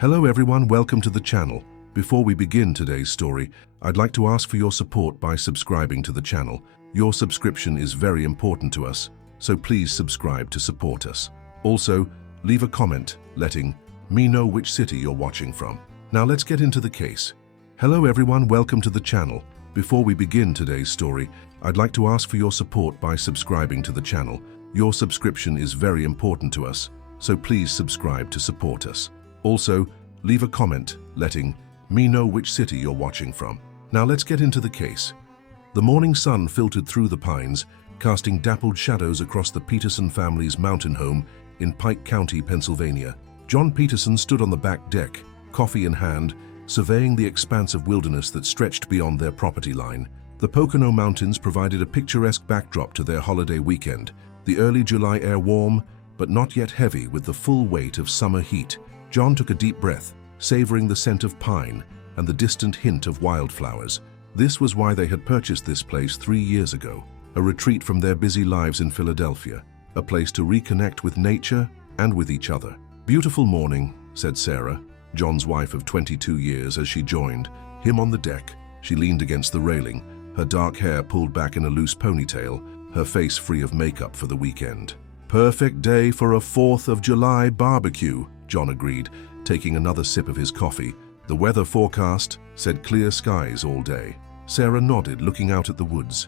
Hello everyone, welcome to the channel. Before we begin today's story, I'd like to ask for your support by subscribing to the channel. Your subscription is very important to us, so please subscribe to support us. Also, leave a comment letting me know which city you're watching from. Now let's get into the case. Hello everyone, welcome to the channel. Before we begin today's story, I'd like to ask for your support by subscribing to the channel. Your subscription is very important to us, so please subscribe to support us. Also, leave a comment letting me know which city you're watching from. Now let's get into the case. The morning sun filtered through the pines, casting dappled shadows across the Peterson family's mountain home in Pike County, Pennsylvania. John Peterson stood on the back deck, coffee in hand, surveying the expanse of wilderness that stretched beyond their property line. The Pocono Mountains provided a picturesque backdrop to their holiday weekend. The early July air warm, but not yet heavy with the full weight of summer heat. John took a deep breath, savoring the scent of pine and the distant hint of wildflowers. This was why they had purchased this place 3 years ago, a retreat from their busy lives in Philadelphia, a place to reconnect with nature and with each other. "Beautiful morning," said Sarah, John's wife of 22 years, as she joined him on the deck. She leaned against the railing, her dark hair pulled back in a loose ponytail, her face free of makeup for the weekend. "Perfect day for a 4th of July barbecue," John agreed, taking another sip of his coffee. The weather forecast said clear skies all day. Sarah nodded, looking out at the woods,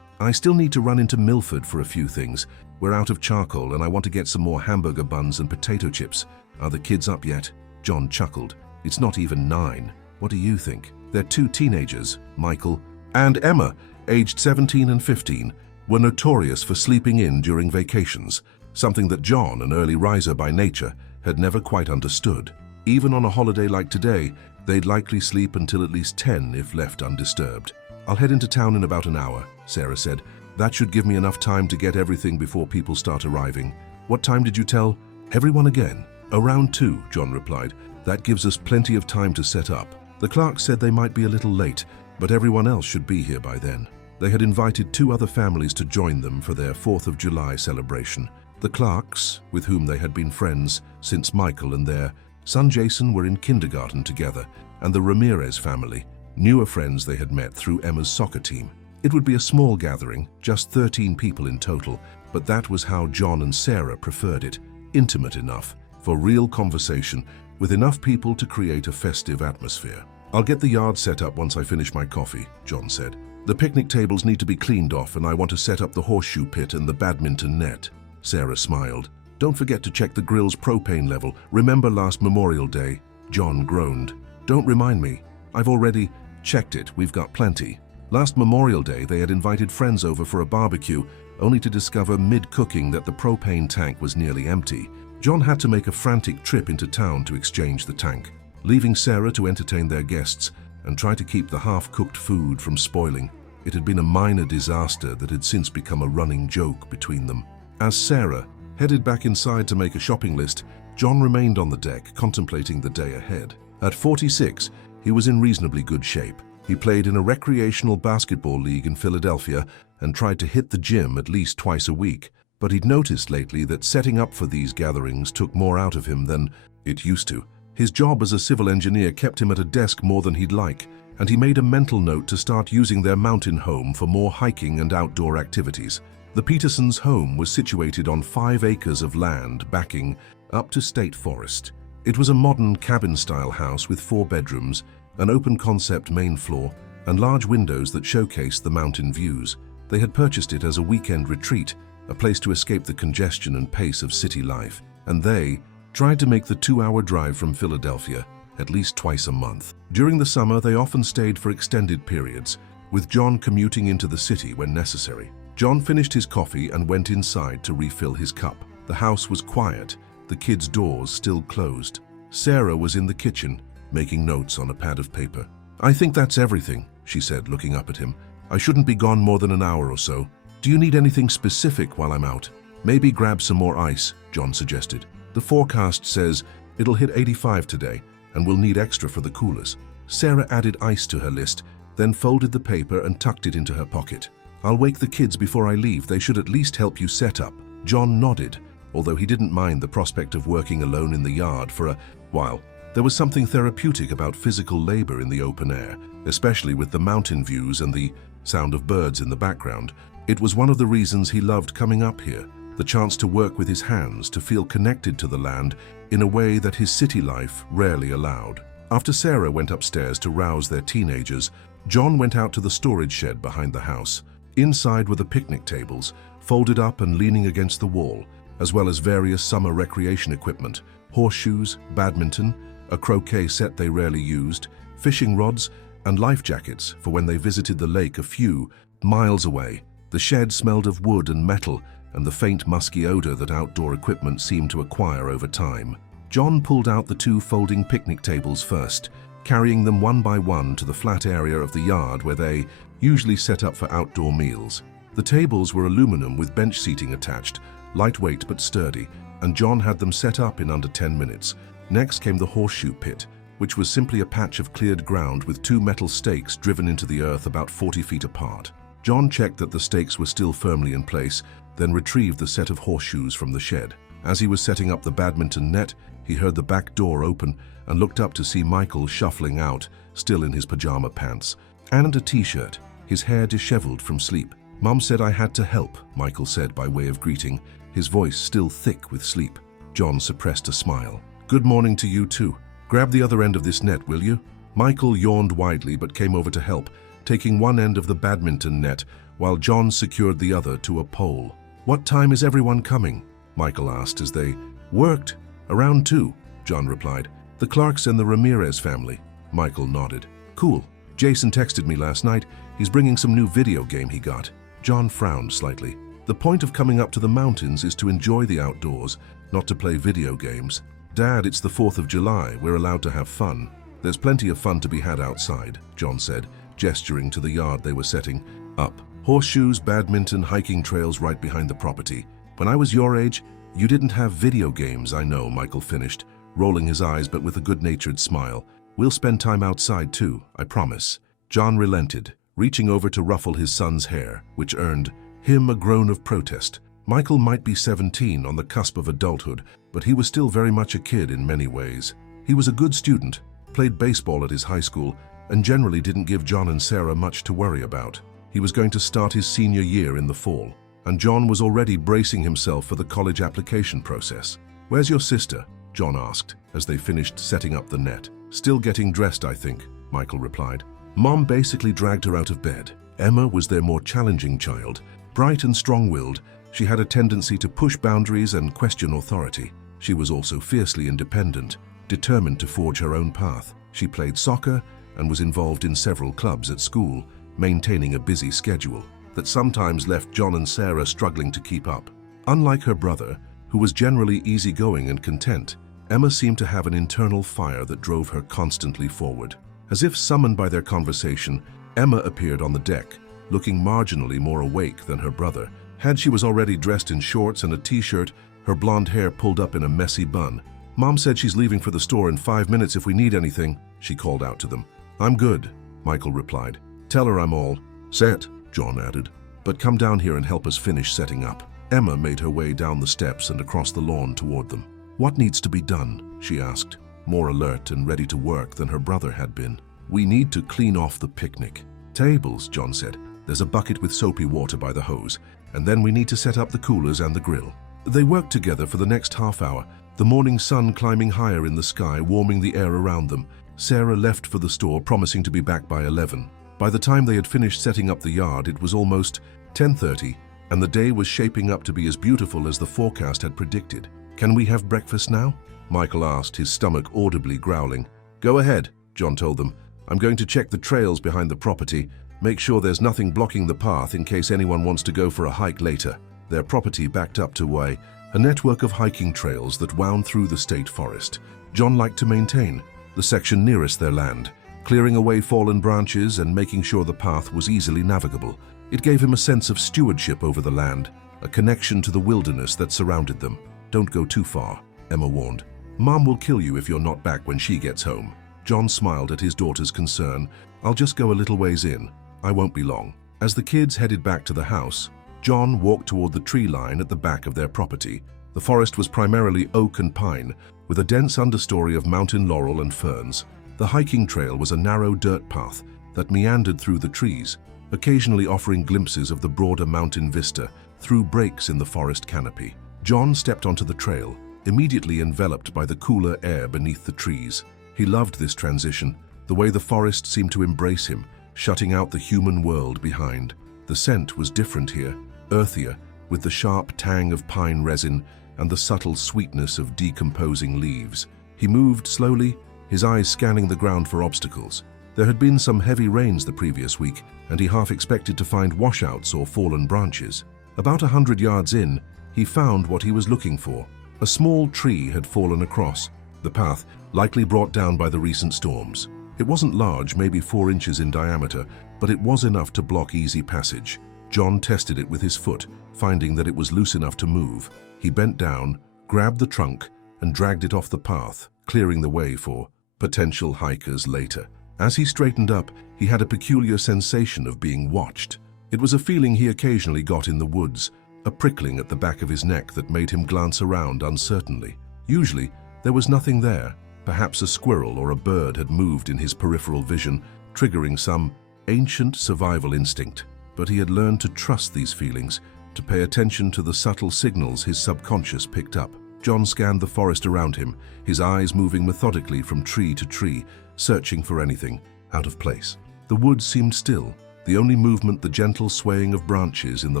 "I still need to run into Milford for a few things. We're out of charcoal and I want to get some more hamburger buns and potato chips. Are the kids up yet?" John chuckled. "It's not even 9. What do you think?" Their 2 teenagers, Michael and Emma, aged 17 and 15, were notorious for sleeping in during vacations, something that John, an early riser by nature, had never quite understood. Even on a holiday like today, they'd likely sleep until at least 10 if left undisturbed. "I'll head into town in about an hour," Sarah said. "That should give me enough time to get everything before people start arriving." "What time did you tell everyone again?" "Around 2, John replied. "That gives us plenty of time to set up." The Clarks said they might be a little late, but everyone else should be here by then. They had invited 2 other families to join them for their 4th of July celebration. The Clarks, with whom they had been friends since Michael and their son Jason were in kindergarten together, and the Ramirez family, newer friends they had met through Emma's soccer team. It would be a small gathering, just 13 people in total, but that was how John and Sarah preferred it, intimate enough for real conversation, with enough people to create a festive atmosphere. "I'll get the yard set up once I finish my coffee," John said. "The picnic tables need to be cleaned off and I want to set up the horseshoe pit and the badminton net." Sarah smiled. "Don't forget to check the grill's propane level. Remember last Memorial Day?" John groaned. "Don't remind me. I've already checked it. We've got plenty." Last Memorial Day, they had invited friends over for a barbecue, only to discover mid-cooking that the propane tank was nearly empty. John had to make a frantic trip into town to exchange the tank, leaving Sarah to entertain their guests and try to keep the half-cooked food from spoiling. It had been a minor disaster that had since become a running joke between them. As Sarah headed back inside to make a shopping list, John remained on the deck, contemplating the day ahead. At 46, he was in reasonably good shape. He played in a recreational basketball league in Philadelphia and tried to hit the gym at least twice a week. But he'd noticed lately that setting up for these gatherings took more out of him than it used to. His job as a civil engineer kept him at a desk more than he'd like, and he made a mental note to start using their mountain home for more hiking and outdoor activities. The Petersons' home was situated on 5 acres of land backing up to state forest. It was a modern cabin-style house with 4 bedrooms, an open-concept main floor, and large windows that showcased the mountain views. They had purchased it as a weekend retreat, a place to escape the congestion and pace of city life, and they tried to make the 2-hour drive from Philadelphia at least twice a month. During the summer, they often stayed for extended periods, with John commuting into the city when necessary. John finished his coffee and went inside to refill his cup. The house was quiet, the kids' doors still closed. Sarah was in the kitchen, making notes on a pad of paper. "I think that's everything," she said, looking up at him. "I shouldn't be gone more than an hour or so. Do you need anything specific while I'm out?" "Maybe grab some more ice," John suggested. "The forecast says it'll hit 85 today, and we'll need extra for the coolers." Sarah added ice to her list, then folded the paper and tucked it into her pocket. "I'll wake the kids before I leave. They should at least help you set up." John nodded, although he didn't mind the prospect of working alone in the yard for a While there was something therapeutic about physical labor in the open air, especially with the mountain views and the sound of birds in the background, it was one of the reasons he loved coming up here, the chance to work with his hands, to feel connected to the land in a way that his city life rarely allowed. After Sarah went upstairs to rouse their teenagers, John went out to the storage shed behind the house. Inside were the picnic tables, folded up and leaning against the wall, as well as various summer recreation equipment, horseshoes, badminton, a croquet set they rarely used, fishing rods, and life jackets for when they visited the lake a few miles away. The shed smelled of wood and metal and the faint musky odor that outdoor equipment seemed to acquire over time. John pulled out the 2 folding picnic tables first, carrying them one by one to the flat area of the yard where they usually set up for outdoor meals. The tables were aluminum with bench seating attached, lightweight but sturdy, and John had them set up in under 10 minutes. Next came the horseshoe pit, which was simply a patch of cleared ground with 2 metal stakes driven into the earth about 40 feet apart. John checked that the stakes were still firmly in place, then retrieved the set of horseshoes from the shed. As he was setting up the badminton net, he heard the back door open and looked up to see Michael shuffling out, still in his pajama pants and a t-shirt, his hair disheveled from sleep. "Mom said I had to help," Michael said by way of greeting, his voice still thick with sleep. John suppressed a smile. "Good morning to you too. Grab the other end of this net, will you?" Michael yawned widely but came over to help, taking one end of the badminton net while John secured the other to a pole. "What time is everyone coming?" Michael asked as they worked. "Around 2, John replied. "The Clarks and the Ramirez family." Michael nodded. "Cool. Jason texted me last night. He's bringing some new video game he got." John frowned slightly. "The point of coming up to the mountains is to enjoy the outdoors, not to play video games." "Dad, it's the 4th of July. We're allowed to have fun." "There's plenty of fun to be had outside," John said, gesturing to the yard they were setting up. "Horseshoes, badminton, hiking trails right behind the property. When I was your age, you didn't have video games, I know," Michael finished, rolling his eyes but with a good-natured smile. "We'll spend time outside too, I promise." John relented, reaching over to ruffle his son's hair, which earned him a groan of protest. Michael might be 17, on the cusp of adulthood, but he was still very much a kid in many ways. He was a good student, played baseball at his high school, and generally didn't give John and Sarah much to worry about. He was going to start his senior year in the fall, and John was already bracing himself for the college application process. "Where's your sister?" John asked, as they finished setting up the net. "Still getting dressed, I think," Michael replied. Mom basically dragged her out of bed. Emma was their more challenging child. Bright and strong-willed, she had a tendency to push boundaries and question authority. She was also fiercely independent, determined to forge her own path. She played soccer and was involved in several clubs at school, maintaining a busy schedule that sometimes left John and Sarah struggling to keep up. Unlike her brother, who was generally easygoing and content, Emma seemed to have an internal fire that drove her constantly forward. As if summoned by their conversation, Emma appeared on the deck, looking marginally more awake than her brother. She was already dressed in shorts and a t-shirt, her blonde hair pulled up in a messy bun. "Mom said she's leaving for the store in 5 minutes if we need anything," she called out to them. "I'm good," Michael replied. "Tell her I'm all set," John added. "But come down here and help us finish setting up." Emma made her way down the steps and across the lawn toward them. "What needs to be done?" she asked, more alert and ready to work than her brother had been. "We need to clean off the picnic tables," John said. "There's a bucket with soapy water by the hose, and then we need to set up the coolers and the grill." They worked together for the next half hour, the morning sun climbing higher in the sky, warming the air around them. Sarah left for the store, promising to be back by 11. By the time they had finished setting up the yard, it was almost 10:30, and the day was shaping up to be as beautiful as the forecast had predicted. "Can we have breakfast now?" Michael asked, his stomach audibly growling. "Go ahead," John told them. "I'm going to check the trails behind the property, make sure there's nothing blocking the path in case anyone wants to go for a hike later." Their property backed up to a network of hiking trails that wound through the state forest. John liked to maintain the section nearest their land, clearing away fallen branches and making sure the path was easily navigable. It gave him a sense of stewardship over the land, a connection to the wilderness that surrounded them. "Don't go too far," Emma warned. "Mom will kill you if you're not back when she gets home." John smiled at his daughter's concern. "I'll just go a little ways in. I won't be long." As the kids headed back to the house, John walked toward the tree line at the back of their property. The forest was primarily oak and pine, with a dense understory of mountain laurel and ferns. The hiking trail was a narrow dirt path that meandered through the trees, occasionally offering glimpses of the broader mountain vista through breaks in the forest canopy. John stepped onto the trail, immediately enveloped by the cooler air beneath the trees. He loved this transition, the way the forest seemed to embrace him, shutting out the human world behind. The scent was different here, earthier, with the sharp tang of pine resin and the subtle sweetness of decomposing leaves. He moved slowly, his eyes scanning the ground for obstacles. There had been some heavy rains the previous week, and he half expected to find washouts or fallen branches. About 100 yards in, he found what he was looking for. A small tree had fallen across the path, likely brought down by the recent storms. It wasn't large, maybe 4 inches in diameter, but it was enough to block easy passage. John tested it with his foot, finding that it was loose enough to move. He bent down, grabbed the trunk, and dragged it off the path, clearing the way for potential hikers later. As he straightened up, he had a peculiar sensation of being watched. It was a feeling he occasionally got in the woods, a prickling at the back of his neck that made him glance around uncertainly. Usually, there was nothing there. Perhaps a squirrel or a bird had moved in his peripheral vision, triggering some ancient survival instinct. But he had learned to trust these feelings, to pay attention to the subtle signals his subconscious picked up. John scanned the forest around him, his eyes moving methodically from tree to tree, searching for anything out of place. The woods seemed still, the only movement the gentle swaying of branches in the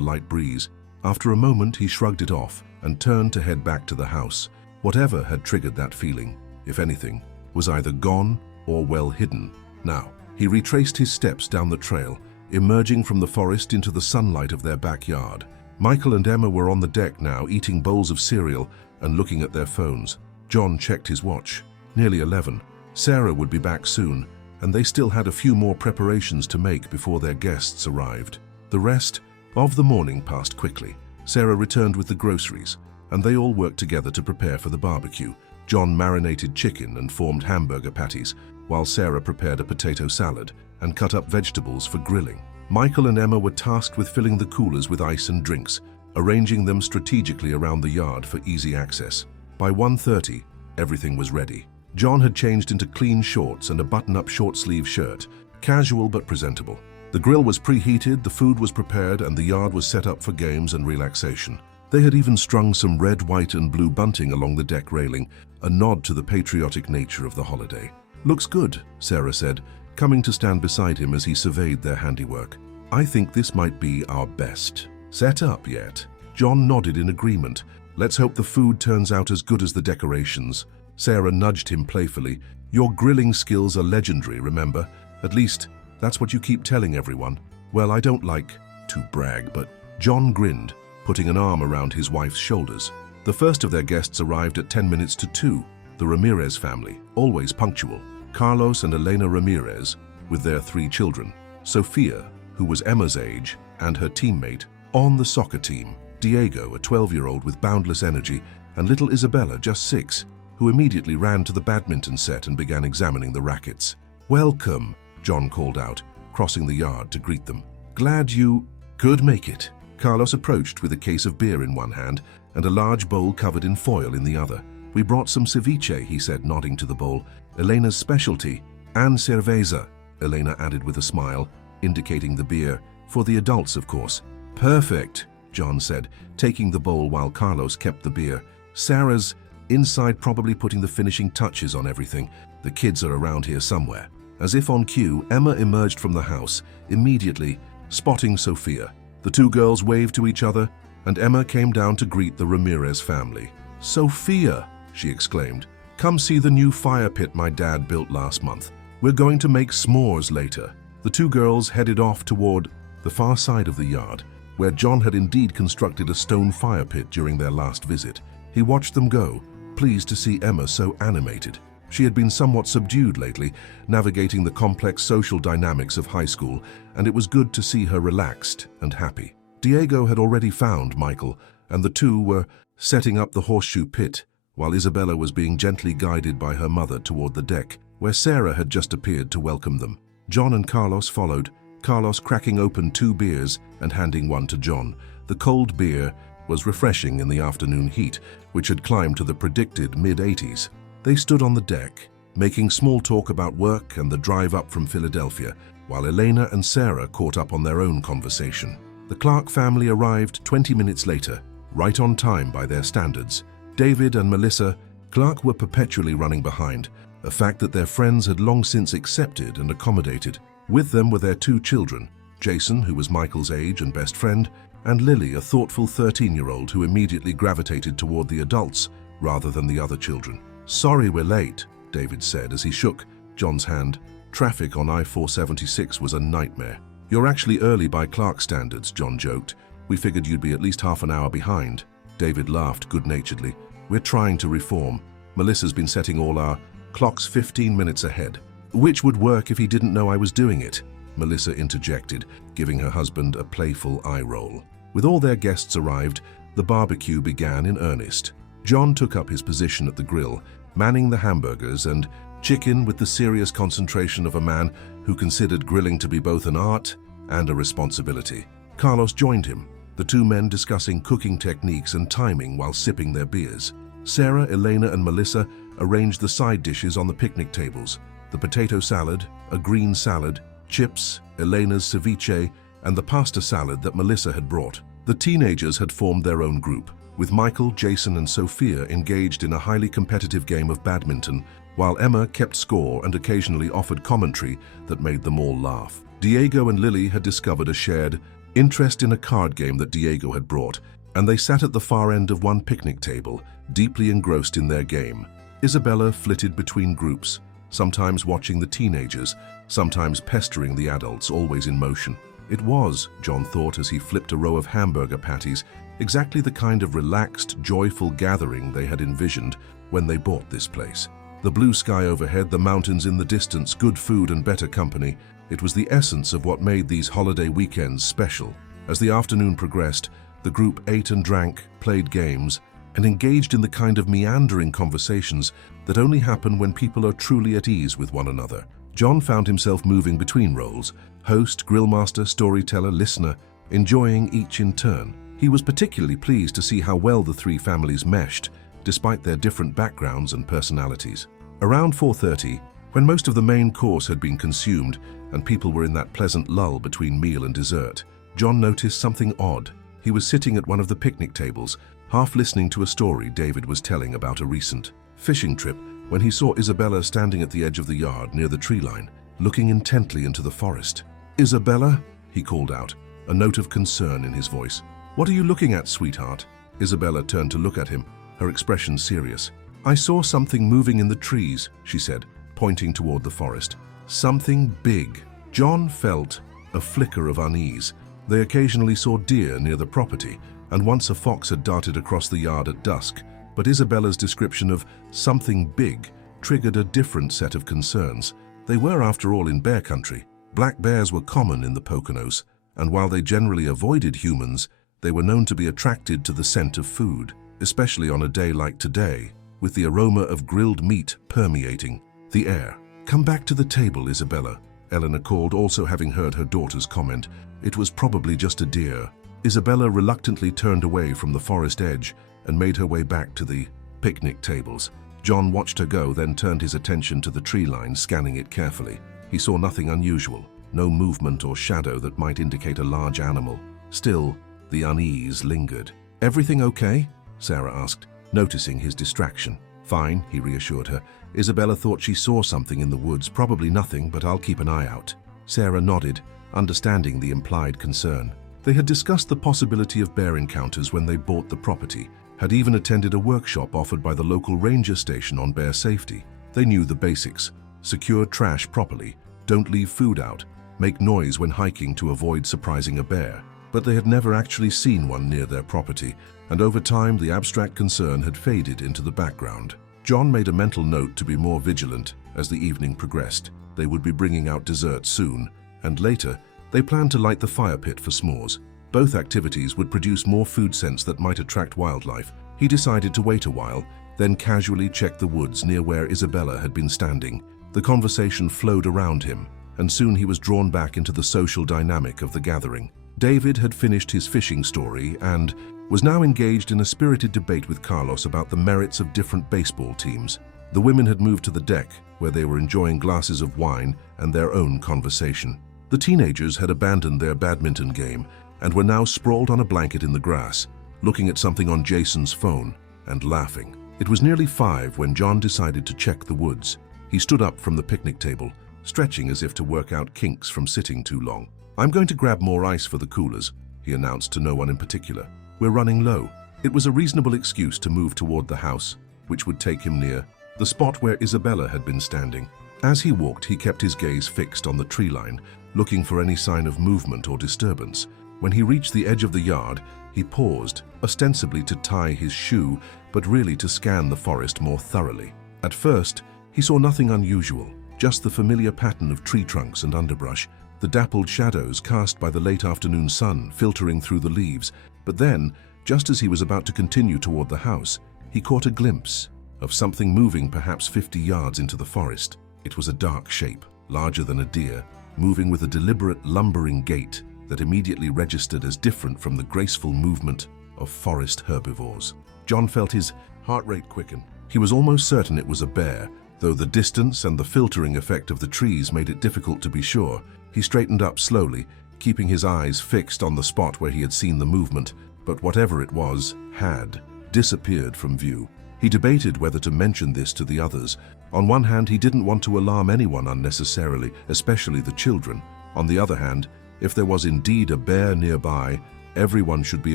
light breeze. After a moment, he shrugged it off and turned to head back to the house. Whatever had triggered that feeling, if anything, was either gone or well hidden. Now, he retraced his steps down the trail, emerging from the forest into the sunlight of their backyard. Michael and Emma were on the deck now, eating bowls of cereal and looking at their phones. John checked his watch. Nearly 11. Sarah would be back soon, and they still had a few more preparations to make before their guests arrived. The rest of the morning passed quickly. Sarah returned with the groceries, and they all worked together to prepare for the barbecue. John marinated chicken and formed hamburger patties, while Sarah prepared a potato salad and cut up vegetables for grilling. Michael and Emma were tasked with filling the coolers with ice and drinks, arranging them strategically around the yard for easy access. By 1:30, everything was ready. John had changed into clean shorts and a button-up short-sleeve shirt, casual but presentable. The grill was preheated, the food was prepared, and the yard was set up for games and relaxation. They had even strung some red, white, and blue bunting along the deck railing, a nod to the patriotic nature of the holiday. "Looks good," Sarah said, coming to stand beside him as he surveyed their handiwork. "I think this might be our best set up yet." John nodded in agreement. "Let's hope the food turns out as good as the decorations." Sarah nudged him playfully. "Your grilling skills are legendary, remember? At least, that's what you keep telling everyone." "Well, I don't like to brag, but..." John grinned, putting an arm around his wife's shoulders. The first of their guests arrived at 10 minutes to 2, the Ramirez family, always punctual. Carlos and Elena Ramirez, with their 3 children. Sophia, who was Emma's age, and her teammate, on the soccer team. Diego, a 12-year-old with boundless energy, and little Isabella, just 6, who immediately ran to the badminton set and began examining the rackets. "Welcome," John called out, crossing the yard to greet them. "Glad you could make it." Carlos approached with a case of beer in one hand and a large bowl covered in foil in the other. "We brought some ceviche," he said, nodding to the bowl. "Elena's specialty. And cerveza," Elena added with a smile, indicating the beer. "For the adults, of course." "Perfect," John said, taking the bowl while Carlos kept the beer. "Sarah's inside, probably putting the finishing touches on everything. The kids are around here somewhere." As if on cue, Emma emerged from the house, immediately spotting Sophia. The 2 girls waved to each other, and Emma came down to greet the Ramirez family. "Sophia," she exclaimed, "come see the new fire pit my dad built last month. We're going to make s'mores later." The 2 girls headed off toward the far side of the yard, where John had indeed constructed a stone fire pit during their last visit. He watched them go, pleased to see Emma so animated. She had been somewhat subdued lately, navigating the complex social dynamics of high school, and it was good to see her relaxed and happy. Diego had already found Michael, and the 2 were setting up the horseshoe pit, while Isabella was being gently guided by her mother toward the deck, where Sarah had just appeared to welcome them. John and Carlos followed, Carlos cracking open 2 beers and handing one to John. The cold beer was refreshing in the afternoon heat, which had climbed to the predicted mid-80s. They stood on the deck, making small talk about work and the drive up from Philadelphia, while Elena and Sarah caught up on their own conversation. The Clark family arrived 20 minutes later, right on time by their standards. David and Melissa Clark were perpetually running behind, a fact that their friends had long since accepted and accommodated. With them were their 2 children, Jason, who was Michael's age and best friend, and Lily, a thoughtful 13-year-old who immediately gravitated toward the adults rather than the other children. "Sorry we're late," David said as he shook John's hand. "Traffic on I-476 was a nightmare." "You're actually early by Clark standards," John joked. "We figured you'd be at least half an hour behind." David laughed good-naturedly. "We're trying to reform. Melissa's been setting all our clocks 15 minutes ahead." "Which would work if he didn't know I was doing it," Melissa interjected, giving her husband a playful eye roll. With all their guests arrived, the barbecue began in earnest. John took up his position at the grill, manning the hamburgers and chicken with the serious concentration of a man who considered grilling to be both an art and a responsibility. Carlos joined him, the 2 men discussing cooking techniques and timing while sipping their beers. Sarah, Elena, and Melissa arranged the side dishes on the picnic tables: the potato salad, a green salad, chips, Elena's ceviche, and the pasta salad that Melissa had brought. The teenagers had formed their own group, with Michael, Jason, and Sophia engaged in a highly competitive game of badminton, while Emma kept score and occasionally offered commentary that made them all laugh. Diego and Lily had discovered a shared interest in a card game that Diego had brought, and they sat at the far end of one picnic table, deeply engrossed in their game. Isabella flitted between groups, sometimes watching the teenagers, sometimes pestering the adults, always in motion. It was, John thought as he flipped a row of hamburger patties, exactly the kind of relaxed, joyful gathering they had envisioned when they bought this place. The blue sky overhead, the mountains in the distance, good food and better company. It was the essence of what made these holiday weekends special. As the afternoon progressed, the group ate and drank, played games, and engaged in the kind of meandering conversations that only happen when people are truly at ease with one another. John found himself moving between roles: host, grillmaster, storyteller, listener, enjoying each in turn. He was particularly pleased to see how well the 3 families meshed, despite their different backgrounds and personalities. Around 4:30, when most of the main course had been consumed and people were in that pleasant lull between meal and dessert, John noticed something odd. He was sitting at one of the picnic tables, half listening to a story David was telling about a recent fishing trip, when he saw Isabella standing at the edge of the yard near the tree line, looking intently into the forest. "Isabella?" he called out, a note of concern in his voice. "What are you looking at, sweetheart?" Isabella turned to look at him, her expression serious. "I saw something moving in the trees," she said, pointing toward the forest. "Something big." John felt a flicker of unease. They occasionally saw deer near the property, and once a fox had darted across the yard at dusk, but Isabella's description of something big triggered a different set of concerns. They were, after all, in bear country. Black bears were common in the Poconos, and while they generally avoided humans, they were known to be attracted to the scent of food, especially on a day like today, with the aroma of grilled meat permeating the air. "Come back to the table, Isabella," Eleanor called, also having heard her daughter's comment. It was probably just a deer. Isabella reluctantly turned away from the forest edge and made her way back to the picnic tables. John watched her go, then turned his attention to the tree line, scanning it carefully. He saw nothing unusual, no movement or shadow that might indicate a large animal. Still, the unease lingered. "Everything okay?" Sarah asked, noticing his distraction. "Fine," he reassured her. Isabella thought she saw something in the woods, probably nothing, but I'll keep an eye out. Sarah nodded, understanding the implied concern. They had discussed the possibility of bear encounters when they bought the property, had even attended a workshop offered by the local ranger station on bear safety. They knew the basics: secure trash properly, don't leave food out, make noise when hiking to avoid surprising a bear. But they had never actually seen one near their property, and over time the abstract concern had faded into the background. John made a mental note to be more vigilant as the evening progressed. They would be bringing out dessert soon, and later they planned to light the fire pit for s'mores. Both activities would produce more food scents that might attract wildlife. He decided to wait a while, then casually check the woods near where Isabella had been standing. The conversation flowed around him, and soon he was drawn back into the social dynamic of the gathering. David had finished his fishing story and was now engaged in a spirited debate with Carlos about the merits of different baseball teams. The women had moved to the deck, where they were enjoying glasses of wine and their own conversation. The teenagers had abandoned their badminton game and were now sprawled on a blanket in the grass, looking at something on Jason's phone and laughing. It was nearly 5 when John decided to check the woods. He stood up from the picnic table, stretching as if to work out kinks from sitting too long. "I'm going to grab more ice for the coolers," he announced to no one in particular. "We're running low." It was a reasonable excuse to move toward the house, which would take him near the spot where Isabella had been standing. As he walked, he kept his gaze fixed on the tree line, looking for any sign of movement or disturbance. When he reached the edge of the yard, he paused, ostensibly to tie his shoe, but really to scan the forest more thoroughly. At first, he saw nothing unusual, just the familiar pattern of tree trunks and underbrush, the dappled shadows cast by the late afternoon sun filtering through the leaves. But then, just as he was about to continue toward the house, he caught a glimpse of something moving perhaps 50 yards into the forest. It was a dark shape, larger than a deer, moving with a deliberate, lumbering gait that immediately registered as different from the graceful movement of forest herbivores. John felt his heart rate quicken. He was almost certain it was a bear, though the distance and the filtering effect of the trees made it difficult to be sure. He straightened up slowly, keeping his eyes fixed on the spot where he had seen the movement, but whatever it was had disappeared from view. He debated whether to mention this to the others. On one hand, he didn't want to alarm anyone unnecessarily, especially the children. On the other hand, if there was indeed a bear nearby, everyone should be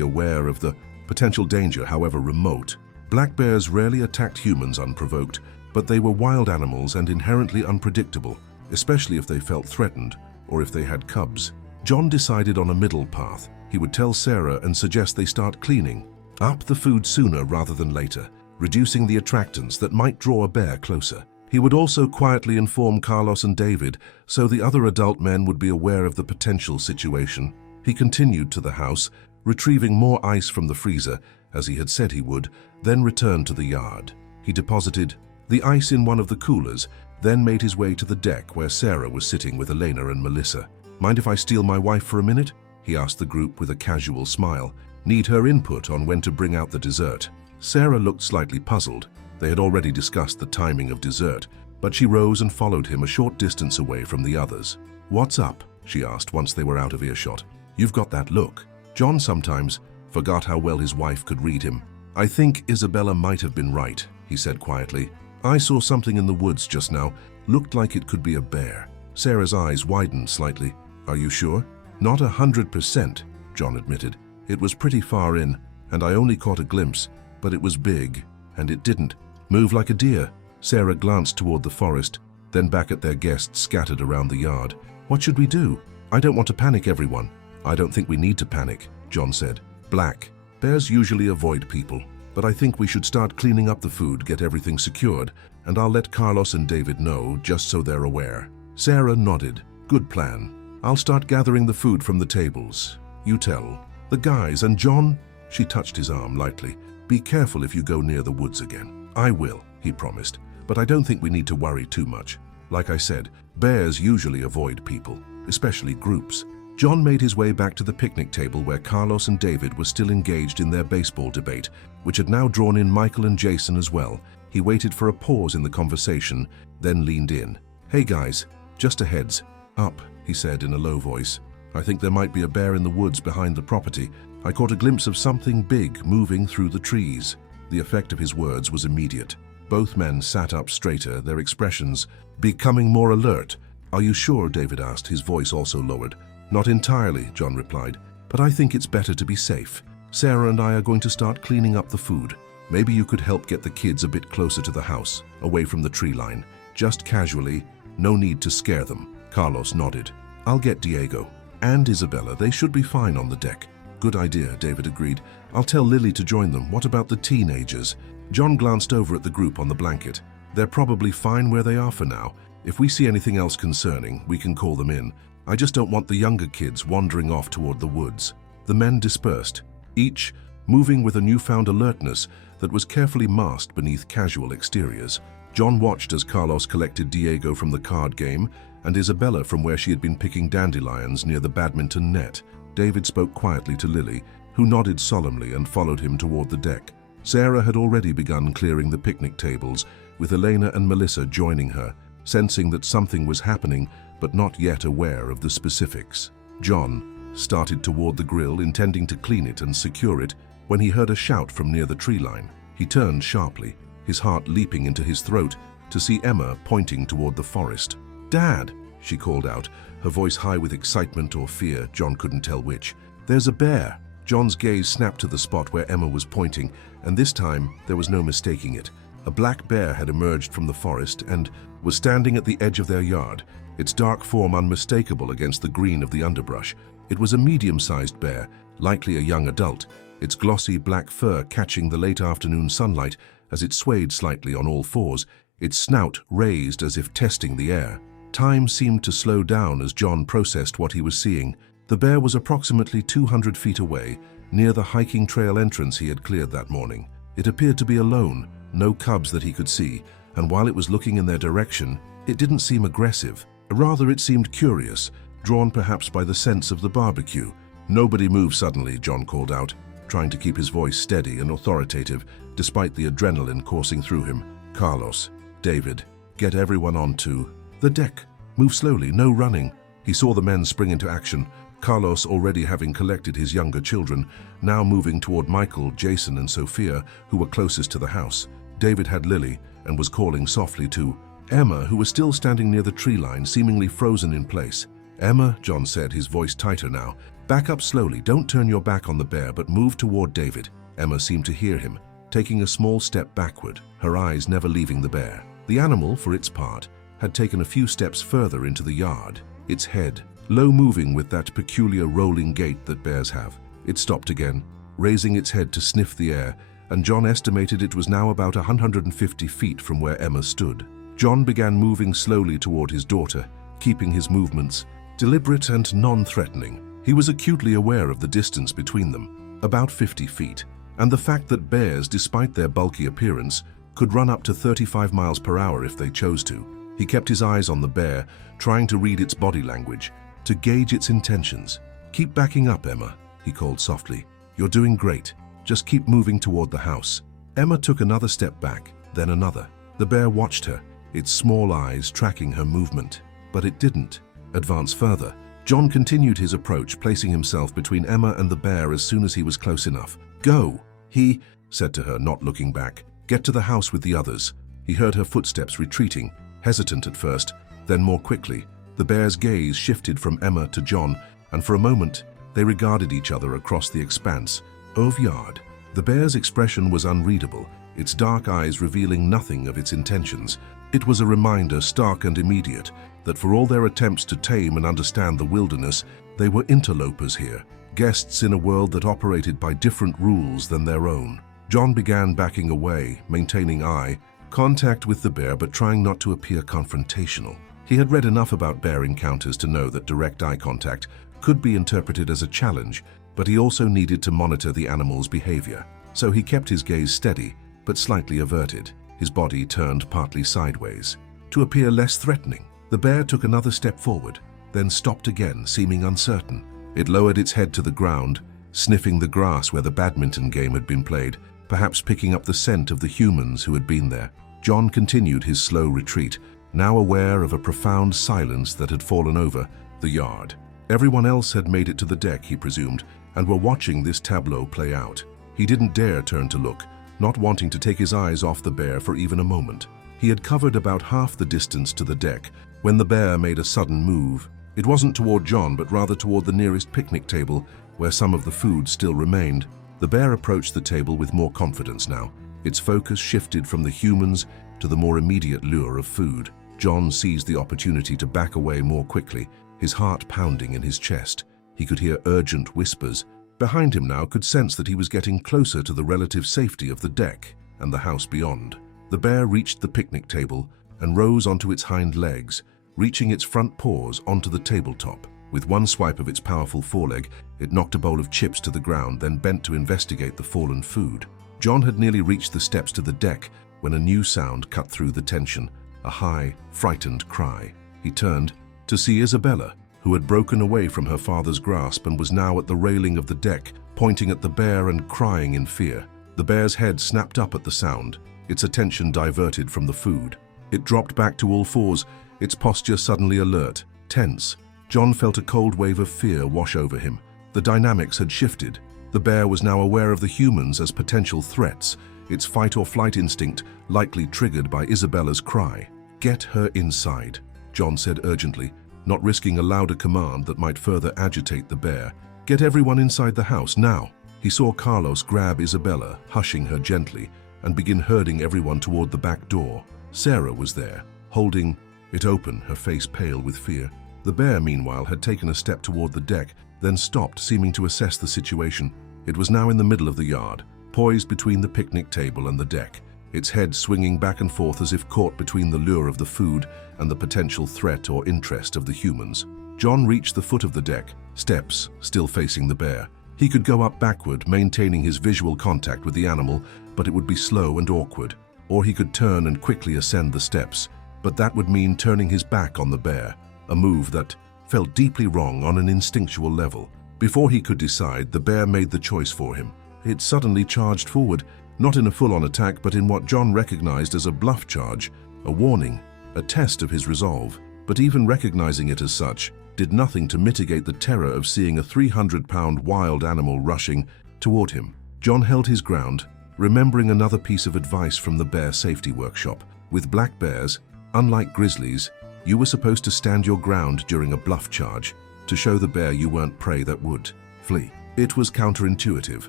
aware of the potential danger, however remote. Black bears rarely attacked humans unprovoked, but they were wild animals and inherently unpredictable, especially if they felt threatened or if they had cubs. John decided on a middle path. He would tell Sarah and suggest they start cleaning up the food sooner rather than later, reducing the attractants that might draw a bear closer. He would also quietly inform Carlos and David, so the other adult men would be aware of the potential situation. He continued to the house, retrieving more ice from the freezer, as he had said he would, then returned to the yard. He deposited the ice in one of the coolers, then made his way to the deck where Sarah was sitting with Elena and Melissa. "Mind if I steal my wife for a minute?" he asked the group with a casual smile. "Need her input on when to bring out the dessert." Sarah looked slightly puzzled. They had already discussed the timing of dessert, but she rose and followed him a short distance away from the others. "What's up?" she asked once they were out of earshot. "You've got that look." John sometimes forgot how well his wife could read him. "I think Isabella might have been right," he said quietly. "I saw something in the woods just now. Looked like it could be a bear." Sarah's eyes widened slightly. "Are you sure?" "Not 100%, John admitted. "It was pretty far in, and I only caught a glimpse, but it was big, and it didn't move like a deer." Sarah glanced toward the forest, then back at their guests scattered around the yard. "What should we do? I don't want to panic everyone." "I don't think we need to panic," John said. "Black bears usually avoid people, but I think we should start cleaning up the food, get everything secured, and I'll let Carlos and David know just so they're aware." Sarah nodded. "Good plan. I'll start gathering the food from the tables. You tell the guys, and John," she touched his arm lightly, "be careful if you go near the woods again." "I will," he promised, "but I don't think we need to worry too much. Like I said, bears usually avoid people, especially groups." John made his way back to the picnic table where Carlos and David were still engaged in their baseball debate, which had now drawn in Michael and Jason as well. He waited for a pause in the conversation, then leaned in. "Hey guys, just a heads up," he said in a low voice. "I think there might be a bear in the woods behind the property. I caught a glimpse of something big moving through the trees." The effect of his words was immediate. Both men sat up straighter, their expressions becoming more alert. "Are you sure?" David asked, his voice also lowered. "Not entirely," John replied, "but I think it's better to be safe. Sarah and I are going to start cleaning up the food. Maybe you could help get the kids a bit closer to the house, away from the tree line. Just casually, no need to scare them." Carlos nodded. "I'll get Diego and Isabella. They should be fine on the deck." "Good idea," David agreed. "I'll tell Lily to join them. What about the teenagers?" John glanced over at the group on the blanket. "They're probably fine where they are for now. If we see anything else concerning, we can call them in. I just don't want the younger kids wandering off toward the woods." The men dispersed, each moving with a newfound alertness that was carefully masked beneath casual exteriors. John watched as Carlos collected Diego from the card game and Isabella from where she had been picking dandelions near the badminton net. David spoke quietly to Lily, who nodded solemnly and followed him toward the deck. Sarah had already begun clearing the picnic tables, with Elena and Melissa joining her, sensing that something was happening but not yet aware of the specifics. John started toward the grill, intending to clean it and secure it, when he heard a shout from near the tree line. He turned sharply, his heart leaping into his throat, to see Emma pointing toward the forest. "Dad!" she called out, her voice high with excitement or fear, John couldn't tell which. "There's a bear!" John's gaze snapped to the spot where Emma was pointing, and this time there was no mistaking it. A black bear had emerged from the forest and was standing at the edge of their yard, its dark form unmistakable against the green of the underbrush. It was a medium-sized bear, likely a young adult, its glossy black fur catching the late afternoon sunlight as it swayed slightly on all fours, its snout raised as if testing the air. Time seemed to slow down as John processed what he was seeing. The bear was approximately 200 feet away, near the hiking trail entrance he had cleared that morning. It appeared to be alone, no cubs that he could see, and while it was looking in their direction, it didn't seem aggressive. Rather, it seemed curious, drawn perhaps by the sense of the barbecue. "Nobody move suddenly," John called out, trying to keep his voice steady and authoritative, despite the adrenaline coursing through him. "Carlos, David, get everyone onto the deck. Move slowly, no running." He saw the men spring into action, Carlos already having collected his younger children, now moving toward Michael, Jason, and Sophia, who were closest to the house. David had Lily and was calling softly to Emma, who was still standing near the tree line, seemingly frozen in place. "Emma," John said, his voice tighter now, "back up slowly. Don't turn your back on the bear, but move toward David." Emma seemed to hear him, taking a small step backward, her eyes never leaving the bear. The animal, for its part, had taken a few steps further into the yard, its head low moving with that peculiar rolling gait that bears have. It stopped again, raising its head to sniff the air, and John estimated it was now about 150 feet from where Emma stood. John began moving slowly toward his daughter, keeping his movements deliberate and non-threatening. He was acutely aware of the distance between them, about 50 feet, and the fact that bears, despite their bulky appearance, could run up to 35 miles per hour if they chose to. He kept his eyes on the bear, trying to read its body language, to gauge its intentions. "Keep backing up, Emma," he called softly. "You're doing great. Just keep moving toward the house." Emma took another step back, then another. The bear watched her, its small eyes tracking her movement, but it didn't advance further. John continued his approach, placing himself between Emma and the bear as soon as he was close enough. "Go," he said to her, not looking back. "Get to the house with the others." He heard her footsteps retreating, hesitant at first, then more quickly. The bear's gaze shifted from Emma to John, and for a moment, they regarded each other across the expanse of yard. The bear's expression was unreadable, its dark eyes revealing nothing of its intentions. It was a reminder, stark and immediate, that for all their attempts to tame and understand the wilderness, they were interlopers here, guests in a world that operated by different rules than their own. John began backing away, maintaining eye contact with the bear but trying not to appear confrontational. He had read enough about bear encounters to know that direct eye contact could be interpreted as a challenge, but he also needed to monitor the animal's behavior. So he kept his gaze steady, but slightly averted, his body turned partly sideways, to appear less threatening. The bear took another step forward, then stopped again, seeming uncertain. It lowered its head to the ground, sniffing the grass where the badminton game had been played, perhaps picking up the scent of the humans who had been there. John continued his slow retreat, now aware of a profound silence that had fallen over the yard. Everyone else had made it to the deck, he presumed, and were watching this tableau play out. He didn't dare turn to look, not wanting to take his eyes off the bear for even a moment. He had covered about half the distance to the deck when the bear made a sudden move. It wasn't toward John, but rather toward the nearest picnic table, where some of the food still remained. The bear approached the table with more confidence now. Its focus shifted from the humans to the more immediate lure of food. John seized the opportunity to back away more quickly, his heart pounding in his chest. He could hear urgent whispers. Behind him now could sense that he was getting closer to the relative safety of the deck and the house beyond. The bear reached the picnic table and rose onto its hind legs, reaching its front paws onto the tabletop. With one swipe of its powerful foreleg, it knocked a bowl of chips to the ground, then bent to investigate the fallen food. John had nearly reached the steps to the deck when a new sound cut through the tension, a high, frightened cry. He turned to see Isabella, who had broken away from her father's grasp and was now at the railing of the deck, pointing at the bear and crying in fear. The bear's head snapped up at the sound, its attention diverted from the food. It dropped back to all fours, its posture suddenly alert, tense. John felt a cold wave of fear wash over him. The dynamics had shifted. The bear was now aware of the humans as potential threats, its fight-or-flight instinct likely triggered by Isabella's cry. "Get her inside," John said urgently, not risking a louder command that might further agitate the bear. "Get everyone inside the house, now." He saw Carlos grab Isabella, hushing her gently, and begin herding everyone toward the back door. Sarah was there, holding it open, her face pale with fear. The bear, meanwhile, had taken a step toward the deck, then stopped, seeming to assess the situation. It was now in the middle of the yard, poised between the picnic table and the deck, its head swinging back and forth as if caught between the lure of the food and the potential threat or interest of the humans. John reached the foot of the deck, steps still facing the bear. He could go up backward, maintaining his visual contact with the animal, but it would be slow and awkward. Or he could turn and quickly ascend the steps, but that would mean turning his back on the bear, a move that felt deeply wrong on an instinctual level. Before he could decide, the bear made the choice for him. It suddenly charged forward, not in a full-on attack, but in what John recognized as a bluff charge, a warning, a test of his resolve. But even recognizing it as such did nothing to mitigate the terror of seeing a 300-pound wild animal rushing toward him. John held his ground, remembering another piece of advice from the bear safety workshop. With black bears, unlike grizzlies, you were supposed to stand your ground during a bluff charge, to show the bear you weren't prey that would flee. It was counterintuitive,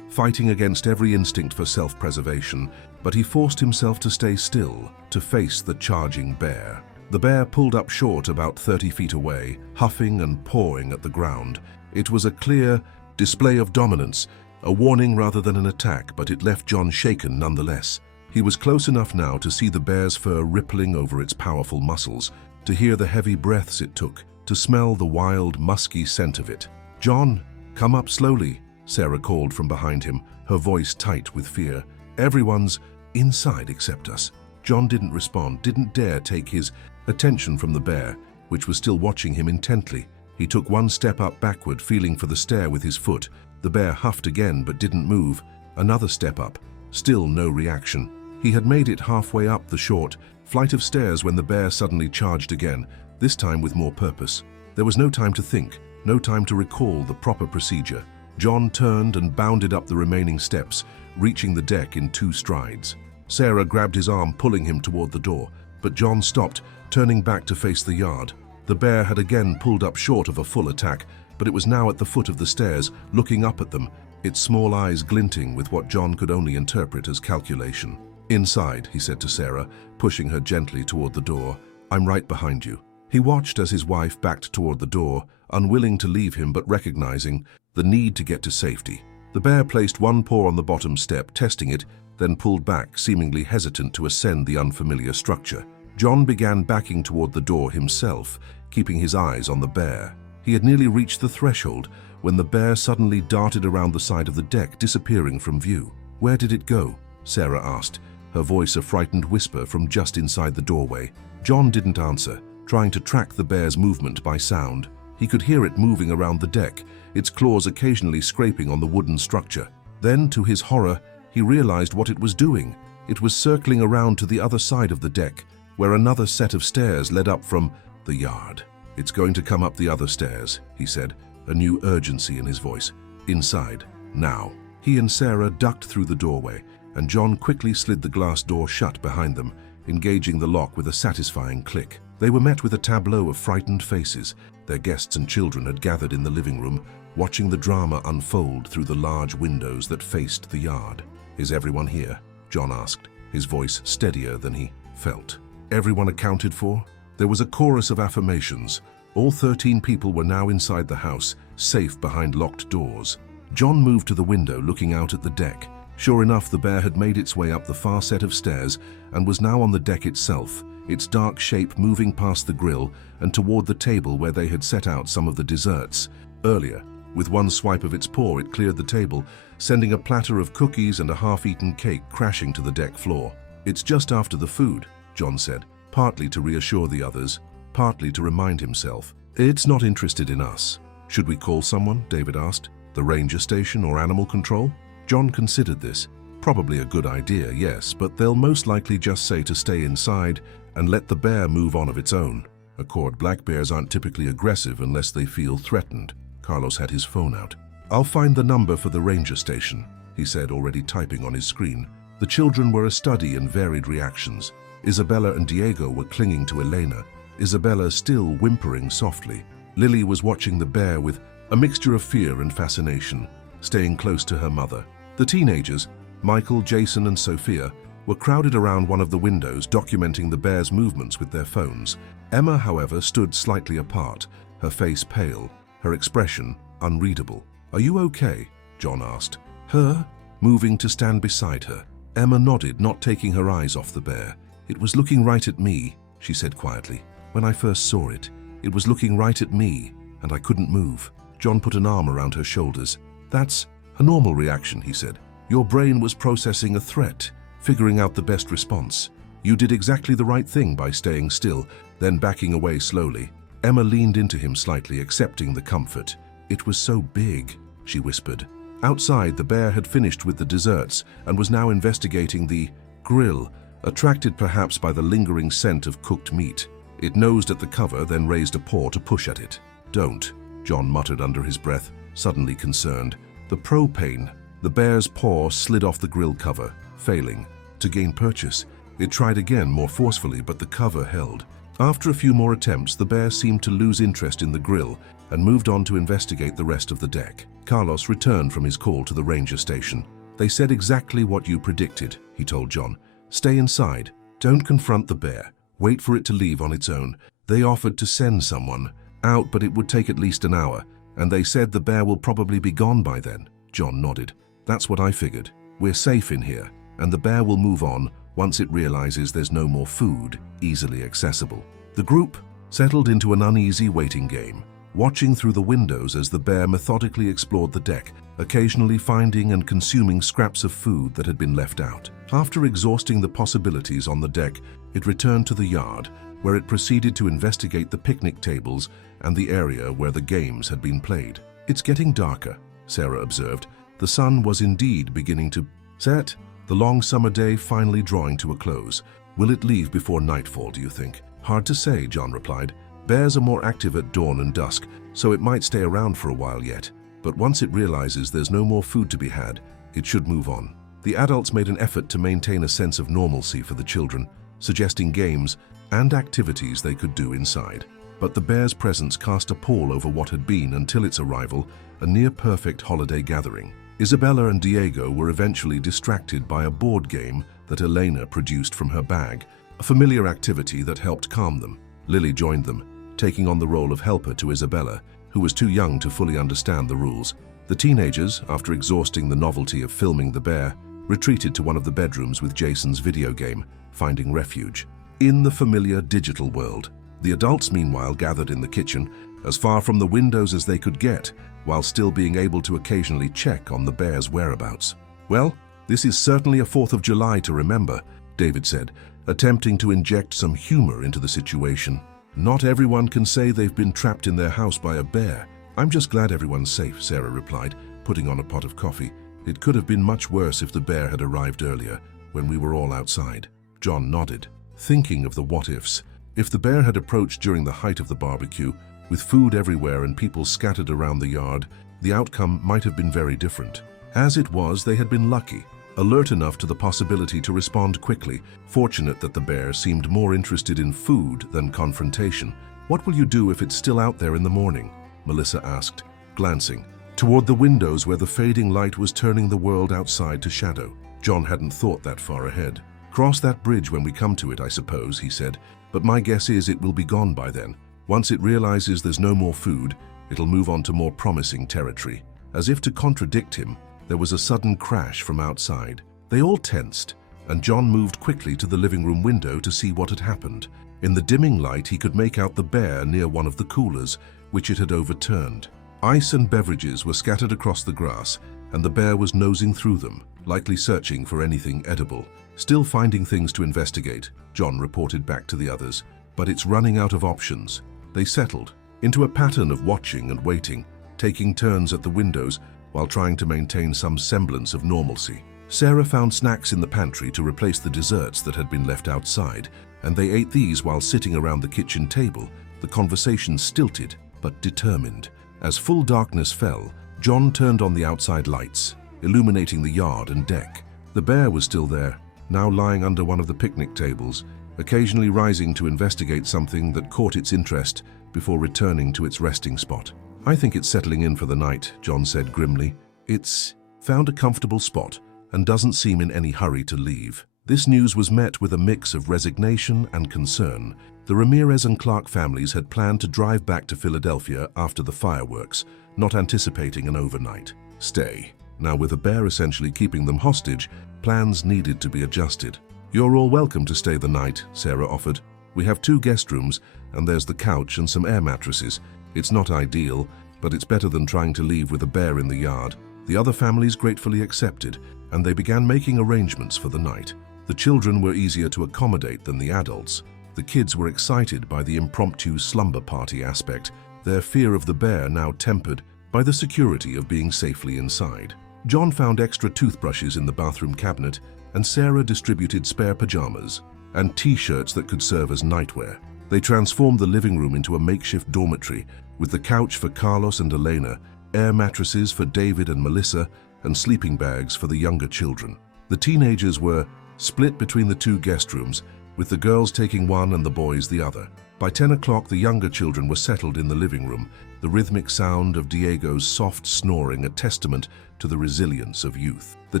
fighting against every instinct for self-preservation, but he forced himself to stay still, to face the charging bear. The bear pulled up short about 30 feet away, huffing and pawing at the ground. It was a clear display of dominance, a warning rather than an attack, but it left John shaken nonetheless. He was close enough now to see the bear's fur rippling over its powerful muscles, to hear the heavy breaths it took, to smell the wild, musky scent of it. "John, come up slowly," Sarah called from behind him, her voice tight with fear. "Everyone's inside except us." John didn't respond, didn't dare take his attention from the bear, which was still watching him intently. He took one step up backward, feeling for the stair with his foot. The bear huffed again but didn't move. Another step up. Still no reaction. He had made it halfway up the short flight of stairs when the bear suddenly charged again, this time with more purpose. There was no time to think, no time to recall the proper procedure. John turned and bounded up the remaining steps, reaching the deck in 2 strides. Sarah grabbed his arm, pulling him toward the door, but John stopped, turning back to face the yard. The bear had again pulled up short of a full attack, but it was now at the foot of the stairs, looking up at them, its small eyes glinting with what John could only interpret as calculation. "Inside," he said to Sarah, pushing her gently toward the door. "I'm right behind you." He watched as his wife backed toward the door, unwilling to leave him but recognizing the need to get to safety. The bear placed one paw on the bottom step, testing it, then pulled back, seemingly hesitant to ascend the unfamiliar structure. John began backing toward the door himself, keeping his eyes on the bear. He had nearly reached the threshold when the bear suddenly darted around the side of the deck, disappearing from view. "Where did it go?" Sarah asked, her voice a frightened whisper from just inside the doorway. John didn't answer, trying to track the bear's movement by sound. He could hear it moving around the deck, its claws occasionally scraping on the wooden structure. Then, to his horror, he realized what it was doing. It was circling around to the other side of the deck, where another set of stairs led up from the yard. "It's going to come up the other stairs," he said, a new urgency in his voice. "Inside, now." He and Sarah ducked through the doorway, and John quickly slid the glass door shut behind them, engaging the lock with a satisfying click. They were met with a tableau of frightened faces. Their guests and children had gathered in the living room, watching the drama unfold through the large windows that faced the yard. "Is everyone here?" John asked, his voice steadier than he felt. "Everyone accounted for?" There was a chorus of affirmations. All 13 people were now inside the house, safe behind locked doors. John moved to the window, looking out at the deck. Sure enough, the bear had made its way up the far set of stairs and was now on the deck itself, its dark shape moving past the grill and toward the table where they had set out some of the desserts. Earlier, with one swipe of its paw, it cleared the table, sending a platter of cookies and a half-eaten cake crashing to the deck floor. "It's just after the food," John said, partly to reassure the others, partly to remind himself. "It's not interested in us." "Should we call someone?" David asked. "The ranger station or animal control?" John considered this. Probably a good idea, yes, but they'll most likely just say to stay inside and let the bear move on of its own. Accord, black bears aren't typically aggressive unless they feel threatened. Carlos had his phone out. I'll find the number for the ranger station, he said, already typing on his screen. The children were a study in varied reactions. Isabella and Diego were clinging to Elena, Isabella still whimpering softly. Lily was watching the bear with a mixture of fear and fascination, staying close to her mother. The teenagers, Michael, Jason, and Sophia, were crowded around one of the windows, documenting the bear's movements with their phones. Emma, however, stood slightly apart, her face pale, her expression unreadable. "Are you okay?" John asked. Her, moving to stand beside her. Emma nodded, not taking her eyes off the bear. "It was looking right at me," she said quietly. "When I first saw it, it was looking right at me, and I couldn't move." John put an arm around her shoulders. "That's a normal reaction," he said. "Your brain was processing a threat, figuring out the best response. You did exactly the right thing by staying still, then backing away slowly." Emma leaned into him slightly, accepting the comfort. "It was so big," she whispered. Outside, the bear had finished with the desserts and was now investigating the grill, attracted perhaps by the lingering scent of cooked meat. It nosed at the cover, then raised a paw to push at it. "Don't," John muttered under his breath, suddenly concerned. The propane. The bear's paw slid off the grill cover, failing. To gain purchase, it tried again more forcefully, but the cover held. After a few more attempts, the bear seemed to lose interest in the grill and moved on to investigate the rest of the deck. Carlos returned from his call to the ranger station. "They said exactly what you predicted," he told John. "Stay inside. Don't confront the bear. Wait for it to leave on its own. They offered to send someone out, but it would take at least an hour, and they said the bear will probably be gone by then." John nodded. "That's what I figured. We're safe in here, and the bear will move on once it realizes there's no more food easily accessible." The group settled into an uneasy waiting game, watching through the windows as the bear methodically explored the deck, occasionally finding and consuming scraps of food that had been left out. After exhausting the possibilities on the deck, it returned to the yard, where it proceeded to investigate the picnic tables and the area where the games had been played. "It's getting darker," Sarah observed. The sun was indeed beginning to set, the long summer day finally drawing to a close. "Will it leave before nightfall, do you think?" "Hard to say," John replied. "Bears are more active at dawn and dusk, so it might stay around for a while yet. But once it realizes there's no more food to be had, it should move on." The adults made an effort to maintain a sense of normalcy for the children, suggesting games and activities they could do inside. But the bear's presence cast a pall over what had been, until its arrival, a near-perfect holiday gathering. Isabella and Diego were eventually distracted by a board game that Elena produced from her bag, a familiar activity that helped calm them. Lily joined them, taking on the role of helper to Isabella, who was too young to fully understand the rules. The teenagers, after exhausting the novelty of filming the bear, retreated to one of the bedrooms with Jason's video game, finding refuge in the familiar digital world. The adults, meanwhile, gathered in the kitchen, as far from the windows as they could get, while still being able to occasionally check on the bear's whereabouts. "Well, this is certainly a 4th of July to remember," David said, attempting to inject some humor into the situation. "Not everyone can say they've been trapped in their house by a bear." "I'm just glad everyone's safe," Sarah replied, putting on a pot of coffee. "It could have been much worse if the bear had arrived earlier, when we were all outside." John nodded, thinking of the what-ifs. If the bear had approached during the height of the barbecue, with food everywhere and people scattered around the yard, the outcome might have been very different. As it was, they had been lucky, alert enough to the possibility to respond quickly, fortunate that the bear seemed more interested in food than confrontation. "What will you do if it's still out there in the morning?" Melissa asked, glancing toward the windows where the fading light was turning the world outside to shadow. John hadn't thought that far ahead. "Cross that bridge when we come to it, I suppose," he said, "but my guess is it will be gone by then. Once it realizes there's no more food, it'll move on to more promising territory." As if to contradict him, there was a sudden crash from outside. They all tensed, and John moved quickly to the living room window to see what had happened. In the dimming light, he could make out the bear near one of the coolers, which it had overturned. Ice and beverages were scattered across the grass, and the bear was nosing through them, likely searching for anything edible. "Still finding things to investigate," John reported back to the others, "but it's running out of options." They settled into a pattern of watching and waiting, taking turns at the windows while trying to maintain some semblance of normalcy. Sarah found snacks in the pantry to replace the desserts that had been left outside, and they ate these while sitting around the kitchen table, the conversation stilted but determined. As full darkness fell, John turned on the outside lights, illuminating the yard and deck. The bear was still there, now lying under one of the picnic tables, occasionally rising to investigate something that caught its interest before returning to its resting spot. "I think it's settling in for the night," John said grimly. "It's found a comfortable spot and doesn't seem in any hurry to leave." This news was met with a mix of resignation and concern. The Ramirez and Clark families had planned to drive back to Philadelphia after the fireworks, not anticipating an overnight stay. Now, with the bear essentially keeping them hostage, plans needed to be adjusted. "You're all welcome to stay the night," Sarah offered. "We have 2 guest rooms, and there's the couch and some air mattresses. It's not ideal, but it's better than trying to leave with a bear in the yard." The other families gratefully accepted, and they began making arrangements for the night. The children were easier to accommodate than the adults. The kids were excited by the impromptu slumber party aspect, their fear of the bear now tempered by the security of being safely inside. John found extra toothbrushes in the bathroom cabinet, and Sarah distributed spare pajamas and t-shirts that could serve as nightwear. They transformed the living room into a makeshift dormitory, with the couch for Carlos and Elena, air mattresses for David and Melissa, and sleeping bags for the younger children. The teenagers were split between the 2 guest rooms, with the girls taking one and the boys the other. By 10 o'clock, the younger children were settled in the living room, the rhythmic sound of Diego's soft snoring a testament to the resilience of youth. The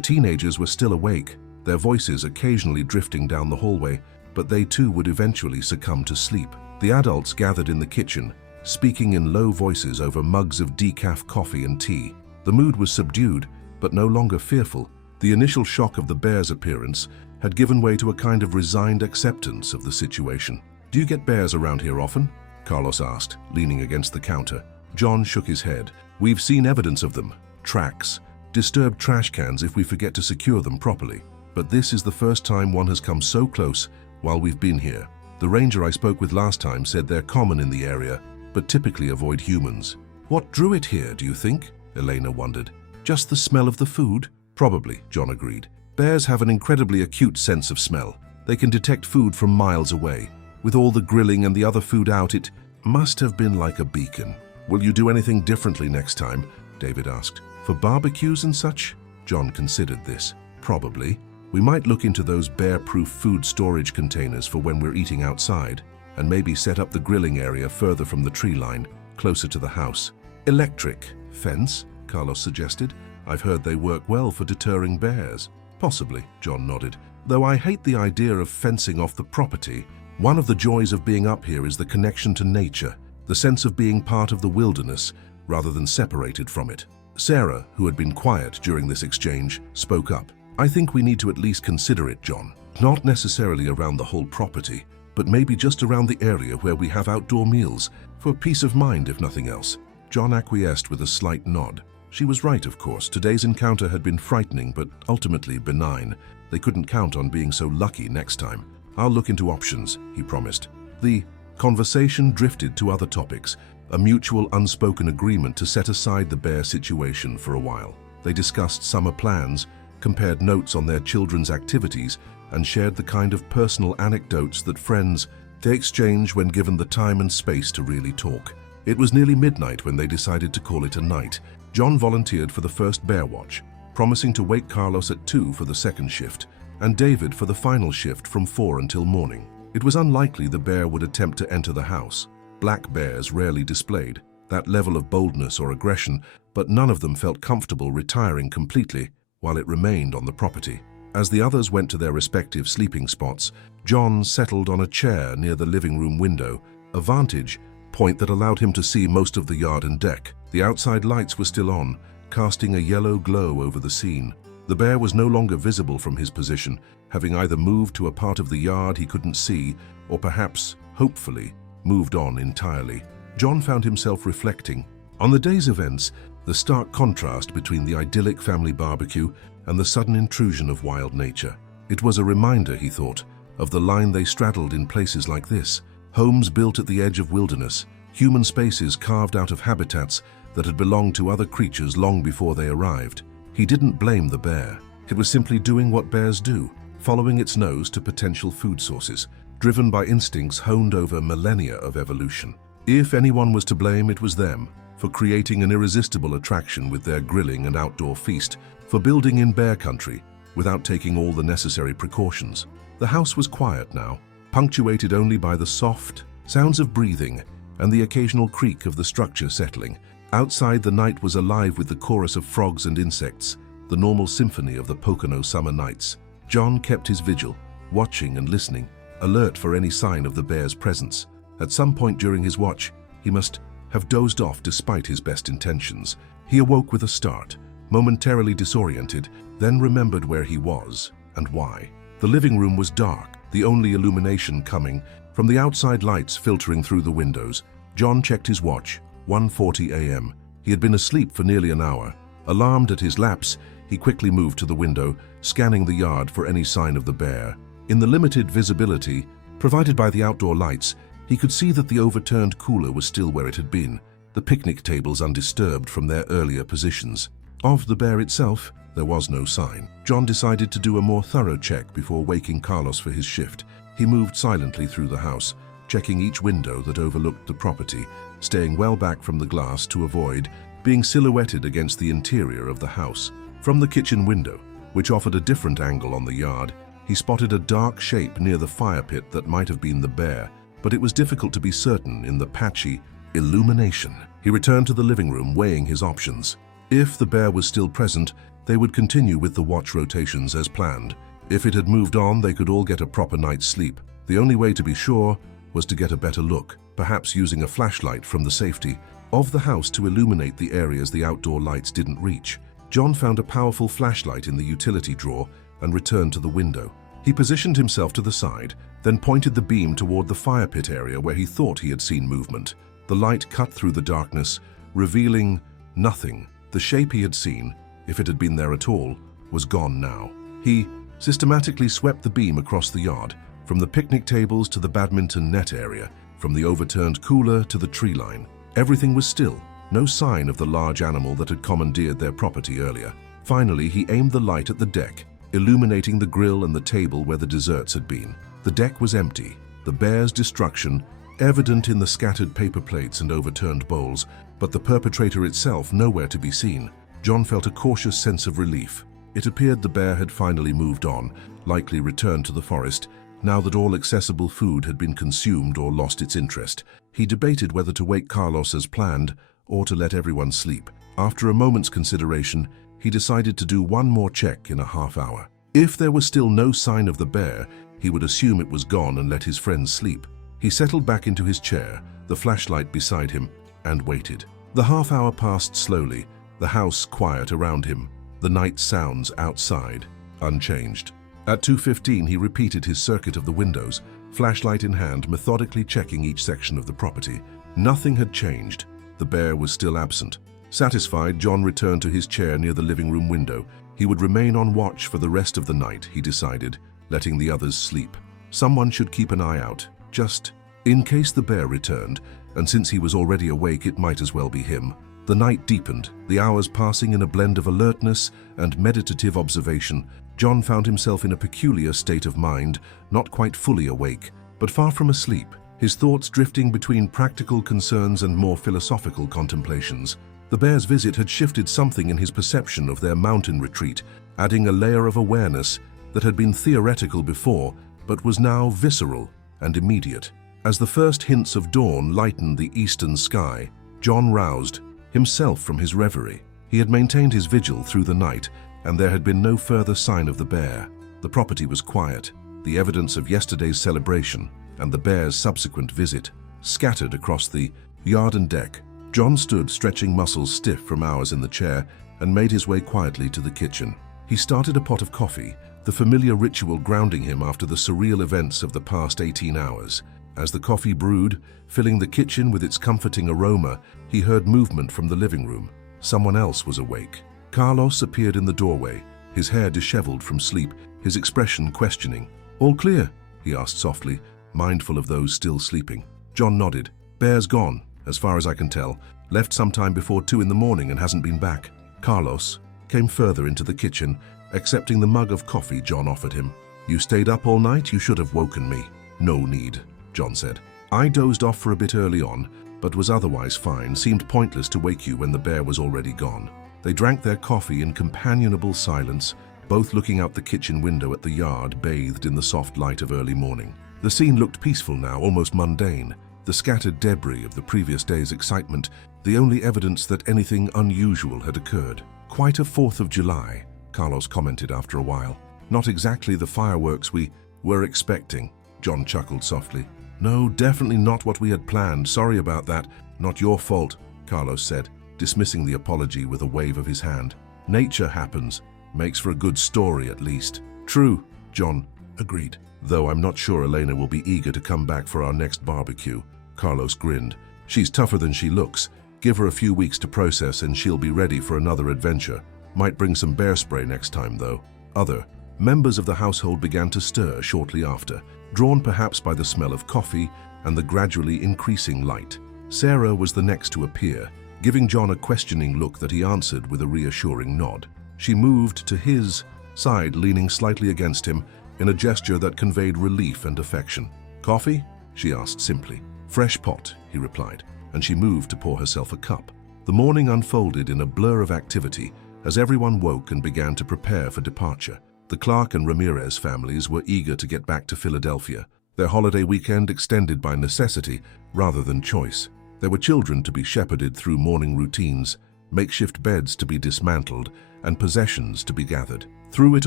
teenagers were still awake, their voices occasionally drifting down the hallway, but they too would eventually succumb to sleep. The adults gathered in the kitchen, speaking in low voices over mugs of decaf coffee and tea. The mood was subdued, but no longer fearful. The initial shock of the bear's appearance had given way to a kind of resigned acceptance of the situation. "Do you get bears around here often?" Carlos asked, leaning against the counter. John shook his head. "We've seen evidence of them. Tracks. Disturbed trash cans if we forget to secure them properly. But this is the first time one has come so close while we've been here. The ranger I spoke with last time said they're common in the area, but typically avoid humans." "What drew it here, do you think?" Elena wondered. "Just the smell of the food?" "Probably," John agreed. "Bears have an incredibly acute sense of smell. They can detect food from miles away. With all the grilling and the other food out, it must have been like a beacon." "Will you do anything differently next time?" David asked. "For barbecues and such?" John considered this. "Probably. We might look into those bear-proof food storage containers for when we're eating outside, and maybe set up the grilling area further from the tree line, closer to the house." "Electric fence?" Carlos suggested. "I've heard they work well for deterring bears." "Possibly," John nodded. "Though I hate the idea of fencing off the property. One of the joys of being up here is the connection to nature, the sense of being part of the wilderness rather than separated from it." Sarah, who had been quiet during this exchange, spoke up. "I think we need to at least consider it, John. Not necessarily around the whole property, but maybe just around the area where we have outdoor meals, for peace of mind if nothing else." John acquiesced with a slight nod. She was right, of course. Today's encounter had been frightening, but ultimately benign. They couldn't count on being so lucky next time. "I'll look into options," he promised. The conversation drifted to other topics, a mutual unspoken agreement to set aside the bear situation for a while. They discussed summer plans, compared notes on their children's activities, and shared the kind of personal anecdotes that friends they exchange when given the time and space to really talk. It was nearly midnight when they decided to call it a night. John volunteered for the first bear watch, promising to wake Carlos at 2 for the second shift, and David for the final shift from 4 until morning. It was unlikely the bear would attempt to enter the house. Black bears rarely displayed that level of boldness or aggression, but none of them felt comfortable retiring completely while it remained on the property. As the others went to their respective sleeping spots, John settled on a chair near the living room window, a vantage point that allowed him to see most of the yard and deck. The outside lights were still on, casting a yellow glow over the scene. The bear was no longer visible from his position, having either moved to a part of the yard he couldn't see, or perhaps, hopefully, moved on entirely. John found himself reflecting on the day's events, the stark contrast between the idyllic family barbecue and the sudden intrusion of wild nature. It was a reminder, he thought, of the line they straddled in places like this. Homes built at the edge of wilderness, human spaces carved out of habitats that had belonged to other creatures long before they arrived. He didn't blame the bear. It was simply doing what bears do, following its nose to potential food sources, driven by instincts honed over millennia of evolution. If anyone was to blame, it was them, for creating an irresistible attraction with their grilling and outdoor feast, for building in bear country without taking all the necessary precautions. The house was quiet now, punctuated only by the soft sounds of breathing and the occasional creak of the structure settling. Outside, the night was alive with the chorus of frogs and insects, the normal symphony of the Pocono summer nights. John kept his vigil, watching and listening, alert for any sign of the bear's presence. At some point during his watch, he must have dozed off despite his best intentions. He awoke with a start, momentarily disoriented, then remembered where he was and why. The living room was dark, the only illumination coming from the outside lights filtering through the windows. John checked his watch, 1:40 a.m. He had been asleep for nearly an hour. Alarmed at his lapse, he quickly moved to the window, scanning the yard for any sign of the bear. In the limited visibility provided by the outdoor lights, he could see that the overturned cooler was still where it had been, the picnic tables undisturbed from their earlier positions. Of the bear itself, there was no sign. John decided to do a more thorough check before waking Carlos for his shift. He moved silently through the house, checking each window that overlooked the property, staying well back from the glass to avoid being silhouetted against the interior of the house. From the kitchen window, which offered a different angle on the yard, he spotted a dark shape near the fire pit that might have been the bear, but it was difficult to be certain in the patchy illumination. He returned to the living room, weighing his options. If the bear was still present, they would continue with the watch rotations as planned. If it had moved on, they could all get a proper night's sleep. The only way to be sure was to get a better look, perhaps using a flashlight from the safety of the house to illuminate the areas the outdoor lights didn't reach. John found a powerful flashlight in the utility drawer and returned to the window. He positioned himself to the side, then pointed the beam toward the fire pit area where he thought he had seen movement. The light cut through the darkness, revealing nothing. The shape he had seen, if it had been there at all, was gone now. He systematically swept the beam across the yard, from the picnic tables to the badminton net area, from the overturned cooler to the tree line. Everything was still, no sign of the large animal that had commandeered their property earlier. Finally, he aimed the light at the deck, illuminating the grill and the table where the desserts had been. The deck was empty, the bear's destruction evident in the scattered paper plates and overturned bowls, but the perpetrator itself nowhere to be seen. John felt a cautious sense of relief. It appeared the bear had finally moved on, likely returned to the forest, now that all accessible food had been consumed or lost its interest. He debated whether to wake Carlos as planned or to let everyone sleep. After a moment's consideration, he decided to do one more check in a half hour. If there was still no sign of the bear, he would assume it was gone and let his friends sleep. He settled back into his chair, the flashlight beside him, and waited. The half hour passed slowly, the house quiet around him, the night sounds outside unchanged. At 2:15, he repeated his circuit of the windows, flashlight in hand, methodically checking each section of the property. Nothing had changed. The bear was still absent. Satisfied, John returned to his chair near the living room window. He would remain on watch for the rest of the night, he decided, letting the others sleep. Someone should keep an eye out, just in case the bear returned, and since he was already awake, it might as well be him. The night deepened, the hours passing in a blend of alertness and meditative observation. John found himself in a peculiar state of mind, not quite fully awake, but far from asleep, his thoughts drifting between practical concerns and more philosophical contemplations. The bear's visit had shifted something in his perception of their mountain retreat, adding a layer of awareness that had been theoretical before, but was now visceral and immediate. As the first hints of dawn lightened the eastern sky, John roused himself from his reverie. He had maintained his vigil through the night, and there had been no further sign of the bear. The property was quiet, the evidence of yesterday's celebration and the bear's subsequent visit scattered across the yard and deck. John stood, stretching muscles stiff from hours in the chair, and made his way quietly to the kitchen. He started a pot of coffee, the familiar ritual grounding him after the surreal events of the past 18 hours. As the coffee brewed, filling the kitchen with its comforting aroma, he heard movement from the living room. Someone else was awake. Carlos appeared in the doorway, his hair disheveled from sleep, his expression questioning. "All clear?" he asked softly, mindful of those still sleeping. John nodded. "Bear's gone, as far as I can tell. Left sometime before 2 in the morning and hasn't been back." Carlos came further into the kitchen, accepting the mug of coffee John offered him. "You stayed up all night? You should have woken me." "No need," John said. "I dozed off for a bit early on, but was otherwise fine. Seemed pointless to wake you when the bear was already gone." They drank their coffee in companionable silence, both looking out the kitchen window at the yard bathed in the soft light of early morning. The scene looked peaceful now, almost mundane. The scattered debris of the previous day's excitement, the only evidence that anything unusual had occurred. "Quite a 4th of July, Carlos commented after a while. "Not exactly the fireworks we were expecting," John chuckled softly. "No, definitely not what we had planned. Sorry about that. Not your fault," Carlos said, dismissing the apology with a wave of his hand. "Nature happens. Makes for a good story, at least." "True," John agreed. "Though I'm not sure Elena will be eager to come back for our next barbecue." Carlos grinned. "She's tougher than she looks. Give her a few weeks to process and she'll be ready for another adventure. Might bring some bear spray next time, though." Other members of the household began to stir shortly after, drawn perhaps by the smell of coffee and the gradually increasing light. Sarah was the next to appear, giving John a questioning look that he answered with a reassuring nod. She moved to his side, leaning slightly against him in a gesture that conveyed relief and affection. "Coffee?" she asked simply. "Fresh pot," he replied, and she moved to pour herself a cup. The morning unfolded in a blur of activity as everyone woke and began to prepare for departure. The Clark and Ramirez families were eager to get back to Philadelphia, their holiday weekend extended by necessity rather than choice. There were children to be shepherded through morning routines, makeshift beds to be dismantled, and possessions to be gathered. Through it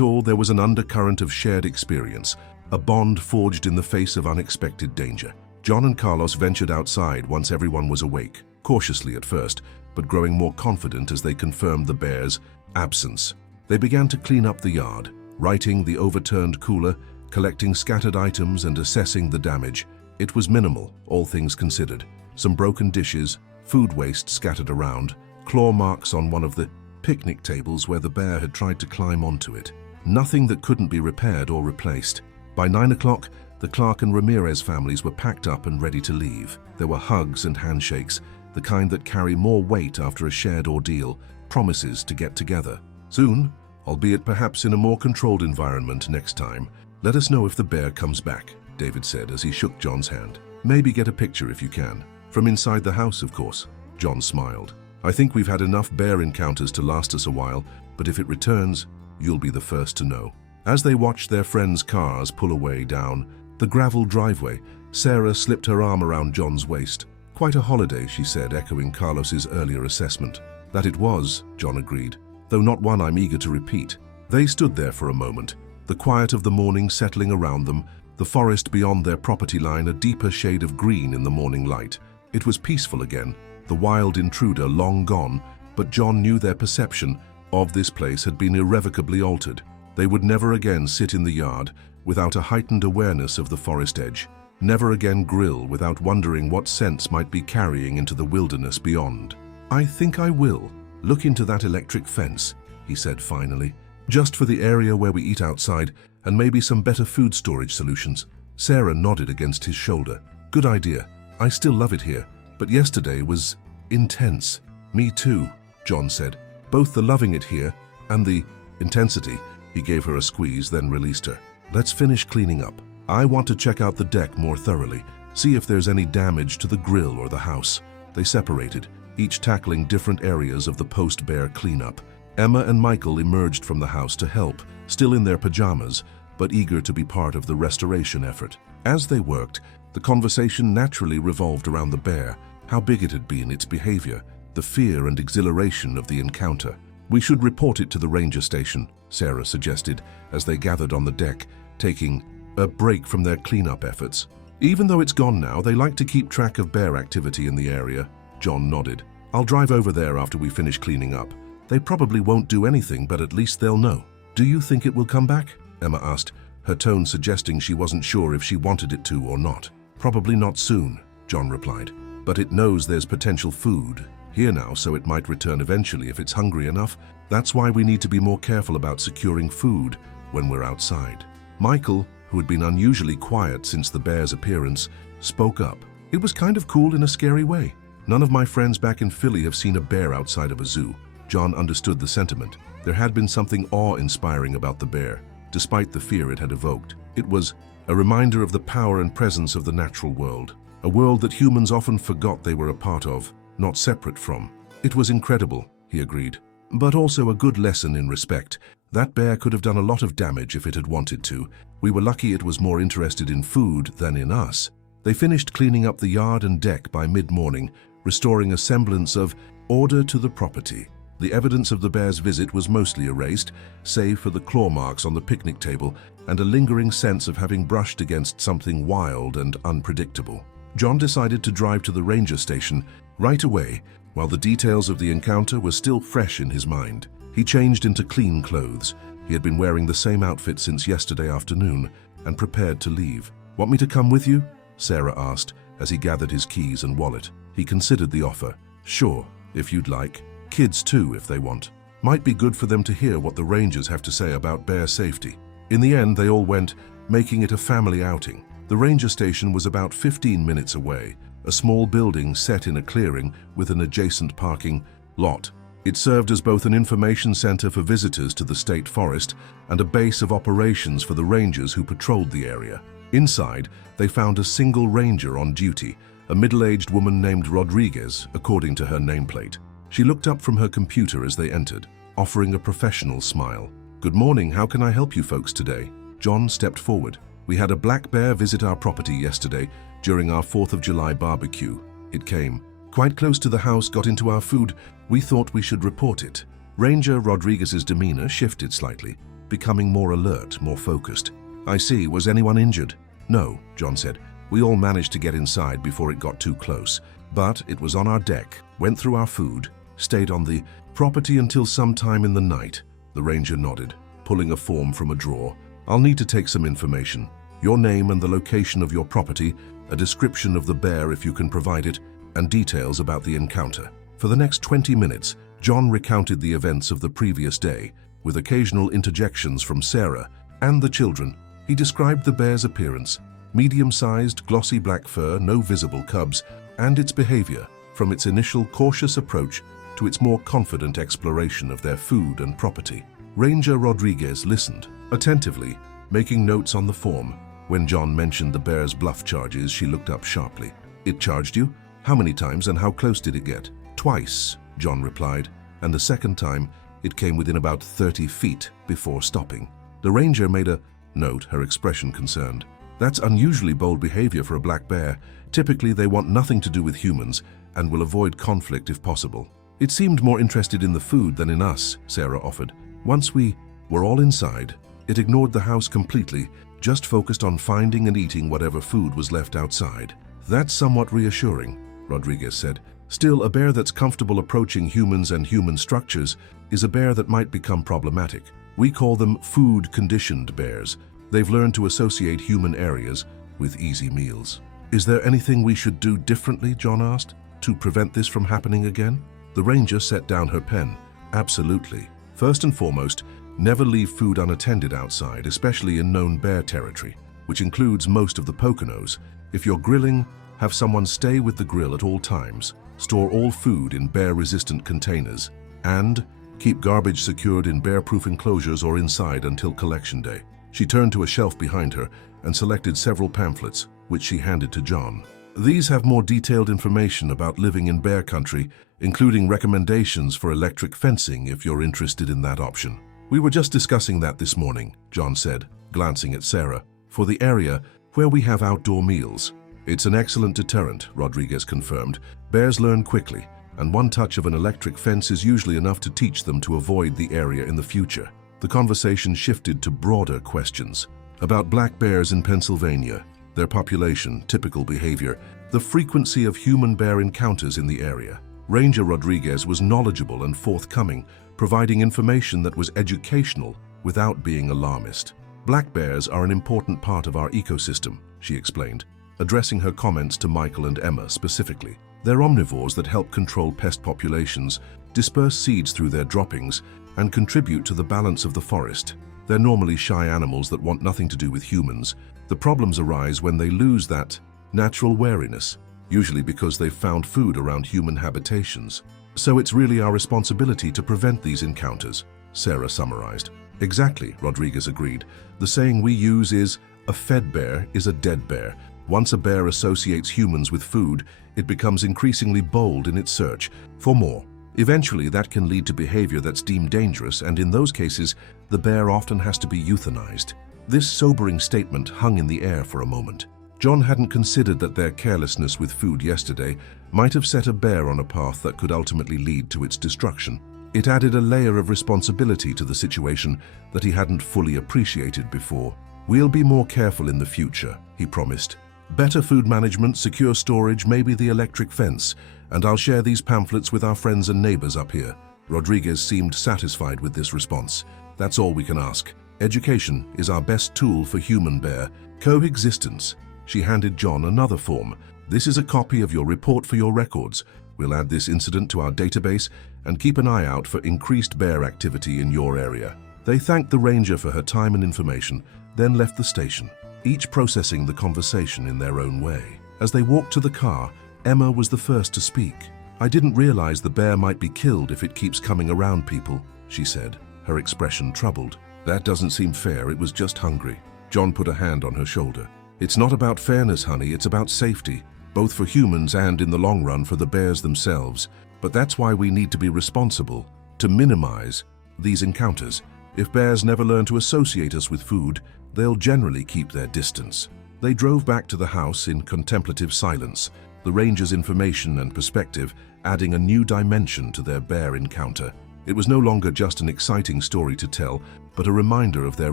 all, there was an undercurrent of shared experience, a bond forged in the face of unexpected danger. John and Carlos ventured outside once everyone was awake, cautiously at first, but growing more confident as they confirmed the bear's absence. They began to clean up the yard, righting the overturned cooler, collecting scattered items and assessing the damage. It was minimal, all things considered. Some broken dishes, food waste scattered around, claw marks on one of the picnic tables where the bear had tried to climb onto it. Nothing that couldn't be repaired or replaced. By 9 o'clock, the Clark and Ramirez families were packed up and ready to leave. There were hugs and handshakes, the kind that carry more weight after a shared ordeal, promises to get together. "Soon, albeit perhaps in a more controlled environment next time. Let us know if the bear comes back," David said as he shook John's hand. "Maybe get a picture if you can. From inside the house, of course." John smiled. "I think we've had enough bear encounters to last us a while, but if it returns, you'll be the first to know." As they watched their friends' cars pull away down the gravel driveway, Sarah slipped her arm around John's waist. "Quite a holiday," she said, echoing Carlos's earlier assessment. "That it was," John agreed, "though not one I'm eager to repeat." They stood there for a moment, the quiet of the morning settling around them, the forest beyond their property line a deeper shade of green in the morning light. It was peaceful again, the wild intruder long gone, but John knew their perception of this place had been irrevocably altered. They would never again sit in the yard without a heightened awareness of the forest edge, never again grill without wondering what scents might be carrying into the wilderness beyond. "I think I will look into that electric fence," he said finally, "just for the area where we eat outside and maybe some better food storage solutions." Sarah nodded against his shoulder. "Good idea. I still love it here, but yesterday was intense." "Me too," John said. "Both the loving it here and the intensity." He gave her a squeeze, then released her. "Let's finish cleaning up. I want to check out the deck more thoroughly, see if there's any damage to the grill or the house." They separated, each tackling different areas of the post-bear cleanup. Emma and Michael emerged from the house to help, still in their pajamas, but eager to be part of the restoration effort. As they worked, the conversation naturally revolved around the bear, how big it had been, its behavior, the fear and exhilaration of the encounter. "We should report it to the ranger station," Sarah suggested as they gathered on the deck, taking a break from their cleanup efforts. "Even though it's gone now, they like to keep track of bear activity in the area." John nodded. "I'll drive over there after we finish cleaning up. They probably won't do anything, but at least they'll know." "Do you think it will come back?" Emma asked, her tone suggesting she wasn't sure if she wanted it to or not. "Probably not soon," John replied. "But it knows there's potential food here now, so it might return eventually if it's hungry enough. That's why we need to be more careful about securing food when we're outside." Michael, who had been unusually quiet since the bear's appearance, spoke up. "It was kind of cool in a scary way. None of my friends back in Philly have seen a bear outside of a zoo." John understood the sentiment. There had been something awe-inspiring about the bear, despite the fear it had evoked. It was a reminder of the power and presence of the natural world, a world that humans often forgot they were a part of, not separate from. It was incredible, he agreed, but also a good lesson in respect. That bear could have done a lot of damage if it had wanted to. We were lucky it was more interested in food than in us. They finished cleaning up the yard and deck by mid-morning, restoring a semblance of order to the property. The evidence of the bear's visit was mostly erased, save for the claw marks on the picnic table and a lingering sense of having brushed against something wild and unpredictable. John decided to drive to the ranger station right away, while the details of the encounter were still fresh in his mind. He changed into clean clothes. He had been wearing the same outfit since yesterday afternoon and prepared to leave. "Want me to come with you?" Sarah asked as he gathered his keys and wallet. He considered the offer. "Sure, if you'd like. Kids too, if they want. Might be good for them to hear what the rangers have to say about bear safety." In the end, they all went, making it a family outing. The ranger station was about 15 minutes away, a small building set in a clearing with an adjacent parking lot. It served as both an information center for visitors to the state forest and a base of operations for the rangers who patrolled the area. Inside, they found a single ranger on duty, a middle-aged woman named Rodriguez, according to her nameplate. She looked up from her computer as they entered, offering a professional smile. "Good morning, how can I help you folks today?" John stepped forward. "We had a black bear visit our property yesterday during our 4th of July barbecue. It came quite close to the house, got into our food. We thought we should report it." Ranger Rodriguez's demeanor shifted slightly, becoming more alert, more focused. "I see. Was anyone injured?" "No," John said. "We all managed to get inside before it got too close. But it was on our deck, went through our food, stayed on the property until sometime in the night." The ranger nodded, pulling a form from a drawer. "I'll need to take some information. Your name and the location of your property, a description of the bear if you can provide it, and details about the encounter." For the next 20 minutes, John recounted the events of the previous day, with occasional interjections from Sarah and the children. He described the bear's appearance, medium-sized, glossy black fur, no visible cubs, and its behavior, from its initial cautious approach to its more confident exploration of their food and property. Ranger Rodriguez listened attentively, making notes on the form. When John mentioned the bear's bluff charges, she looked up sharply. "It charged you? How many times and how close did it get?" "Twice," John replied, "and the second time it came within about 30 feet before stopping." The ranger made a note, her expression concerned. "That's unusually bold behavior for a black bear. Typically they want nothing to do with humans and will avoid conflict if possible." "It seemed more interested in the food than in us," Sarah offered. "Once we were all inside, it ignored the house completely, just focused on finding and eating whatever food was left outside." "That's somewhat reassuring," Rodriguez said. "Still, a bear that's comfortable approaching humans and human structures is a bear that might become problematic. We call them food-conditioned bears. They've learned to associate human areas with easy meals." "Is there anything we should do differently," John asked, "to prevent this from happening again?" The ranger set down her pen. "Absolutely. First and foremost, never leave food unattended outside, especially in known bear territory, which includes most of the Poconos. If you're grilling, have someone stay with the grill at all times. Store all food in bear-resistant containers. And keep garbage secured in bear-proof enclosures or inside until collection day." She turned to a shelf behind her and selected several pamphlets, which she handed to John. "These have more detailed information about living in bear country, including recommendations for electric fencing if you're interested in that option." "We were just discussing that this morning," John said, glancing at Sarah, "for the area where we have outdoor meals." "It's an excellent deterrent," Rodriguez confirmed. "Bears learn quickly, and one touch of an electric fence is usually enough to teach them to avoid the area in the future." The conversation shifted to broader questions about black bears in Pennsylvania, their population, typical behavior, the frequency of human-bear encounters in the area. Ranger Rodriguez was knowledgeable and forthcoming, providing information that was educational without being alarmist. "Black bears are an important part of our ecosystem," she explained, addressing her comments to Michael and Emma specifically. "They're omnivores that help control pest populations, disperse seeds through their droppings, and contribute to the balance of the forest. They're normally shy animals that want nothing to do with humans. The problems arise when they lose that natural wariness, usually because they've found food around human habitations. So it's really our responsibility to prevent these encounters." Sarah summarized. Exactly, Rodriguez agreed. The saying we use is, a fed bear is a dead bear. Once a bear associates humans with food, it becomes increasingly bold in its search for more. Eventually, that can lead to behavior that's deemed dangerous, and in those cases, the bear often has to be euthanized. This sobering statement hung in the air for a moment. John hadn't considered that their carelessness with food yesterday might have set a bear on a path that could ultimately lead to its destruction. It added a layer of responsibility to the situation that he hadn't fully appreciated before. We'll be more careful in the future, he promised. Better food management, secure storage, maybe the electric fence, and I'll share these pamphlets with our friends and neighbors up here. Rodriguez seemed satisfied with this response. That's all we can ask. Education is our best tool for human-bear coexistence. She handed John another form. This is a copy of your report for your records. We'll add this incident to our database and keep an eye out for increased bear activity in your area. They thanked the ranger for her time and information, then left the station, each processing the conversation in their own way. As they walked to the car, Emma was the first to speak. I didn't realize the bear might be killed if it keeps coming around people, she said, her expression troubled. That doesn't seem fair, it was just hungry. John put a hand on her shoulder. It's not about fairness, honey, it's about safety, both for humans and in the long run for the bears themselves. But that's why we need to be responsible, to minimize these encounters. If bears never learn to associate us with food, they'll generally keep their distance. They drove back to the house in contemplative silence, the ranger's information and perspective adding a new dimension to their bear encounter. It was no longer just an exciting story to tell, but a reminder of their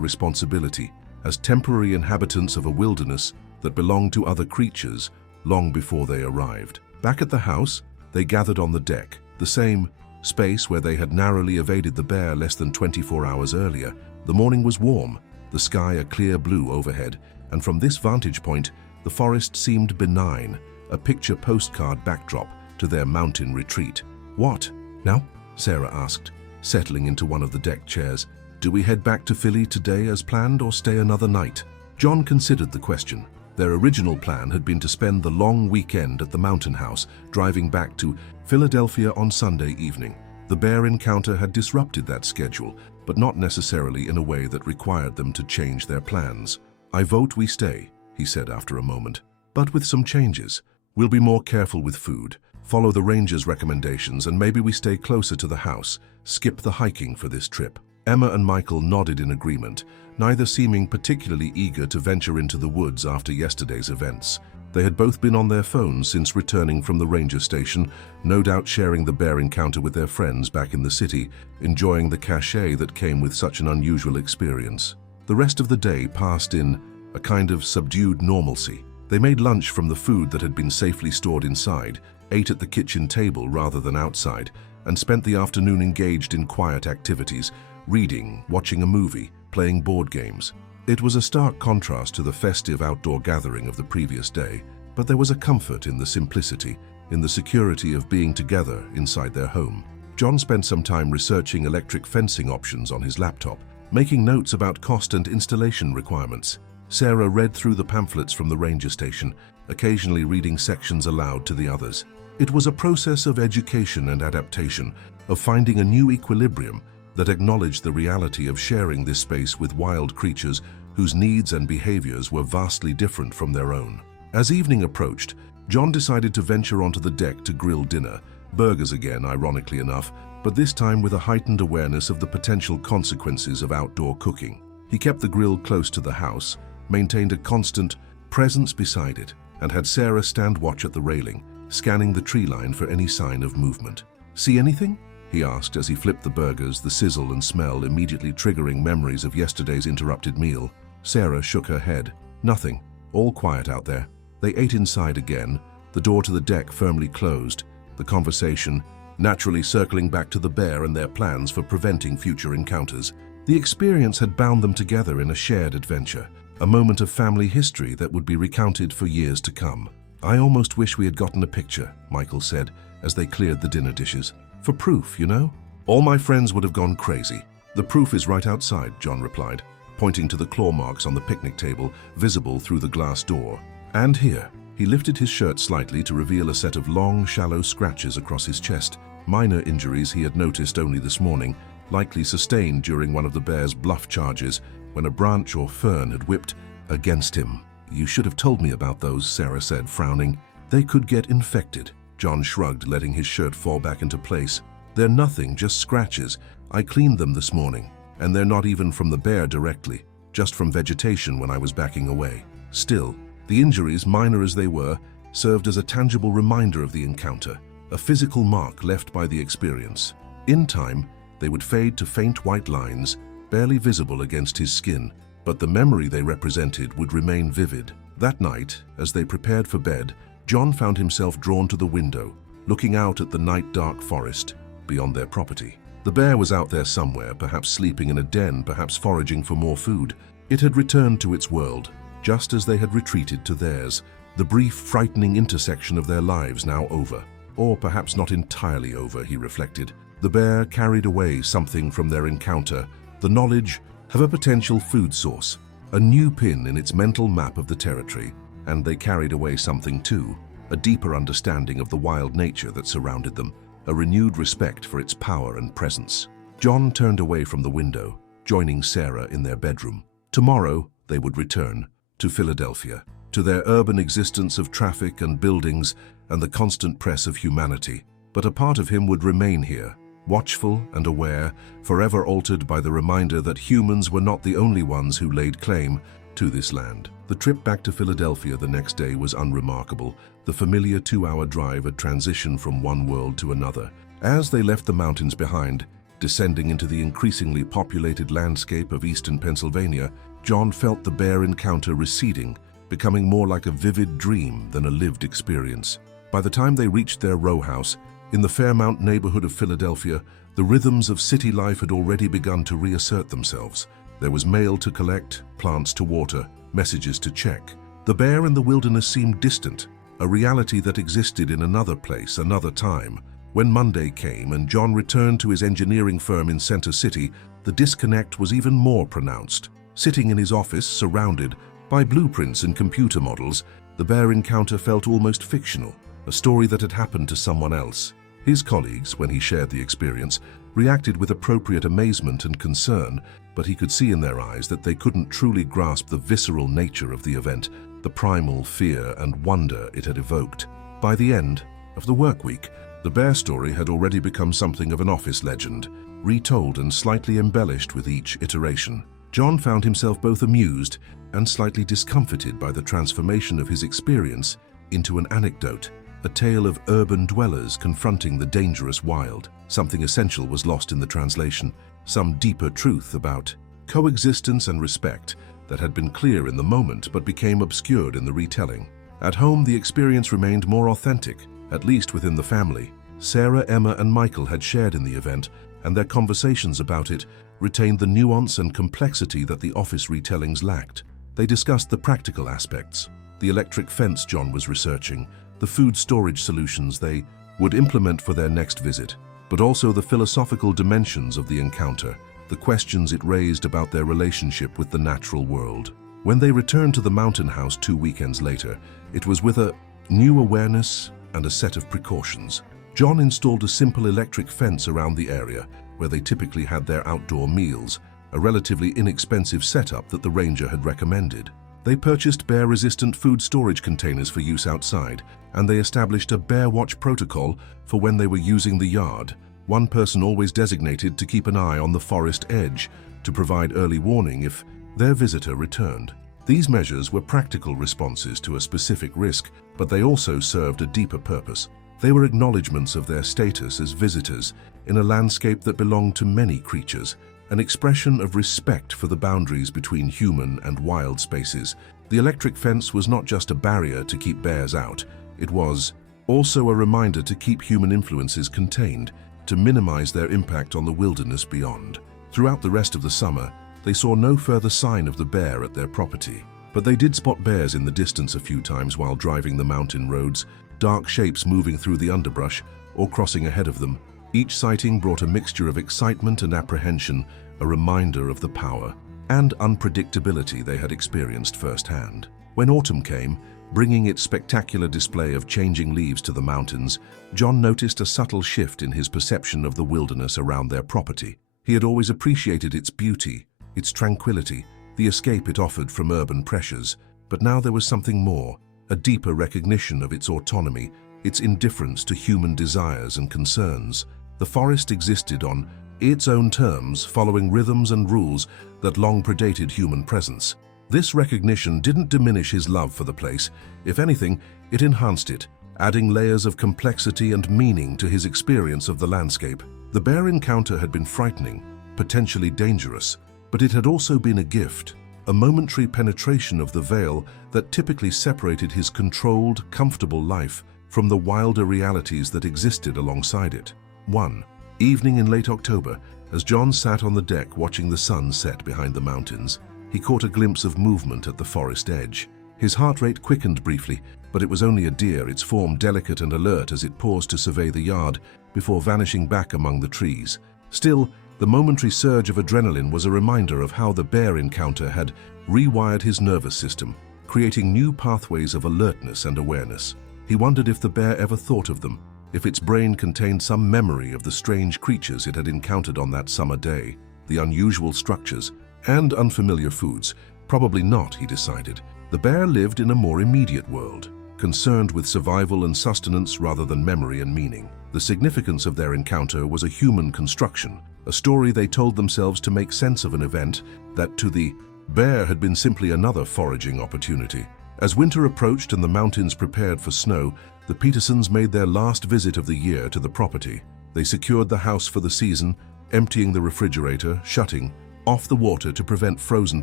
responsibility as temporary inhabitants of a wilderness that belonged to other creatures long before they arrived. Back at the house, they gathered on the deck, the same space where they had narrowly evaded the bear less than 24 hours earlier. The morning was warm, the sky a clear blue overhead, and from this vantage point, the forest seemed benign, a picture postcard backdrop to their mountain retreat. What now? Sarah asked, settling into one of the deck chairs. Do we head back to Philly today as planned or stay another night? John considered the question. Their original plan had been to spend the long weekend at the mountain house, driving back to Philadelphia on Sunday evening. The bear encounter had disrupted that schedule, but not necessarily in a way that required them to change their plans. I vote we stay, he said after a moment, but with some changes. We'll be more careful with food, follow the ranger's recommendations, and maybe we stay closer to the house, skip the hiking for this trip. Emma and Michael nodded in agreement, neither seeming particularly eager to venture into the woods after yesterday's events. They had both been on their phones since returning from the ranger station, no doubt sharing the bear encounter with their friends back in the city, enjoying the cachet that came with such an unusual experience. The rest of the day passed in a kind of subdued normalcy. They made lunch from the food that had been safely stored inside, ate at the kitchen table rather than outside, and spent the afternoon engaged in quiet activities, reading, watching a movie, playing board games. It was a stark contrast to the festive outdoor gathering of the previous day, but there was a comfort in the simplicity, in the security of being together inside their home. John spent some time researching electric fencing options on his laptop, making notes about cost and installation requirements. Sarah read through the pamphlets from the ranger station, occasionally reading sections aloud to the others. It was a process of education and adaptation, of finding a new equilibrium that acknowledged the reality of sharing this space with wild creatures whose needs and behaviors were vastly different from their own. As evening approached, John decided to venture onto the deck to grill dinner, burgers again, ironically enough, but this time with a heightened awareness of the potential consequences of outdoor cooking. He kept the grill close to the house, maintained a constant presence beside it, and had Sarah stand watch at the railing, scanning the tree line for any sign of movement. See anything? He asked as he flipped the burgers, the sizzle and smell immediately triggering memories of yesterday's interrupted meal. Sarah shook her head. Nothing. All quiet out there. They ate inside again, the door to the deck firmly closed, the conversation naturally circling back to the bear and their plans for preventing future encounters. The experience had bound them together in a shared adventure, a moment of family history that would be recounted for years to come. I almost wish we had gotten a picture, Michael said as they cleared the dinner dishes. For proof, you know? All my friends would have gone crazy. The proof is right outside, John replied, pointing to the claw marks on the picnic table, visible through the glass door. And here. He lifted his shirt slightly to reveal a set of long, shallow scratches across his chest, minor injuries he had noticed only this morning, likely sustained during one of the bear's bluff charges when a branch or fern had whipped against him. "You should have told me about those," Sarah said, frowning. "They could get infected." John shrugged, letting his shirt fall back into place. "They're nothing, just scratches. I cleaned them this morning, and they're not even from the bear directly, just from vegetation when I was backing away." Still, the injuries, minor as they were, served as a tangible reminder of the encounter, a physical mark left by the experience. In time, they would fade to faint white lines, barely visible against his skin, but the memory they represented would remain vivid. That night, as they prepared for bed, John found himself drawn to the window, looking out at the night-dark forest beyond their property. The bear was out there somewhere, perhaps sleeping in a den, perhaps foraging for more food. It had returned to its world, just as they had retreated to theirs, the brief, frightening intersection of their lives now over. Or perhaps not entirely over, he reflected. The bear carried away something from their encounter, the knowledge of a potential food source, a new pin in its mental map of the territory, and they carried away something too, a deeper understanding of the wild nature that surrounded them, a renewed respect for its power and presence. John turned away from the window, joining Sarah in their bedroom. Tomorrow, they would return to Philadelphia, to their urban existence of traffic and buildings and the constant press of humanity. But a part of him would remain here, watchful and aware, forever altered by the reminder that humans were not the only ones who laid claim to this land. The trip back to Philadelphia the next day was unremarkable, the familiar 2-hour drive a transition from one world to another. As they left the mountains behind, descending into the increasingly populated landscape of eastern Pennsylvania, John felt the bear encounter receding, becoming more like a vivid dream than a lived experience. By the time they reached their row house, in the Fairmount neighborhood of Philadelphia, the rhythms of city life had already begun to reassert themselves. There was mail to collect, plants to water, messages to check. The bear and the wilderness seemed distant, a reality that existed in another place, another time. When Monday came and John returned to his engineering firm in Center City, the disconnect was even more pronounced. Sitting in his office, surrounded by blueprints and computer models, the bear encounter felt almost fictional, a story that had happened to someone else. His colleagues, when he shared the experience, reacted with appropriate amazement and concern, but he could see in their eyes that they couldn't truly grasp the visceral nature of the event, the primal fear and wonder it had evoked. By the end of the work week, the bear story had already become something of an office legend, retold and slightly embellished with each iteration. John found himself both amused and slightly discomfited by the transformation of his experience into an anecdote, a tale of urban dwellers confronting the dangerous wild. Something essential was lost in the translation, some deeper truth about coexistence and respect that had been clear in the moment but became obscured in the retelling. At home, the experience remained more authentic, at least within the family. Sarah, Emma, and Michael had shared in the event, and their conversations about it retained the nuance and complexity that the office retellings lacked. They discussed the practical aspects, the electric fence John was researching, the food storage solutions they would implement for their next visit, but also the philosophical dimensions of the encounter, the questions it raised about their relationship with the natural world. When they returned to the mountain house 2 weekends later, it was with a new awareness and a set of precautions. John installed a simple electric fence around the area where they typically had their outdoor meals, a relatively inexpensive setup that the ranger had recommended. They purchased bear-resistant food storage containers for use outside, and they established a bear watch protocol for when they were using the yard. One person always designated to keep an eye on the forest edge to provide early warning if their visitor returned. These measures were practical responses to a specific risk, but they also served a deeper purpose. They were acknowledgments of their status as visitors in a landscape that belonged to many creatures, an expression of respect for the boundaries between human and wild spaces. The electric fence was not just a barrier to keep bears out, it was also a reminder to keep human influences contained, to minimize their impact on the wilderness beyond. Throughout the rest of the summer, they saw no further sign of the bear at their property, but they did spot bears in the distance a few times while driving the mountain roads, dark shapes moving through the underbrush or crossing ahead of them. Each sighting brought a mixture of excitement and apprehension, a reminder of the power and unpredictability they had experienced firsthand. When autumn came, bringing its spectacular display of changing leaves to the mountains, John noticed a subtle shift in his perception of the wilderness around their property. He had always appreciated its beauty, its tranquility, the escape it offered from urban pressures. But now there was something more, a deeper recognition of its autonomy, its indifference to human desires and concerns. The forest existed on its own terms, following rhythms and rules that long predated human presence. This recognition didn't diminish his love for the place. If anything, it enhanced it, adding layers of complexity and meaning to his experience of the landscape. The bear encounter had been frightening, potentially dangerous, but it had also been a gift, a momentary penetration of the veil that typically separated his controlled, comfortable life from the wilder realities that existed alongside it. One evening in late October, as John sat on the deck watching the sun set behind the mountains, he caught a glimpse of movement at the forest edge. His heart rate quickened briefly, but it was only a deer, its form delicate and alert as it paused to survey the yard before vanishing back among the trees. Still, the momentary surge of adrenaline was a reminder of how the bear encounter had rewired his nervous system, creating new pathways of alertness and awareness. He wondered if the bear ever thought of them, if its brain contained some memory of the strange creatures it had encountered on that summer day, the unusual structures and unfamiliar foods. Probably not, he decided. The bear lived in a more immediate world, concerned with survival and sustenance rather than memory and meaning. The significance of their encounter was a human construction, a story they told themselves to make sense of an event that to the bear had been simply another foraging opportunity. As winter approached and the mountains prepared for snow, the Petersons made their last visit of the year to the property. They secured the house for the season, emptying the refrigerator, shutting off the water to prevent frozen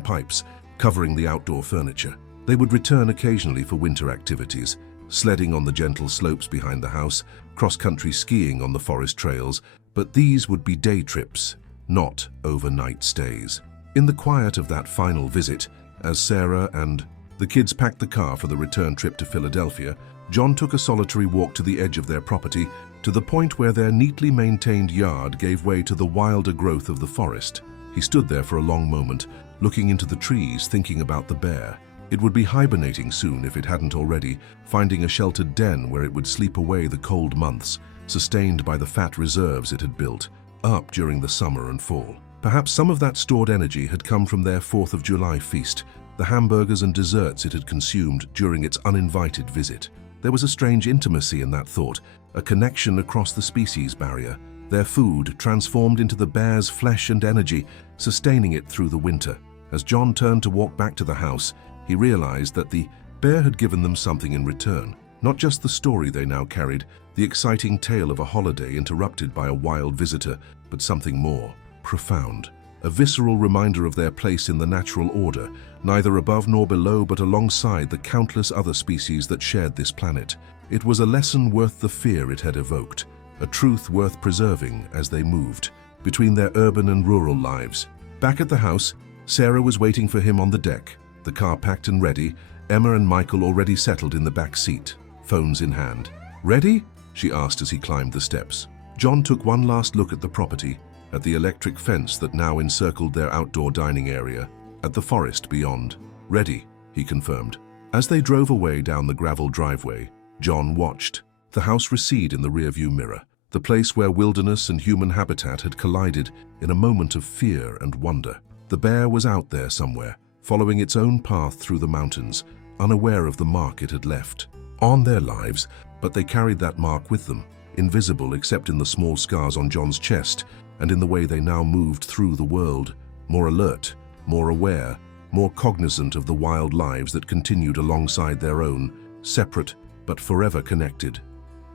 pipes covering the outdoor furniture. They would return occasionally for winter activities, sledding on the gentle slopes behind the house, cross-country skiing on the forest trails, but these would be day trips, not overnight stays. In the quiet of that final visit, as Sarah and the kids packed the car for the return trip to Philadelphia, John took a solitary walk to the edge of their property, to the point where their neatly maintained yard gave way to the wilder growth of the forest. He stood there for a long moment, looking into the trees, thinking about the bear. It would be hibernating soon if it hadn't already, finding a sheltered den where it would sleep away the cold months, sustained by the fat reserves it had built up during the summer and fall. Perhaps some of that stored energy had come from their 4th of July feast, the hamburgers and desserts it had consumed during its uninvited visit. There was a strange intimacy in that thought, a connection across the species barrier. Their food transformed into the bear's flesh and energy, sustaining it through the winter. As John turned to walk back to the house, he realized that the bear had given them something in return. Not just the story they now carried, the exciting tale of a holiday interrupted by a wild visitor, but something more profound. A visceral reminder of their place in the natural order, neither above nor below but alongside the countless other species that shared this planet. It was a lesson worth the fear it had evoked, a truth worth preserving as they moved between their urban and rural lives. Back at the house, Sarah was waiting for him on the deck, the car packed and ready, Emma and Michael already settled in the back seat, phones in hand. "Ready?" she asked as he climbed the steps. John took one last look at the property, at the electric fence that now encircled their outdoor dining area, at the forest beyond. "Ready," he confirmed. As they drove away down the gravel driveway, John watched the house recede in the rearview mirror, the place where wilderness and human habitat had collided in a moment of fear and wonder. The bear was out there somewhere, following its own path through the mountains, unaware of the mark it had left on their lives, but they carried that mark with them, invisible except in the small scars on John's chest and in the way they now moved through the world, more alert, more aware, more cognizant of the wild lives that continued alongside their own, separate but forever connected.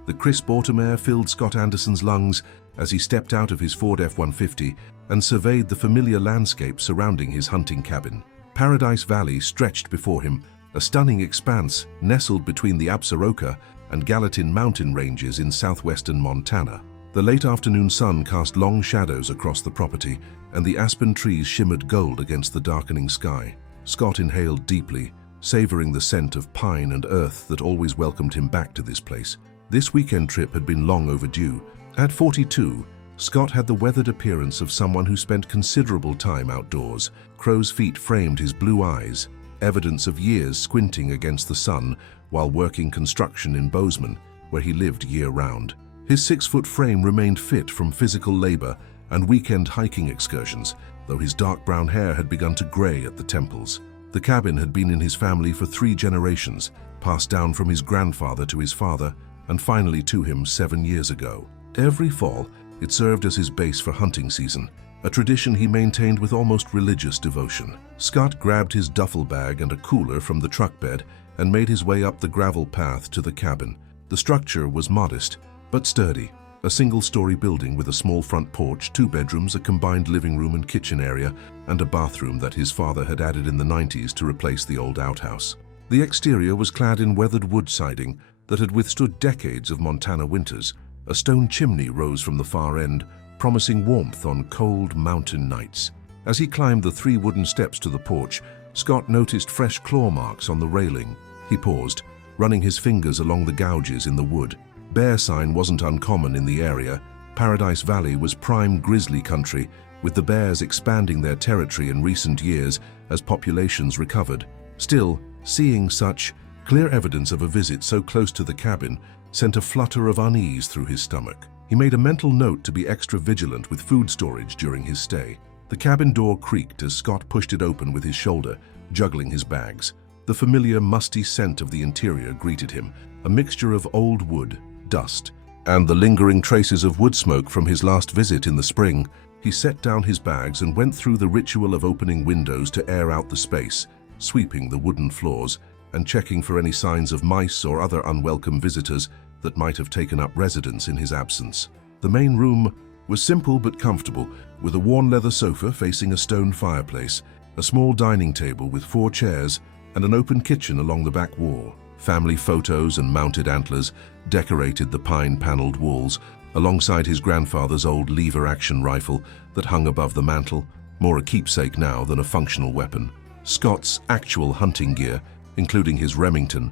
The crisp autumn air filled Scott Anderson's lungs as he stepped out of his Ford F-150 and surveyed the familiar landscape surrounding his hunting cabin. Paradise Valley stretched before him, a stunning expanse nestled between the Absaroka and Gallatin mountain ranges in southwestern Montana. The late afternoon sun cast long shadows across the property, and the aspen trees shimmered gold against the darkening sky. Scott inhaled deeply, savoring the scent of pine and earth that always welcomed him back to this place. This weekend trip had been long overdue. At 42, Scott had the weathered appearance of someone who spent considerable time outdoors. Crow's feet framed his blue eyes, evidence of years squinting against the sun while working construction in Bozeman, where he lived year-round. His 6-foot frame remained fit from physical labor, and weekend hiking excursions, though his dark brown hair had begun to gray at the temples. The cabin had been in his family for 3 generations, passed down from his grandfather to his father, and finally to him 7 years ago. Every fall, it served as his base for hunting season, a tradition he maintained with almost religious devotion. Scott grabbed his duffel bag and a cooler from the truck bed and made his way up the gravel path to the cabin. The structure was modest, but sturdy. A single-story building with a small front porch, 2 bedrooms, a combined living room and kitchen area, and a bathroom that his father had added in the 90s to replace the old outhouse. The exterior was clad in weathered wood siding that had withstood decades of Montana winters. A stone chimney rose from the far end, promising warmth on cold mountain nights. As he climbed the 3 wooden steps to the porch, Scott noticed fresh claw marks on the railing. He paused, running his fingers along the gouges in the wood. Bear sign wasn't uncommon in the area. Paradise Valley was prime grizzly country, with the bears expanding their territory in recent years as populations recovered. Still, seeing such clear evidence of a visit so close to the cabin sent a flutter of unease through his stomach. He made a mental note to be extra vigilant with food storage during his stay. The cabin door creaked as Scott pushed it open with his shoulder, juggling his bags. The familiar musty scent of the interior greeted him, a mixture of old wood, dust, and the lingering traces of wood smoke from his last visit in the spring. He set down his bags and went through the ritual of opening windows to air out the space, sweeping the wooden floors and checking for any signs of mice or other unwelcome visitors that might have taken up residence in his absence. The main room was simple but comfortable, with a worn leather sofa facing a stone fireplace, a small dining table with 4 chairs, and an open kitchen along the back wall. Family photos and mounted antlers decorated the pine-paneled walls, alongside his grandfather's old lever-action rifle that hung above the mantel, more a keepsake now than a functional weapon. Scott's actual hunting gear, including his Remington,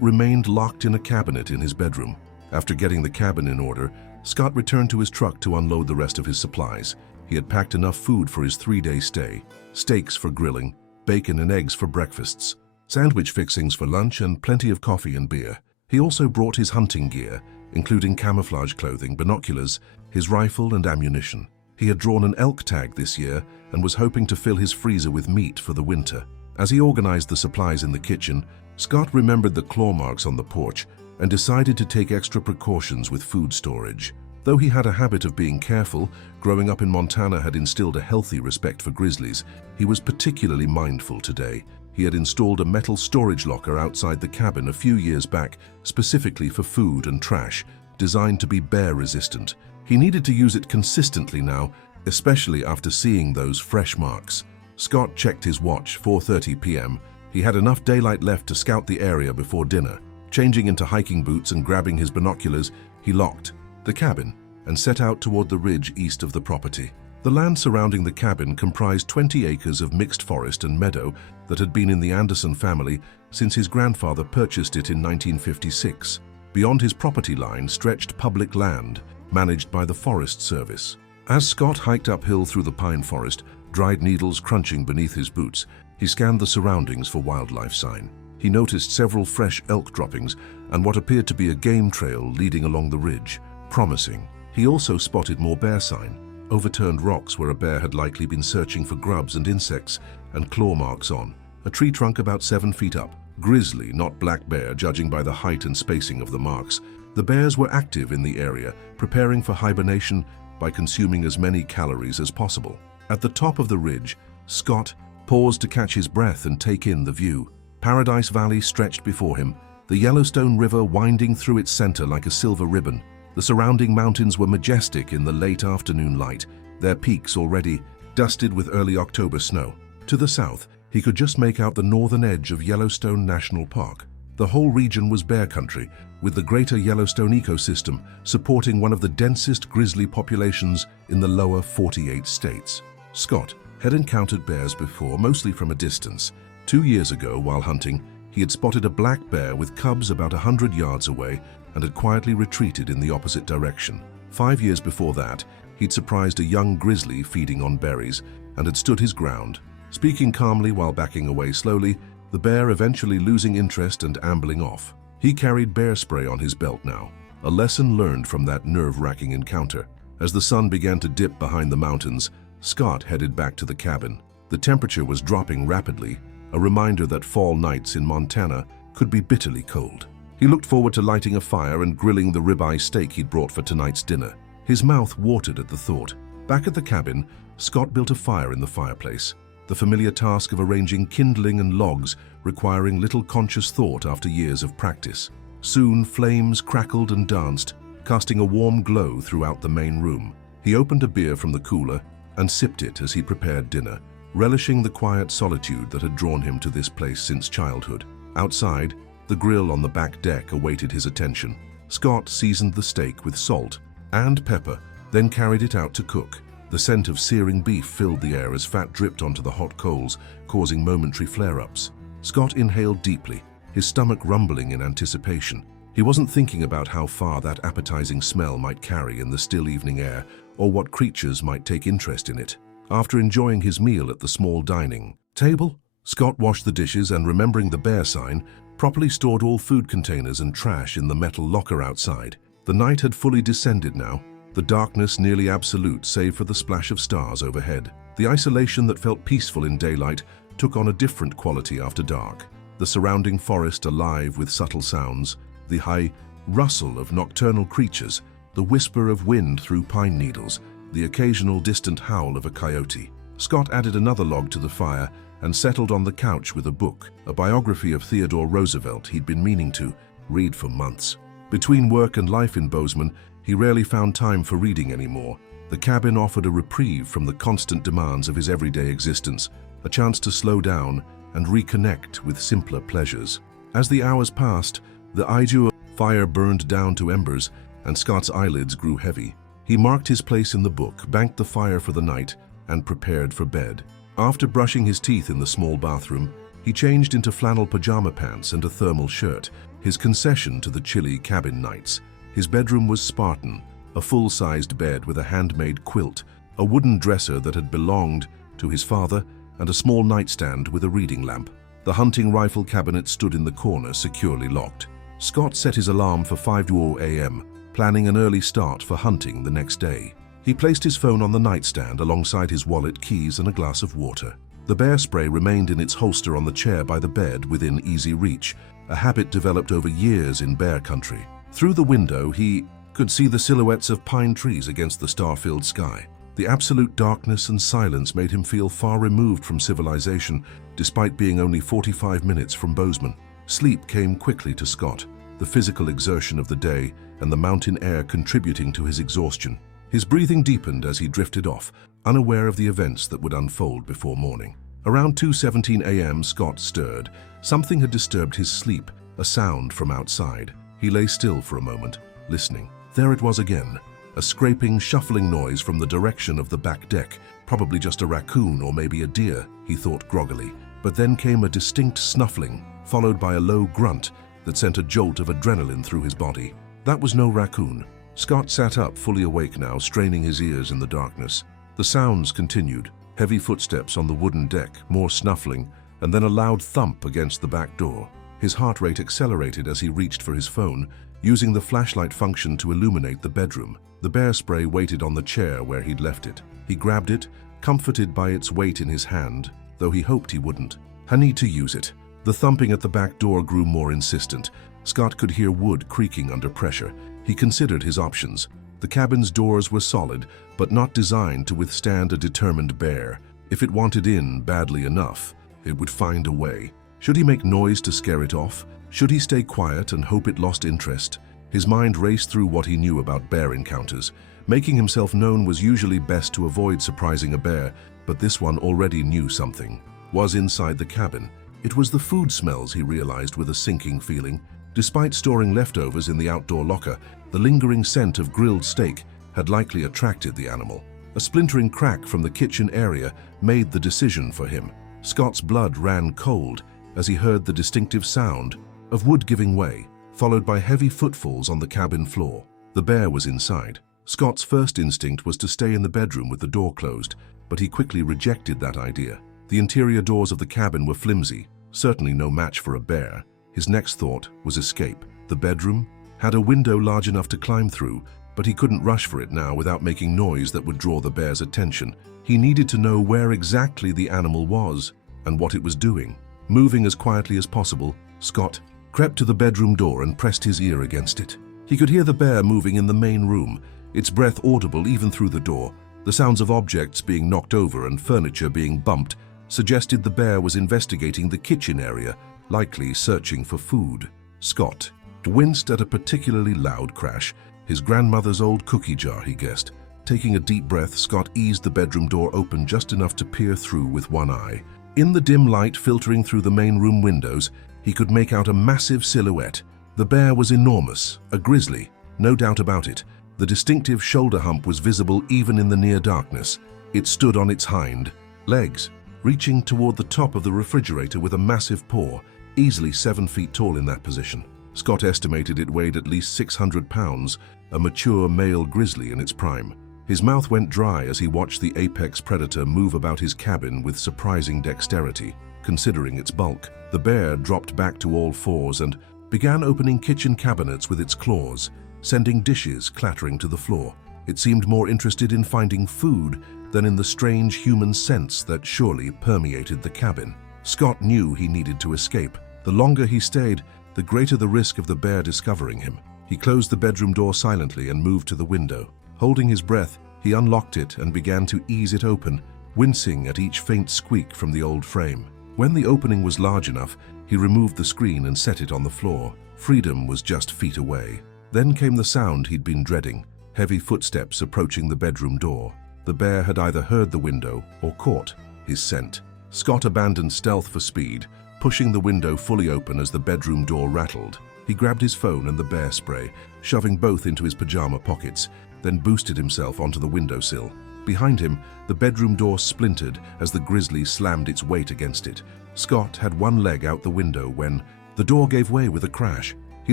remained locked in a cabinet in his bedroom. After getting the cabin in order, Scott returned to his truck to unload the rest of his supplies. He had packed enough food for his 3-day stay: steaks for grilling, bacon and eggs for breakfasts, sandwich fixings for lunch, and plenty of coffee and beer. He also brought his hunting gear, including camouflage clothing, binoculars, his rifle and ammunition. He had drawn an elk tag this year and was hoping to fill his freezer with meat for the winter. As he organized the supplies in the kitchen, Scott remembered the claw marks on the porch and decided to take extra precautions with food storage. Though he had a habit of being careful, growing up in Montana had instilled a healthy respect for grizzlies, he was particularly mindful today. He had installed a metal storage locker outside the cabin a few years back, specifically for food and trash, designed to be bear-resistant. He needed to use it consistently now, especially after seeing those fresh marks. Scott checked his watch, 4:30 p.m. He had enough daylight left to scout the area before dinner. Changing into hiking boots and grabbing his binoculars, he locked the cabin and set out toward the ridge east of the property. The land surrounding the cabin comprised 20 acres of mixed forest and meadow that had been in the Anderson family since his grandfather purchased it in 1956. Beyond his property line stretched public land, managed by the Forest Service. As Scott hiked uphill through the pine forest, dried needles crunching beneath his boots, he scanned the surroundings for wildlife sign. He noticed several fresh elk droppings and what appeared to be a game trail leading along the ridge. Promising. He also spotted more bear sign, overturned rocks where a bear had likely been searching for grubs and insects, and claw marks on a tree trunk about 7 feet up. Grizzly, not black bear, judging by the height and spacing of the marks. The bears were active in the area, preparing for hibernation by consuming as many calories as possible. At the top of the ridge, Scott paused to catch his breath and take in the view. Paradise Valley stretched before him, the Yellowstone River winding through its center like a silver ribbon. The surrounding mountains were majestic in the late afternoon light, their peaks already dusted with early October snow. To the south, he could just make out the northern edge of Yellowstone National Park. The whole region was bear country, with the greater Yellowstone ecosystem supporting one of the densest grizzly populations in the lower 48 states. Scott had encountered bears before, mostly from a distance. 2 years ago, while hunting, he had spotted a black bear with cubs about 100 yards away and had quietly retreated in the opposite direction. 5 years before that, he'd surprised a young grizzly feeding on berries and had stood his ground, speaking calmly while backing away slowly, the bear eventually losing interest and ambling off. He carried bear spray on his belt now, a lesson learned from that nerve-wracking encounter. As the sun began to dip behind the mountains, Scott headed back to the cabin. The temperature was dropping rapidly, a reminder that fall nights in Montana could be bitterly cold. He looked forward to lighting a fire and grilling the ribeye steak he'd brought for tonight's dinner. His mouth watered at the thought. Back at the cabin, Scott built a fire in the fireplace, the familiar task of arranging kindling and logs requiring little conscious thought after years of practice. Soon, flames crackled and danced, casting a warm glow throughout the main room. He opened a beer from the cooler and sipped it as he prepared dinner, relishing the quiet solitude that had drawn him to this place since childhood. Outside, the grill on the back deck awaited his attention. Scott seasoned the steak with salt and pepper, then carried it out to cook. The scent of searing beef filled the air as fat dripped onto the hot coals, causing momentary flare-ups. Scott inhaled deeply, his stomach rumbling in anticipation. He wasn't thinking about how far that appetizing smell might carry in the still evening air, or what creatures might take interest in it. After enjoying his meal at the small dining table, Scott washed the dishes and, remembering the bear sign, properly stored all food containers and trash in the metal locker outside. The night had fully descended now, the darkness nearly absolute save for the splash of stars overhead. The isolation that felt peaceful in daylight took on a different quality after dark. The surrounding forest alive with subtle sounds, the high rustle of nocturnal creatures, the whisper of wind through pine needles, the occasional distant howl of a coyote. Scott added another log to the fire and settled on the couch with a book, a biography of Theodore Roosevelt he'd been meaning to read for months. Between work and life in Bozeman, he rarely found time for reading anymore. The cabin offered a reprieve from the constant demands of his everyday existence, a chance to slow down and reconnect with simpler pleasures. As the hours passed, the Iju fire burned down to embers, and Scott's eyelids grew heavy. He marked his place in the book, banked the fire for the night, and prepared for bed. After brushing his teeth in the small bathroom, he changed into flannel pajama pants and a thermal shirt, his concession to the chilly cabin nights. His bedroom was Spartan, a full-sized bed with a handmade quilt, a wooden dresser that had belonged to his father, and a small nightstand with a reading lamp. The hunting rifle cabinet stood in the corner, securely locked. Scott set his alarm for 5:20 a.m., planning an early start for hunting the next day. He placed his phone on the nightstand alongside his wallet, keys, and a glass of water. The bear spray remained in its holster on the chair by the bed within easy reach, a habit developed over years in bear country. Through the window, he could see the silhouettes of pine trees against the star-filled sky. The absolute darkness and silence made him feel far removed from civilization, despite being only 45 minutes from Bozeman. Sleep came quickly to Scott, the physical exertion of the day and the mountain air contributing to his exhaustion. His breathing deepened as he drifted off, unaware of the events that would unfold before morning. Around 2:17 a.m., Scott stirred. Something had disturbed his sleep, a sound from outside. He lay still for a moment, listening. There it was again, a scraping, shuffling noise from the direction of the back deck. Probably just a raccoon or maybe a deer, he thought groggily. But then came a distinct snuffling, followed by a low grunt that sent a jolt of adrenaline through his body. That was no raccoon. Scott sat up, fully awake now, straining his ears in the darkness. The sounds continued. Heavy footsteps on the wooden deck, more snuffling, and then a loud thump against the back door. His heart rate accelerated as he reached for his phone, using the flashlight function to illuminate the bedroom. The bear spray waited on the chair where he'd left it. He grabbed it, comforted by its weight in his hand, though he hoped he wouldn't. I need to use it. The thumping at the back door grew more insistent. Scott could hear wood creaking under pressure. He considered his options. The cabin's doors were solid, but not designed to withstand a determined bear. If it wanted in badly enough, it would find a way. Should he make noise to scare it off? Should he stay quiet and hope it lost interest? His mind raced through what he knew about bear encounters. Making himself known was usually best to avoid surprising a bear, but this one already knew something. Was inside the cabin. It was the food smells, he realized with a sinking feeling. Despite storing leftovers in the outdoor locker, the lingering scent of grilled steak had likely attracted the animal. A splintering crack from the kitchen area made the decision for him. Scott's blood ran cold as he heard the distinctive sound of wood giving way, followed by heavy footfalls on the cabin floor. The bear was inside. Scott's first instinct was to stay in the bedroom with the door closed, but he quickly rejected that idea. The interior doors of the cabin were flimsy, certainly no match for a bear. His next thought was escape. The bedroom had a window large enough to climb through, but he couldn't rush for it now without making noise that would draw the bear's attention. He needed to know where exactly the animal was and what it was doing. Moving as quietly as possible, Scott crept to the bedroom door and pressed his ear against it. He could hear the bear moving in the main room, its breath audible even through the door. The sounds of objects being knocked over and furniture being bumped suggested the bear was investigating the kitchen area, likely searching for food. Scott winced at a particularly loud crash. His grandmother's old cookie jar, he guessed. Taking a deep breath, Scott eased the bedroom door open just enough to peer through with one eye. In the dim light filtering through the main room windows, he could make out a massive silhouette. The bear was enormous, a grizzly, no doubt about it. The distinctive shoulder hump was visible even in the near darkness. It stood on its hind legs, reaching toward the top of the refrigerator with a massive paw, easily 7 feet tall in that position. Scott estimated it weighed at least 600 pounds, a mature male grizzly in its prime. His mouth went dry as he watched the apex predator move about his cabin with surprising dexterity, considering its bulk. The bear dropped back to all fours and began opening kitchen cabinets with its claws, sending dishes clattering to the floor. It seemed more interested in finding food than in the strange human scents that surely permeated the cabin. Scott knew he needed to escape. The longer he stayed, the greater the risk of the bear discovering him. He closed the bedroom door silently and moved to the window. Holding his breath, he unlocked it and began to ease it open, wincing at each faint squeak from the old frame. When the opening was large enough, he removed the screen and set it on the floor. Freedom was just feet away. Then came the sound he'd been dreading, heavy footsteps approaching the bedroom door. The bear had either heard the window or caught his scent. Scott abandoned stealth for speed, pushing the window fully open as the bedroom door rattled. He grabbed his phone and the bear spray, shoving both into his pajama pockets, then boosted himself onto the windowsill. Behind him, the bedroom door splintered as the grizzly slammed its weight against it. Scott had one leg out the window when the door gave way with a crash. He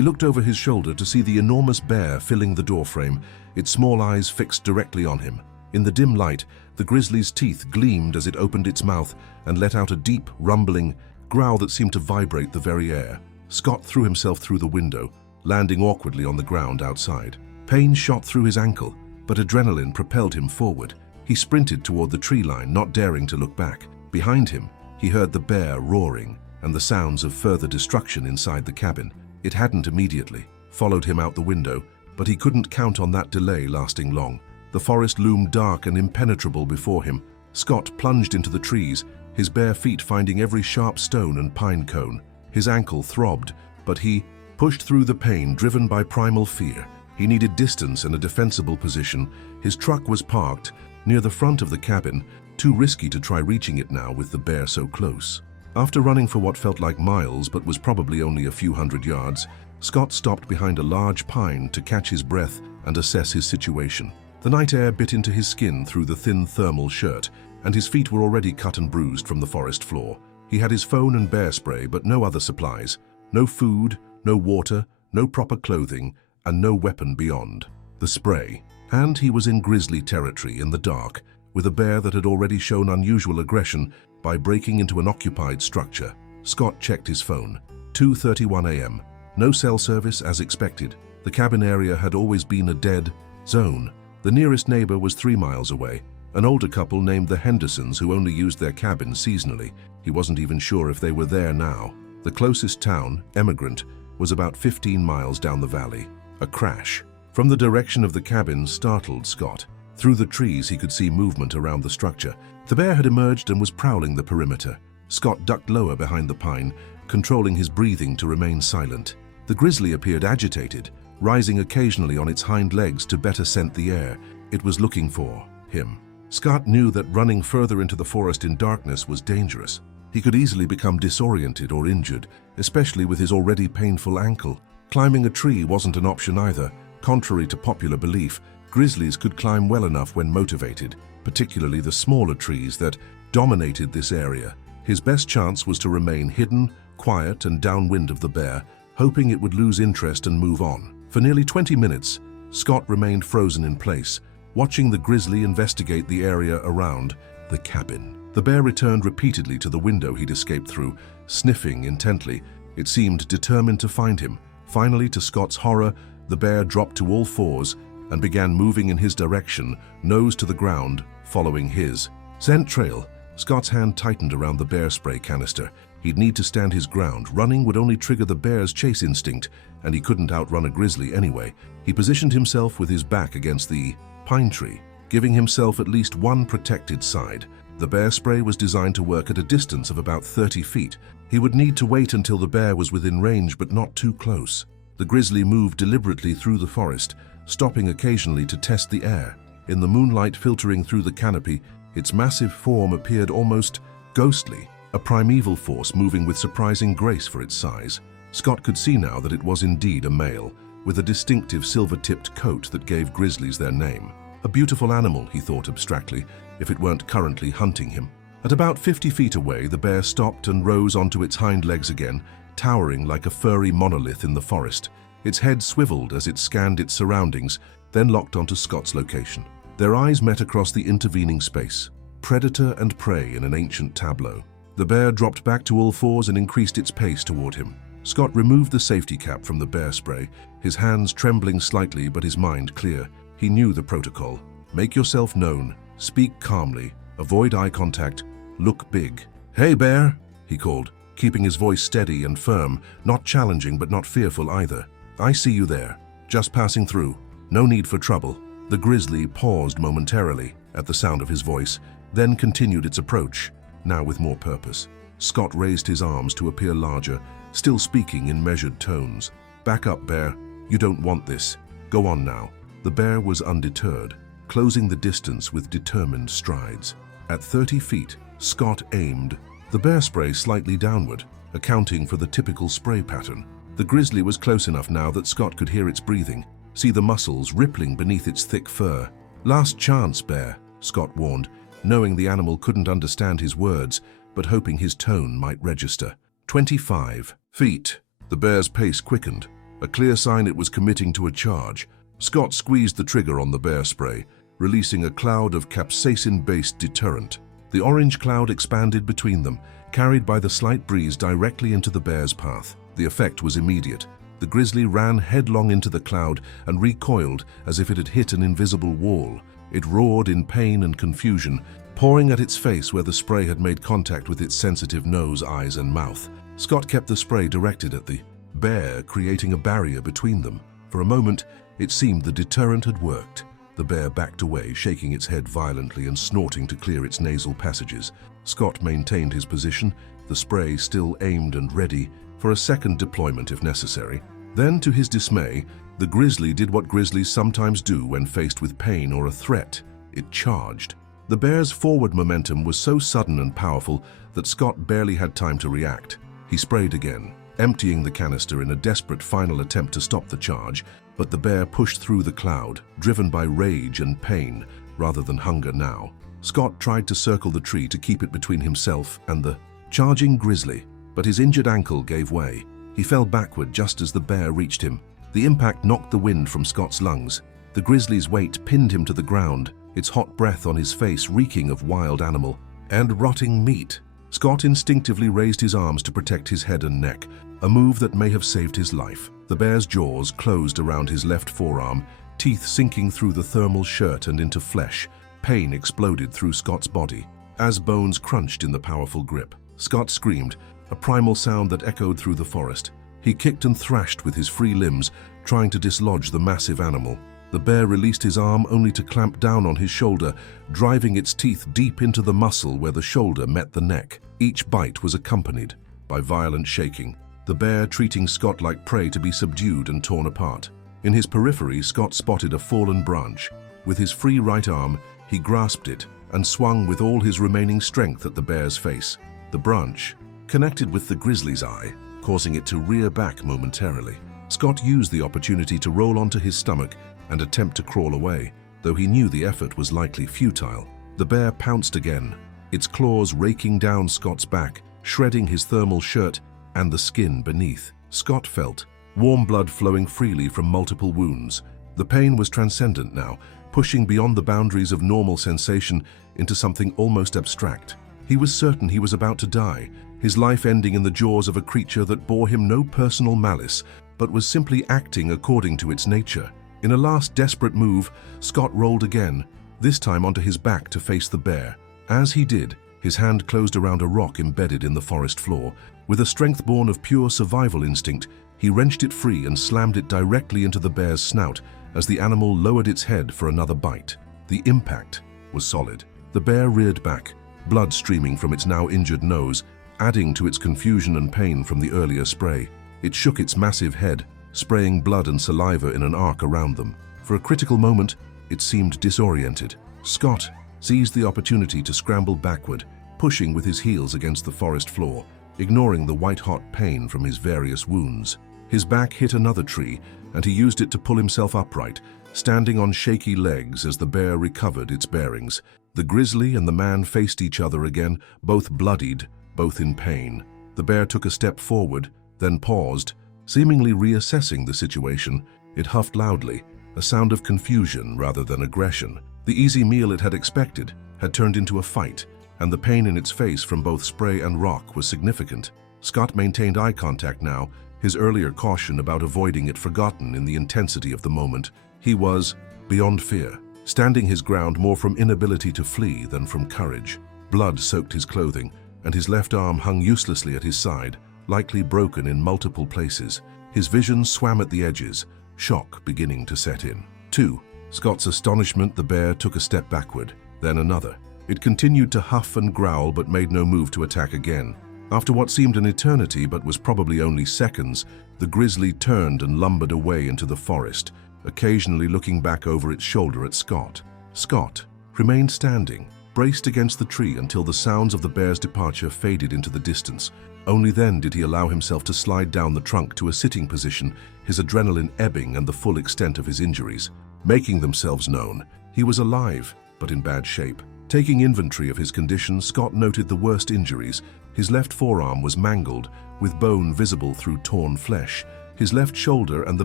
looked over his shoulder to see the enormous bear filling the doorframe, its small eyes fixed directly on him. In the dim light, the grizzly's teeth gleamed as it opened its mouth and let out a deep, rumbling growl that seemed to vibrate the very air. Scott threw himself through the window, landing awkwardly on the ground outside. Pain shot through his ankle, but adrenaline propelled him forward. He sprinted toward the tree line, not daring to look back. Behind him, he heard the bear roaring and the sounds of further destruction inside the cabin. It hadn't immediately followed him out the window, but he couldn't count on that delay lasting long. The forest loomed dark and impenetrable before him. Scott plunged into the trees, his bare feet finding every sharp stone and pine cone. His ankle throbbed, but he pushed through the pain, driven by primal fear. He needed distance and a defensible position. His truck was parked near the front of the cabin, too risky to try reaching it now with the bear so close. After running for what felt like miles but was probably only a few hundred yards, Scott stopped behind a large pine to catch his breath and assess his situation. The night air bit into his skin through the thin thermal shirt, and his feet were already cut and bruised from the forest floor. He had his phone and bear spray, but no other supplies. No food, no water, no proper clothing, and no weapon beyond the spray. And he was in grizzly territory in the dark, with a bear that had already shown unusual aggression by breaking into an occupied structure. Scott checked his phone. 2:31 a.m. No cell service as expected. The cabin area had always been a dead zone. The nearest neighbor was 3 miles away, an older couple named the Hendersons who only used their cabin seasonally. He wasn't even sure if they were there now. The closest town, Emigrant, was about 15 miles down the valley. A crash from the direction of the cabin startled Scott. Through the trees he could see movement around the structure. The bear had emerged and was prowling the perimeter. Scott ducked lower behind the pine, controlling his breathing to remain silent. The grizzly appeared agitated, rising occasionally on its hind legs to better scent the air. It was looking for him. Scott knew that running further into the forest in darkness was dangerous. He could easily become disoriented or injured, especially with his already painful ankle. Climbing a tree wasn't an option either. Contrary to popular belief, grizzlies could climb well enough when motivated, particularly the smaller trees that dominated this area. His best chance was to remain hidden, quiet, and downwind of the bear, hoping it would lose interest and move on. For nearly 20 minutes, Scott remained frozen in place, watching the grizzly investigate the area around the cabin. The bear returned repeatedly to the window he'd escaped through, sniffing intently. It seemed determined to find him. Finally, to Scott's horror, the bear dropped to all fours, and began moving in his direction, nose to the ground, following his scent trail. Scott's hand tightened around the bear spray canister. He'd need to stand his ground. Running would only trigger the bear's chase instinct, and he couldn't outrun a grizzly anyway. He positioned himself with his back against the pine tree, giving himself at least one protected side. The bear spray was designed to work at a distance of about 30 feet. He would need to wait until the bear was within range but not too close. The grizzly moved deliberately through the forest, stopping occasionally to test the air. In the moonlight filtering through the canopy, its massive form appeared almost ghostly, a primeval force moving with surprising grace for its size. Scott could see now that it was indeed a male, with a distinctive silver-tipped coat that gave grizzlies their name. A beautiful animal, he thought abstractly, if it weren't currently hunting him. At about 50 feet away, the bear stopped and rose onto its hind legs again, towering like a furry monolith in the forest. Its head swiveled as it scanned its surroundings, then locked onto Scott's location. Their eyes met across the intervening space, predator and prey in an ancient tableau. The bear dropped back to all fours and increased its pace toward him. Scott removed the safety cap from the bear spray, his hands trembling slightly but his mind clear. He knew the protocol. Make yourself known, speak calmly, avoid eye contact, look big. "Hey, bear," he called, keeping his voice steady and firm, not challenging but not fearful either. "I see you there, just passing through. No need for trouble." The grizzly paused momentarily at the sound of his voice, then continued its approach, now with more purpose. Scott raised his arms to appear larger, still speaking in measured tones. "Back up, bear. You don't want this. Go on now." The bear was undeterred, closing the distance with determined strides. At 30 feet, Scott aimed, the bear spray slightly downward, accounting for the typical spray pattern. The grizzly was close enough now that Scott could hear its breathing, see the muscles rippling beneath its thick fur. "Last chance, bear," Scott warned, knowing the animal couldn't understand his words, but hoping his tone might register. 25 feet. The bear's pace quickened, a clear sign it was committing to a charge. Scott squeezed the trigger on the bear spray, releasing a cloud of capsaicin-based deterrent. The orange cloud expanded between them, carried by the slight breeze directly into the bear's path. The effect was immediate. The grizzly ran headlong into the cloud and recoiled as if it had hit an invisible wall. It roared in pain and confusion, pouring at its face where the spray had made contact with its sensitive nose, eyes, and mouth. Scott kept the spray directed at the bear, creating a barrier between them. For a moment, it seemed the deterrent had worked. The bear backed away, shaking its head violently and snorting to clear its nasal passages. Scott maintained his position, the spray still aimed and ready for a second deployment if necessary. Then, to his dismay, the grizzly did what grizzlies sometimes do when faced with pain or a threat. It charged. The bear's forward momentum was so sudden and powerful that Scott barely had time to react. He sprayed again, emptying the canister in a desperate final attempt to stop the charge, but the bear pushed through the cloud, driven by rage and pain rather than hunger now. Scott tried to circle the tree to keep it between himself and the charging grizzly, but his injured ankle gave way. He fell backward just as the bear reached him. The impact knocked the wind from Scott's lungs. The grizzly's weight pinned him to the ground, its hot breath on his face reeking of wild animal and rotting meat. Scott instinctively raised his arms to protect his head and neck, a move that may have saved his life. The bear's jaws closed around his left forearm, teeth sinking through the thermal shirt and into flesh. Pain exploded through Scott's body. As bones crunched in the powerful grip, Scott screamed, a primal sound that echoed through the forest. He kicked and thrashed with his free limbs, trying to dislodge the massive animal. The bear released his arm only to clamp down on his shoulder, driving its teeth deep into the muscle where the shoulder met the neck. Each bite was accompanied by violent shaking, the bear treating Scott like prey to be subdued and torn apart. In his periphery, Scott spotted a fallen branch. With his free right arm, he grasped it and swung with all his remaining strength at the bear's face. The branch connected with the grizzly's eye, causing it to rear back momentarily. Scott used the opportunity to roll onto his stomach and attempt to crawl away, though he knew the effort was likely futile. The bear pounced again, its claws raking down Scott's back, shredding his thermal shirt and the skin beneath. Scott felt warm blood flowing freely from multiple wounds. The pain was transcendent now, pushing beyond the boundaries of normal sensation into something almost abstract. He was certain he was about to die, his life ending in the jaws of a creature that bore him no personal malice, but was simply acting according to its nature. In a last desperate move, Scott rolled again, this time onto his back to face the bear. As he did, his hand closed around a rock embedded in the forest floor. With a strength born of pure survival instinct, he wrenched it free and slammed it directly into the bear's snout as the animal lowered its head for another bite. The impact was solid. The bear reared back, blood streaming from its now injured nose, adding to its confusion and pain from the earlier spray. It shook its massive head, spraying blood and saliva in an arc around them. For a critical moment, it seemed disoriented. Scott seized the opportunity to scramble backward, pushing with his heels against the forest floor, ignoring the white-hot pain from his various wounds. His back hit another tree, and he used it to pull himself upright, standing on shaky legs as the bear recovered its bearings. The grizzly and the man faced each other again, both bloodied, both in pain. The bear took a step forward, then paused, seemingly reassessing the situation. It huffed loudly, a sound of confusion rather than aggression. The easy meal it had expected had turned into a fight, and the pain in its face from both spray and rock was significant. Scott maintained eye contact now, his earlier caution about avoiding it forgotten in the intensity of the moment. He was, beyond fear, standing his ground more from inability to flee than from courage. Blood soaked his clothing, and his left arm hung uselessly at his side, likely broken in multiple places. His vision swam at the edges, shock beginning to set in. To Scott's astonishment, the bear took a step backward, then another. It continued to huff and growl but made no move to attack again. After what seemed an eternity but was probably only seconds, the grizzly turned and lumbered away into the forest, occasionally looking back over its shoulder at Scott. Scott remained standing, braced against the tree until the sounds of the bear's departure faded into the distance. Only then did he allow himself to slide down the trunk to a sitting position, his adrenaline ebbing and the full extent of his injuries making themselves known. He was alive, but in bad shape. Taking inventory of his condition, Scott noted the worst injuries. His left forearm was mangled, with bone visible through torn flesh. His left shoulder and the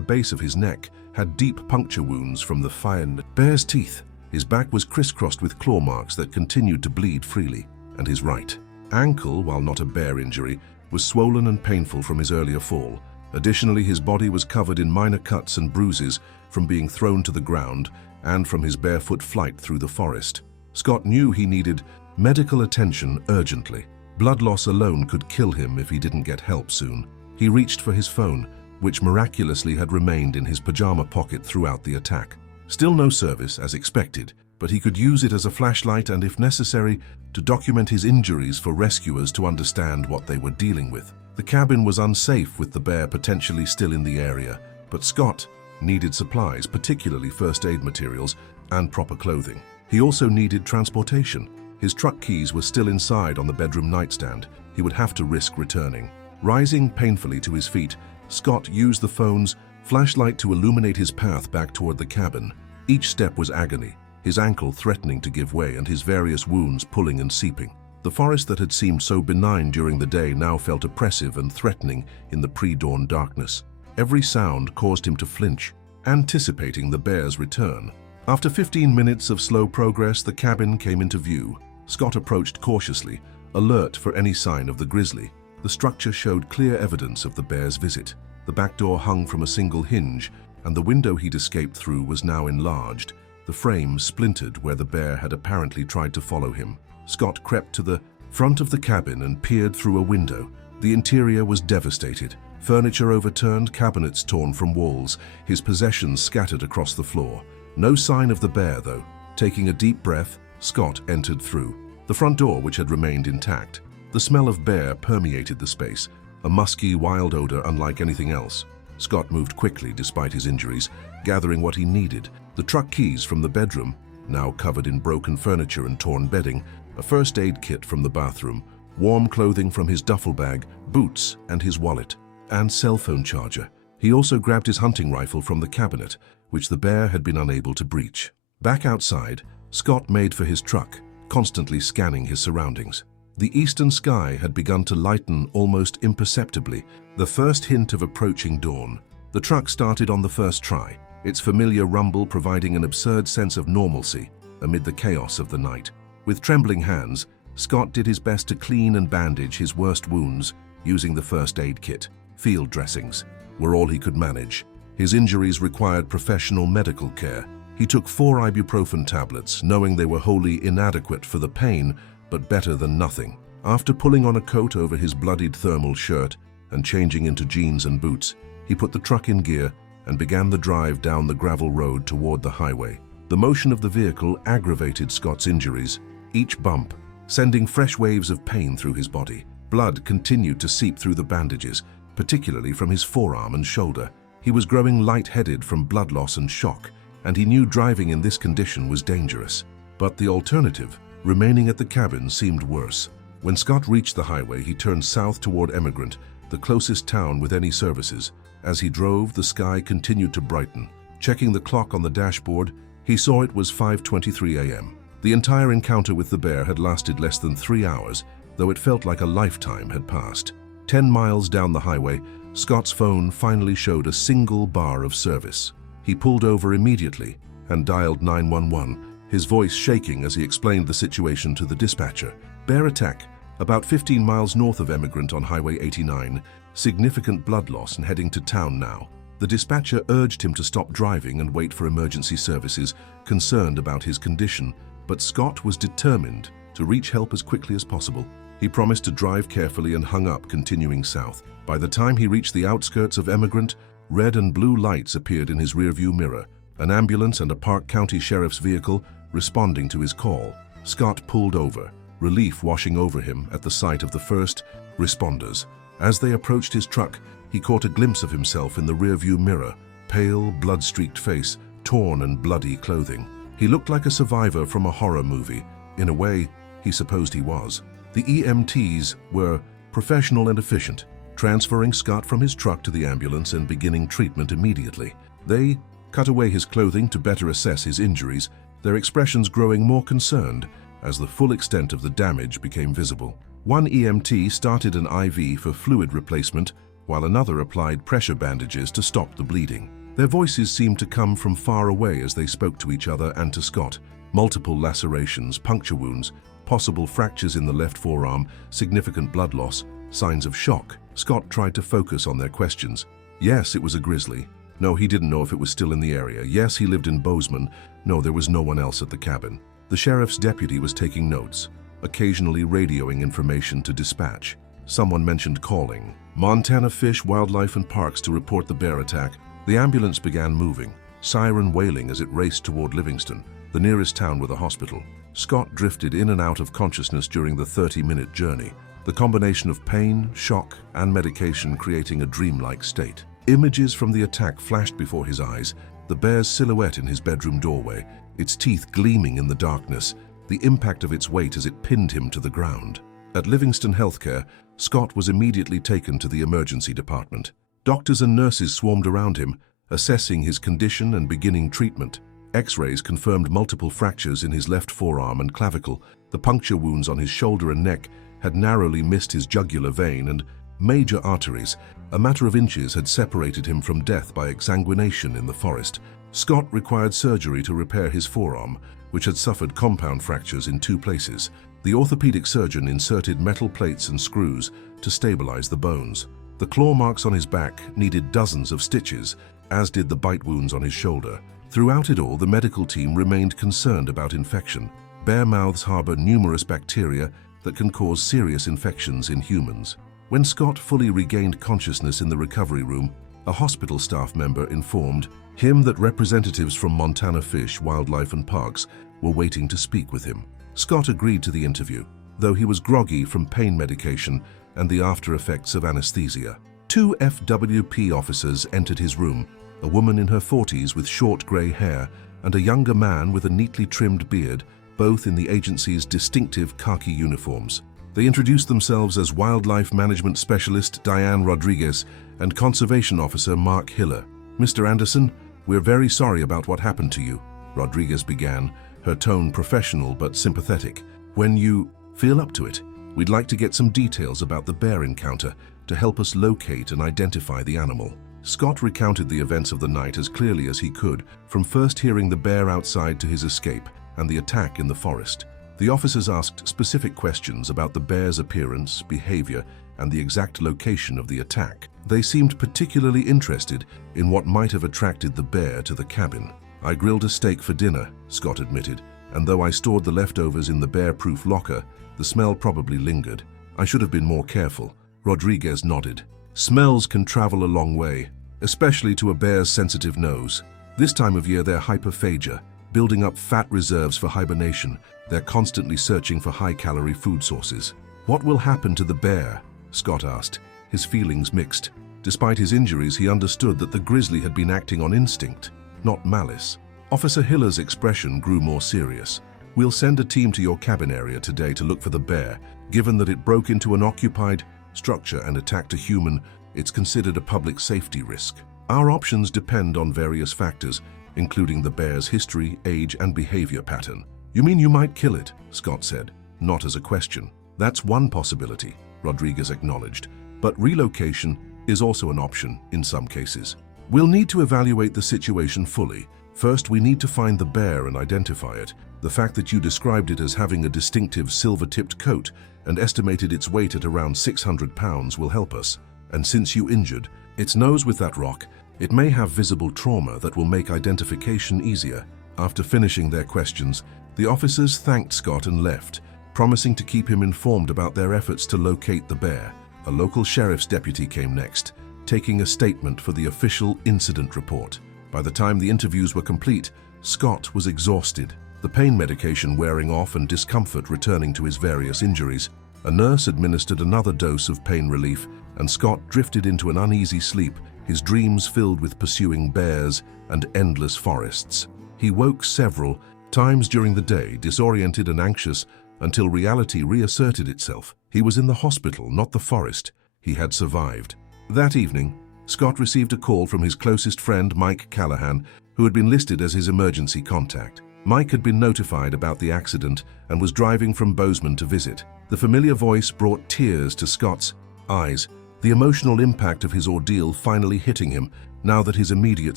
base of his neck had deep puncture wounds from the fired bear's teeth. His back was crisscrossed with claw marks that continued to bleed freely, and his right ankle, while not a bear injury, was swollen and painful from his earlier fall. Additionally, his body was covered in minor cuts and bruises from being thrown to the ground and from his barefoot flight through the forest. Scott knew he needed medical attention urgently. Blood loss alone could kill him if he didn't get help soon. He reached for his phone, which miraculously had remained in his pajama pocket throughout the attack. Still no service, as expected, but he could use it as a flashlight and, if necessary, to document his injuries for rescuers to understand what they were dealing with. The cabin was unsafe with the bear potentially still in the area, but Scott needed supplies, particularly first aid materials and proper clothing. He also needed transportation. His truck keys were still inside on the bedroom nightstand. He would have to risk returning. Rising painfully to his feet, Scott used the phone's flashlight to illuminate his path back toward the cabin. Each step was agony, his ankle threatening to give way and his various wounds pulling and seeping. The forest that had seemed so benign during the day now felt oppressive and threatening in the pre-dawn darkness. Every sound caused him to flinch, anticipating the bear's return. After 15 minutes of slow progress, the cabin came into view. Scott approached cautiously, alert for any sign of the grizzly. The structure showed clear evidence of the bear's visit. The back door hung from a single hinge, and the window he'd escaped through was now enlarged. The frame splintered where the bear had apparently tried to follow him. Scott crept to the front of the cabin and peered through a window. The interior was devastated. Furniture overturned, cabinets torn from walls, his possessions scattered across the floor. No sign of the bear, though. Taking a deep breath, Scott entered through the front door, which had remained intact. The smell of bear permeated the space, a musky, wild odor unlike anything else. Scott moved quickly despite his injuries, gathering what he needed. The truck keys from the bedroom, now covered in broken furniture and torn bedding, a first aid kit from the bathroom, warm clothing from his duffel bag, boots and his wallet, and cell phone charger. He also grabbed his hunting rifle from the cabinet, which the bear had been unable to breach. Back outside, Scott made for his truck, constantly scanning his surroundings. The eastern sky had begun to lighten almost imperceptibly, the first hint of approaching dawn. The truck started on the first try, its familiar rumble providing an absurd sense of normalcy amid the chaos of the night. With trembling hands, Scott did his best to clean and bandage his worst wounds using the first aid kit. Field dressings were all he could manage. His injuries required professional medical care. He took 4 ibuprofen tablets, knowing they were wholly inadequate for the pain, but better than nothing. After pulling on a coat over his bloodied thermal shirt and changing into jeans and boots, he put the truck in gear and began the drive down the gravel road toward the highway. The motion of the vehicle aggravated Scott's injuries, each bump sending fresh waves of pain through his body. Blood continued to seep through the bandages, particularly from his forearm and shoulder. He was growing lightheaded from blood loss and shock, and he knew driving in this condition was dangerous. But the alternative, remaining at the cabin, seemed worse. When Scott reached the highway, he turned south toward Emigrant, the closest town with any services. As he drove, the sky continued to brighten. Checking the clock on the dashboard, he saw it was 5:23 a.m. The entire encounter with the bear had lasted less than 3 hours, though it felt like a lifetime had passed. 10 miles down the highway, Scott's phone finally showed a single bar of service. He pulled over immediately and dialed 911, his voice shaking as he explained the situation to the dispatcher. Bear attack, about 15 miles north of Emigrant on Highway 89, significant blood loss and heading to town now. The dispatcher urged him to stop driving and wait for emergency services, concerned about his condition, but Scott was determined to reach help as quickly as possible. He promised to drive carefully and hung up, continuing south. By the time he reached the outskirts of Emigrant, red and blue lights appeared in his rearview mirror, an ambulance and a Park County Sheriff's vehicle responding to his call. Scott pulled over, relief washing over him at the sight of the first responders. As they approached his truck, he caught a glimpse of himself in the rearview mirror, pale, blood-streaked face, torn and bloody clothing. He looked like a survivor from a horror movie. In a way, he supposed he was. The EMTs were professional and efficient, transferring Scott from his truck to the ambulance and beginning treatment immediately. They cut away his clothing to better assess his injuries, their expressions growing more concerned as the full extent of the damage became visible. One EMT started an IV for fluid replacement, while another applied pressure bandages to stop the bleeding. Their voices seemed to come from far away as they spoke to each other and to Scott. Multiple lacerations, puncture wounds, possible fractures in the left forearm, significant blood loss, signs of shock. Scott tried to focus on their questions. Yes, it was a grizzly. No, he didn't know if it was still in the area. Yes, he lived in Bozeman. No, there was no one else at the cabin. The sheriff's deputy was taking notes, occasionally radioing information to dispatch. Someone mentioned calling Montana Fish, Wildlife and Parks to report the bear attack. The ambulance began moving, siren wailing as it raced toward Livingston, the nearest town with a hospital. Scott drifted in and out of consciousness during the 30-minute journey, the combination of pain, shock, and medication creating a dreamlike state. Images from the attack flashed before his eyes, the bear's silhouette in his bedroom doorway, its teeth gleaming in the darkness, the impact of its weight as it pinned him to the ground. At Livingston Healthcare, Scott was immediately taken to the emergency department. Doctors and nurses swarmed around him, assessing his condition and beginning treatment. X-rays confirmed multiple fractures in his left forearm and clavicle. The puncture wounds on his shoulder and neck had narrowly missed his jugular vein, and major arteries, a matter of inches, had separated him from death by exsanguination in the forest. Scott required surgery to repair his forearm, which had suffered compound fractures in 2 places. The orthopedic surgeon inserted metal plates and screws to stabilize the bones. The claw marks on his back needed dozens of stitches, as did the bite wounds on his shoulder. Throughout it all, the medical team remained concerned about infection. Bear mouths harbor numerous bacteria that can cause serious infections in humans. When Scott fully regained consciousness in the recovery room, a hospital staff member informed him that representatives from Montana Fish, Wildlife and Parks were waiting to speak with him. Scott agreed to the interview, though he was groggy from pain medication and the after effects of anesthesia. 2 FWP officers entered his room, a woman in her 40s with short gray hair and a younger man with a neatly trimmed beard, both in the agency's distinctive khaki uniforms. They introduced themselves as Wildlife Management Specialist Diane Rodriguez and Conservation Officer Mark Hiller. "Mr. Anderson, we're very sorry about what happened to you," Rodriguez began, her tone professional but sympathetic. "When you feel up to it, we'd like to get some details about the bear encounter to help us locate and identify the animal." Scott recounted the events of the night as clearly as he could, from first hearing the bear outside to his escape and the attack in the forest. The officers asked specific questions about the bear's appearance, behavior, and the exact location of the attack. They seemed particularly interested in what might have attracted the bear to the cabin. "I grilled a steak for dinner," Scott admitted, "and though I stored the leftovers in the bear-proof locker, the smell probably lingered. I should have been more careful." Rodriguez nodded. "Smells can travel a long way, especially to a bear's sensitive nose. This time of year they're hyperphagia, building up fat reserves for hibernation. They're constantly searching for high-calorie food sources." "What will happen to the bear?" Scott asked, his feelings mixed. Despite his injuries, he understood that the grizzly had been acting on instinct, not malice. Officer Hiller's expression grew more serious. "We'll send a team to your cabin area today to look for the bear. Given that it broke into an occupied structure and attacked a human, it's considered a public safety risk. Our options depend on various factors, including the bear's history, age, and behavior pattern." "You mean you might kill it?" Scott said, not as a question. "That's one possibility," Rodriguez acknowledged, "but relocation is also an option in some cases. We'll need to evaluate the situation fully. First, we need to find the bear and identify it. The fact that you described it as having a distinctive silver-tipped coat and estimated its weight at around 600 pounds will help us. And since you injured its nose with that rock, it may have visible trauma that will make identification easier." After finishing their questions, the officers thanked Scott and left, promising to keep him informed about their efforts to locate the bear. A local sheriff's deputy came next, taking a statement for the official incident report. By the time the interviews were complete, Scott was exhausted, the pain medication wearing off and discomfort returning to his various injuries. A nurse administered another dose of pain relief, and Scott drifted into an uneasy sleep, his dreams filled with pursuing bears and endless forests. He woke several times during the day, disoriented and anxious, until reality reasserted itself. He was in the hospital, not the forest. He had survived. That evening, Scott received a call from his closest friend, Mike Callahan, who had been listed as his emergency contact. Mike had been notified about the accident and was driving from Bozeman to visit. The familiar voice brought tears to Scott's eyes, the emotional impact of his ordeal finally hitting him now that his immediate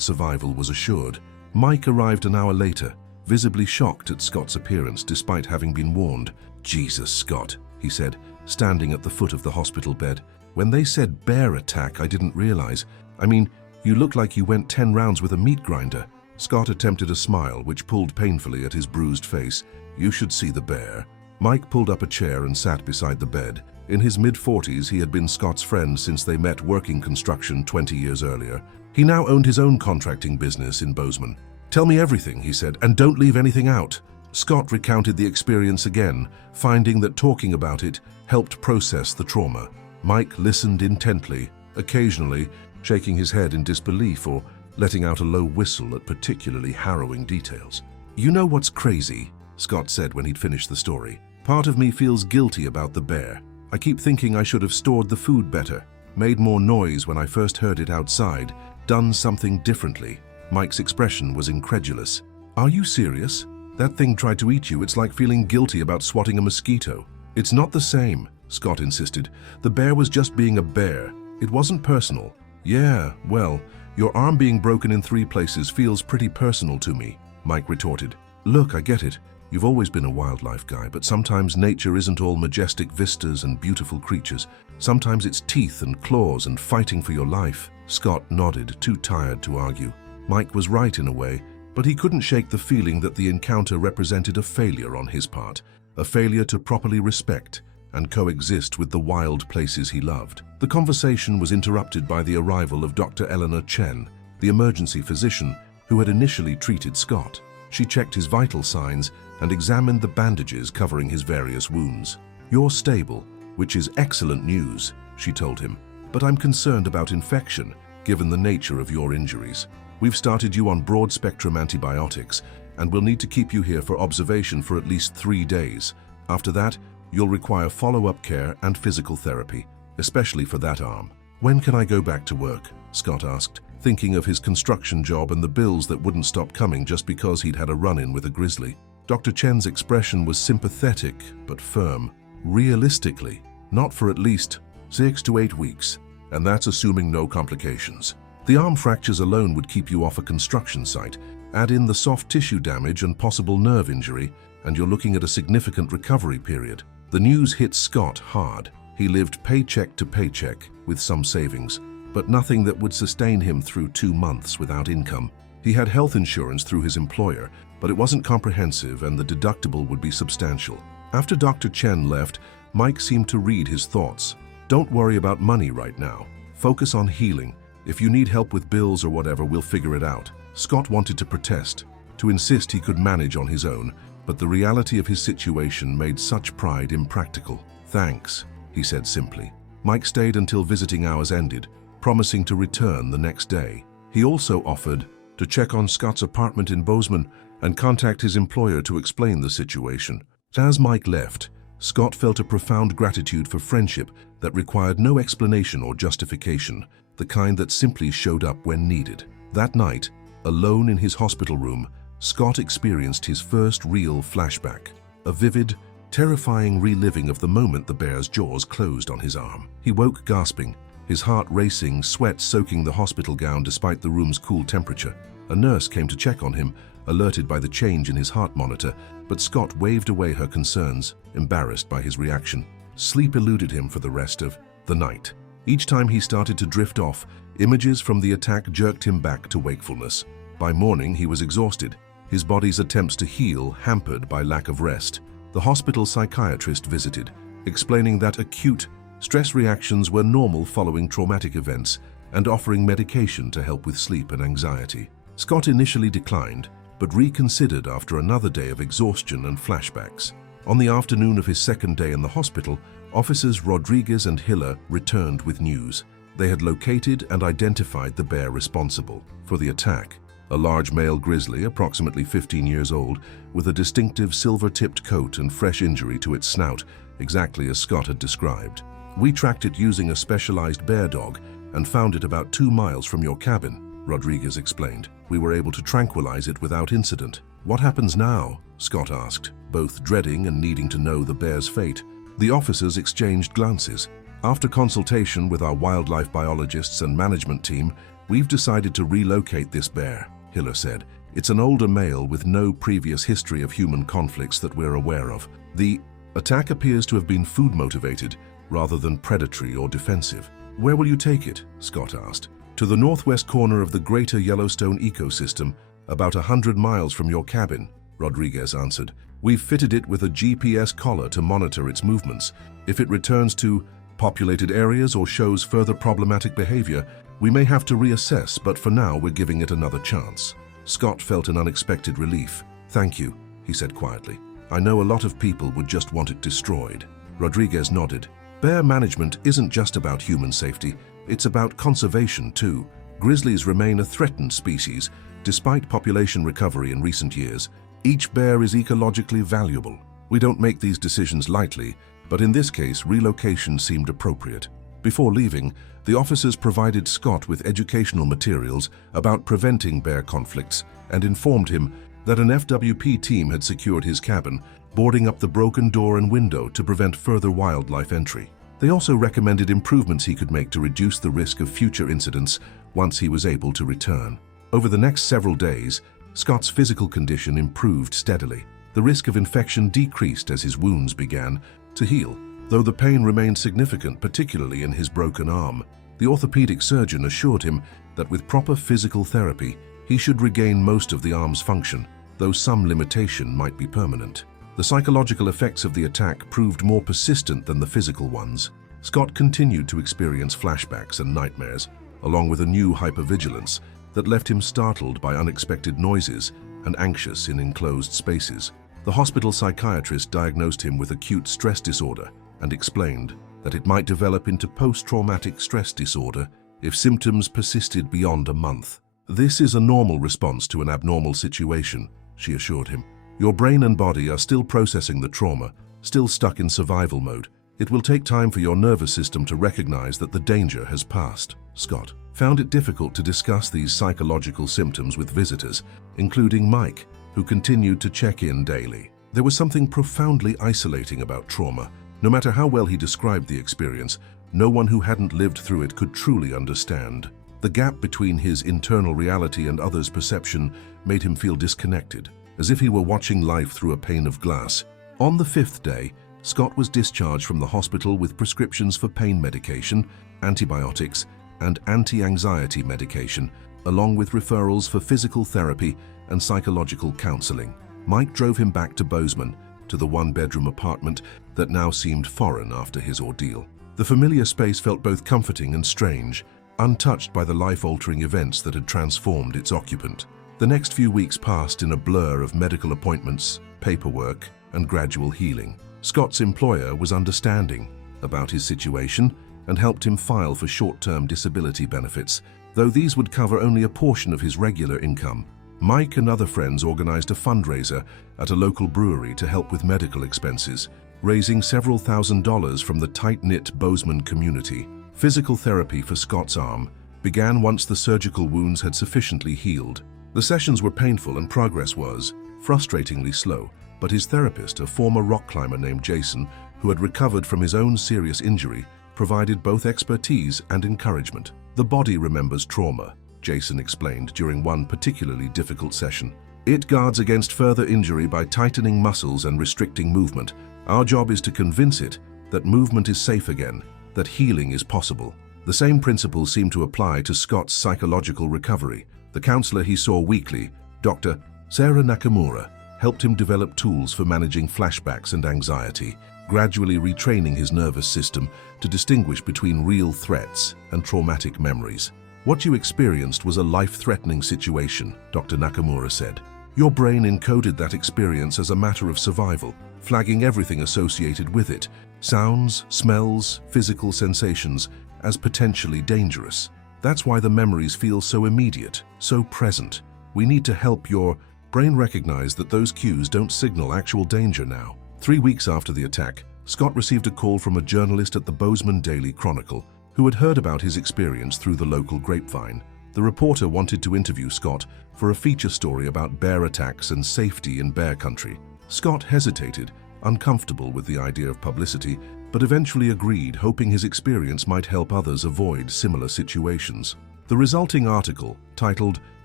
survival was assured. Mike arrived an hour later, visibly shocked at Scott's appearance despite having been warned. "Jesus, Scott," he said, standing at the foot of the hospital bed. "When they said bear attack, I didn't realize. I mean, you look like you went 10 rounds with a meat grinder." Scott attempted a smile, which pulled painfully at his bruised face. "You should see the bear." Mike pulled up a chair and sat beside the bed. In his mid-40s, he had been Scott's friend since they met working construction 20 years earlier. He now owned his own contracting business in Bozeman. "Tell me everything," he said, "and don't leave anything out." Scott recounted the experience again, finding that talking about it helped process the trauma. Mike listened intently, occasionally shaking his head in disbelief or letting out a low whistle at particularly harrowing details. "You know what's crazy?" Scott said when he'd finished the story. "Part of me feels guilty about the bear. I keep thinking I should have stored the food better, made more noise when I first heard it outside, done something differently." Mike's expression was incredulous. "Are you serious? That thing tried to eat you. It's like feeling guilty about swatting a mosquito." "It's not the same," Scott insisted. "The bear was just being a bear. It wasn't personal." "Yeah, well, your arm being broken in 3 places feels pretty personal to me," Mike retorted. "Look, I get it. You've always been a wildlife guy, but sometimes nature isn't all majestic vistas and beautiful creatures. Sometimes it's teeth and claws and fighting for your life." Scott nodded, too tired to argue. Mike was right in a way, but he couldn't shake the feeling that the encounter represented a failure on his part, a failure to properly respect and coexist with the wild places he loved. The conversation was interrupted by the arrival of Dr. Eleanor Chen, the emergency physician who had initially treated Scott. She checked his vital signs and examined the bandages covering his various wounds. "You're stable, which is excellent news," she told him, "but I'm concerned about infection, given the nature of your injuries. We've started you on broad-spectrum antibiotics, and we'll need to keep you here for observation for at least 3 days. After that, you'll require follow-up care and physical therapy, especially for that arm." "When can I go back to work?" Scott asked, thinking of his construction job and the bills that wouldn't stop coming just because he'd had a run-in with a grizzly. Dr. Chen's expression was sympathetic but firm. "Realistically, not for at least 6 to 8 weeks, and that's assuming no complications. The arm fractures alone would keep you off a construction site. Add in the soft tissue damage and possible nerve injury, and you're looking at a significant recovery period. The news hit Scott hard. He lived paycheck to paycheck with some savings, but nothing that would sustain him through 2 months without income. He had health insurance through his employer, but it wasn't comprehensive and the deductible would be substantial. After Dr. Chen left, Mike seemed to read his thoughts. Don't worry about money right now. Focus on healing. If you need help with bills or whatever, we'll figure it out. Scott wanted to protest, to insist he could manage on his own, but the reality of his situation made such pride impractical. Thanks, he said simply. Mike stayed until visiting hours ended, promising to return the next day. He also offered to check on Scott's apartment in Bozeman and contact his employer to explain the situation. As Mike left, Scott felt a profound gratitude for friendship that required no explanation or justification, the kind that simply showed up when needed. That night, alone in his hospital room, Scott experienced his first real flashback, a vivid, terrifying reliving of the moment the bear's jaws closed on his arm. He woke gasping, his heart racing, sweat soaking the hospital gown despite the room's cool temperature. A nurse came to check on him, alerted by the change in his heart monitor, but Scott waved away her concerns, embarrassed by his reaction. Sleep eluded him for the rest of the night. Each time he started to drift off, images from the attack jerked him back to wakefulness. By morning, he was exhausted, his body's attempts to heal hampered by lack of rest. The hospital psychiatrist visited, explaining that acute stress reactions were normal following traumatic events and offering medication to help with sleep and anxiety. Scott initially declined, but reconsidered after another day of exhaustion and flashbacks. On the afternoon of his second day in the hospital, officers Rodriguez and Hiller returned with news. They had located and identified the bear responsible for the attack, a large male grizzly, approximately 15 years old, with a distinctive silver-tipped coat and fresh injury to its snout, exactly as Scott had described. We tracked it using a specialized bear dog and found it about 2 miles from your cabin, Rodriguez explained. We were able to tranquilize it without incident. What happens now? Scott asked, both dreading and needing to know the bear's fate. The officers exchanged glances. After consultation with our wildlife biologists and management team, we've decided to relocate this bear, Hiller said. It's an older male with no previous history of human conflicts that we're aware of. The attack appears to have been food-motivated rather than predatory or defensive. Where will you take it? Scott asked. To the northwest corner of the Greater Yellowstone ecosystem, about 100 miles from your cabin, Rodriguez answered. We've fitted it with a GPS collar to monitor its movements. If it returns to populated areas or shows further problematic behavior, we may have to reassess, but for now we're giving it another chance. Scott felt an unexpected relief. Thank you, he said quietly. I know a lot of people would just want it destroyed. Rodriguez nodded. Bear management isn't just about human safety, it's about conservation too. Grizzlies remain a threatened species, despite population recovery in recent years. Each bear is ecologically valuable. We don't make these decisions lightly, but in this case, relocation seemed appropriate. Before leaving, the officers provided Scott with educational materials about preventing bear conflicts and informed him that an FWP team had secured his cabin, boarding up the broken door and window to prevent further wildlife entry. They also recommended improvements he could make to reduce the risk of future incidents once he was able to return. Over the next several days, Scott's physical condition improved steadily. The risk of infection decreased as his wounds began to heal, though the pain remained significant, particularly in his broken arm. The orthopedic surgeon assured him that with proper physical therapy, he should regain most of the arm's function, though some limitation might be permanent. The psychological effects of the attack proved more persistent than the physical ones. Scott continued to experience flashbacks and nightmares, along with a new hypervigilance that left him startled by unexpected noises and anxious in enclosed spaces. The hospital psychiatrist diagnosed him with acute stress disorder and explained that it might develop into post-traumatic stress disorder if symptoms persisted beyond a month. This is a normal response to an abnormal situation, she assured him. Your brain and body are still processing the trauma, still stuck in survival mode. It will take time for your nervous system to recognize that the danger has passed. Scott found it difficult to discuss these psychological symptoms with visitors, including Mike, who continued to check in daily. There was something profoundly isolating about trauma. No matter how well he described the experience, no one who hadn't lived through it could truly understand. The gap between his internal reality and others' perception made him feel disconnected. as if he were watching life through a pane of glass. On the 5th day, Scott was discharged from the hospital with prescriptions for pain medication, antibiotics, and anti-anxiety medication, along with referrals for physical therapy and psychological counseling. Mike drove him back to Bozeman, to the one-bedroom apartment that now seemed foreign after his ordeal. The familiar space felt both comforting and strange, untouched by the life-altering events that had transformed its occupant. The next few weeks passed in a blur of medical appointments, paperwork, and gradual healing. Scott's employer was understanding about his situation and helped him file for short-term disability benefits, though these would cover only a portion of his regular income. Mike and other friends organized a fundraiser at a local brewery to help with medical expenses, raising several $1,000s from the tight-knit Bozeman community. Physical therapy for Scott's arm began once the surgical wounds had sufficiently healed. The sessions were painful and progress was frustratingly slow, but his therapist, a former rock climber named Jason, who had recovered from his own serious injury, provided both expertise and encouragement. "The body remembers trauma," Jason explained during one particularly difficult session. "It guards against further injury by tightening muscles and restricting movement. Our job is to convince it that movement is safe again, that healing is possible." The same principles seem to apply to Scott's psychological recovery. The counselor he saw weekly, Dr. Sarah Nakamura, helped him develop tools for managing flashbacks and anxiety, gradually retraining his nervous system to distinguish between real threats and traumatic memories. "What you experienced was a life-threatening situation," Dr. Nakamura said. "Your brain encoded that experience as a matter of survival, flagging everything associated with it, sounds, smells, physical sensations, as potentially dangerous. That's why the memories feel so immediate, so present. We need to help your brain recognize that those cues don't signal actual danger now." 3 weeks after the attack, Scott received a call from a journalist at the Bozeman Daily Chronicle who had heard about his experience through the local grapevine. The reporter wanted to interview Scott for a feature story about bear attacks and safety in bear country. Scott hesitated, uncomfortable with the idea of publicity, but eventually agreed, hoping his experience might help others avoid similar situations. The resulting article, titled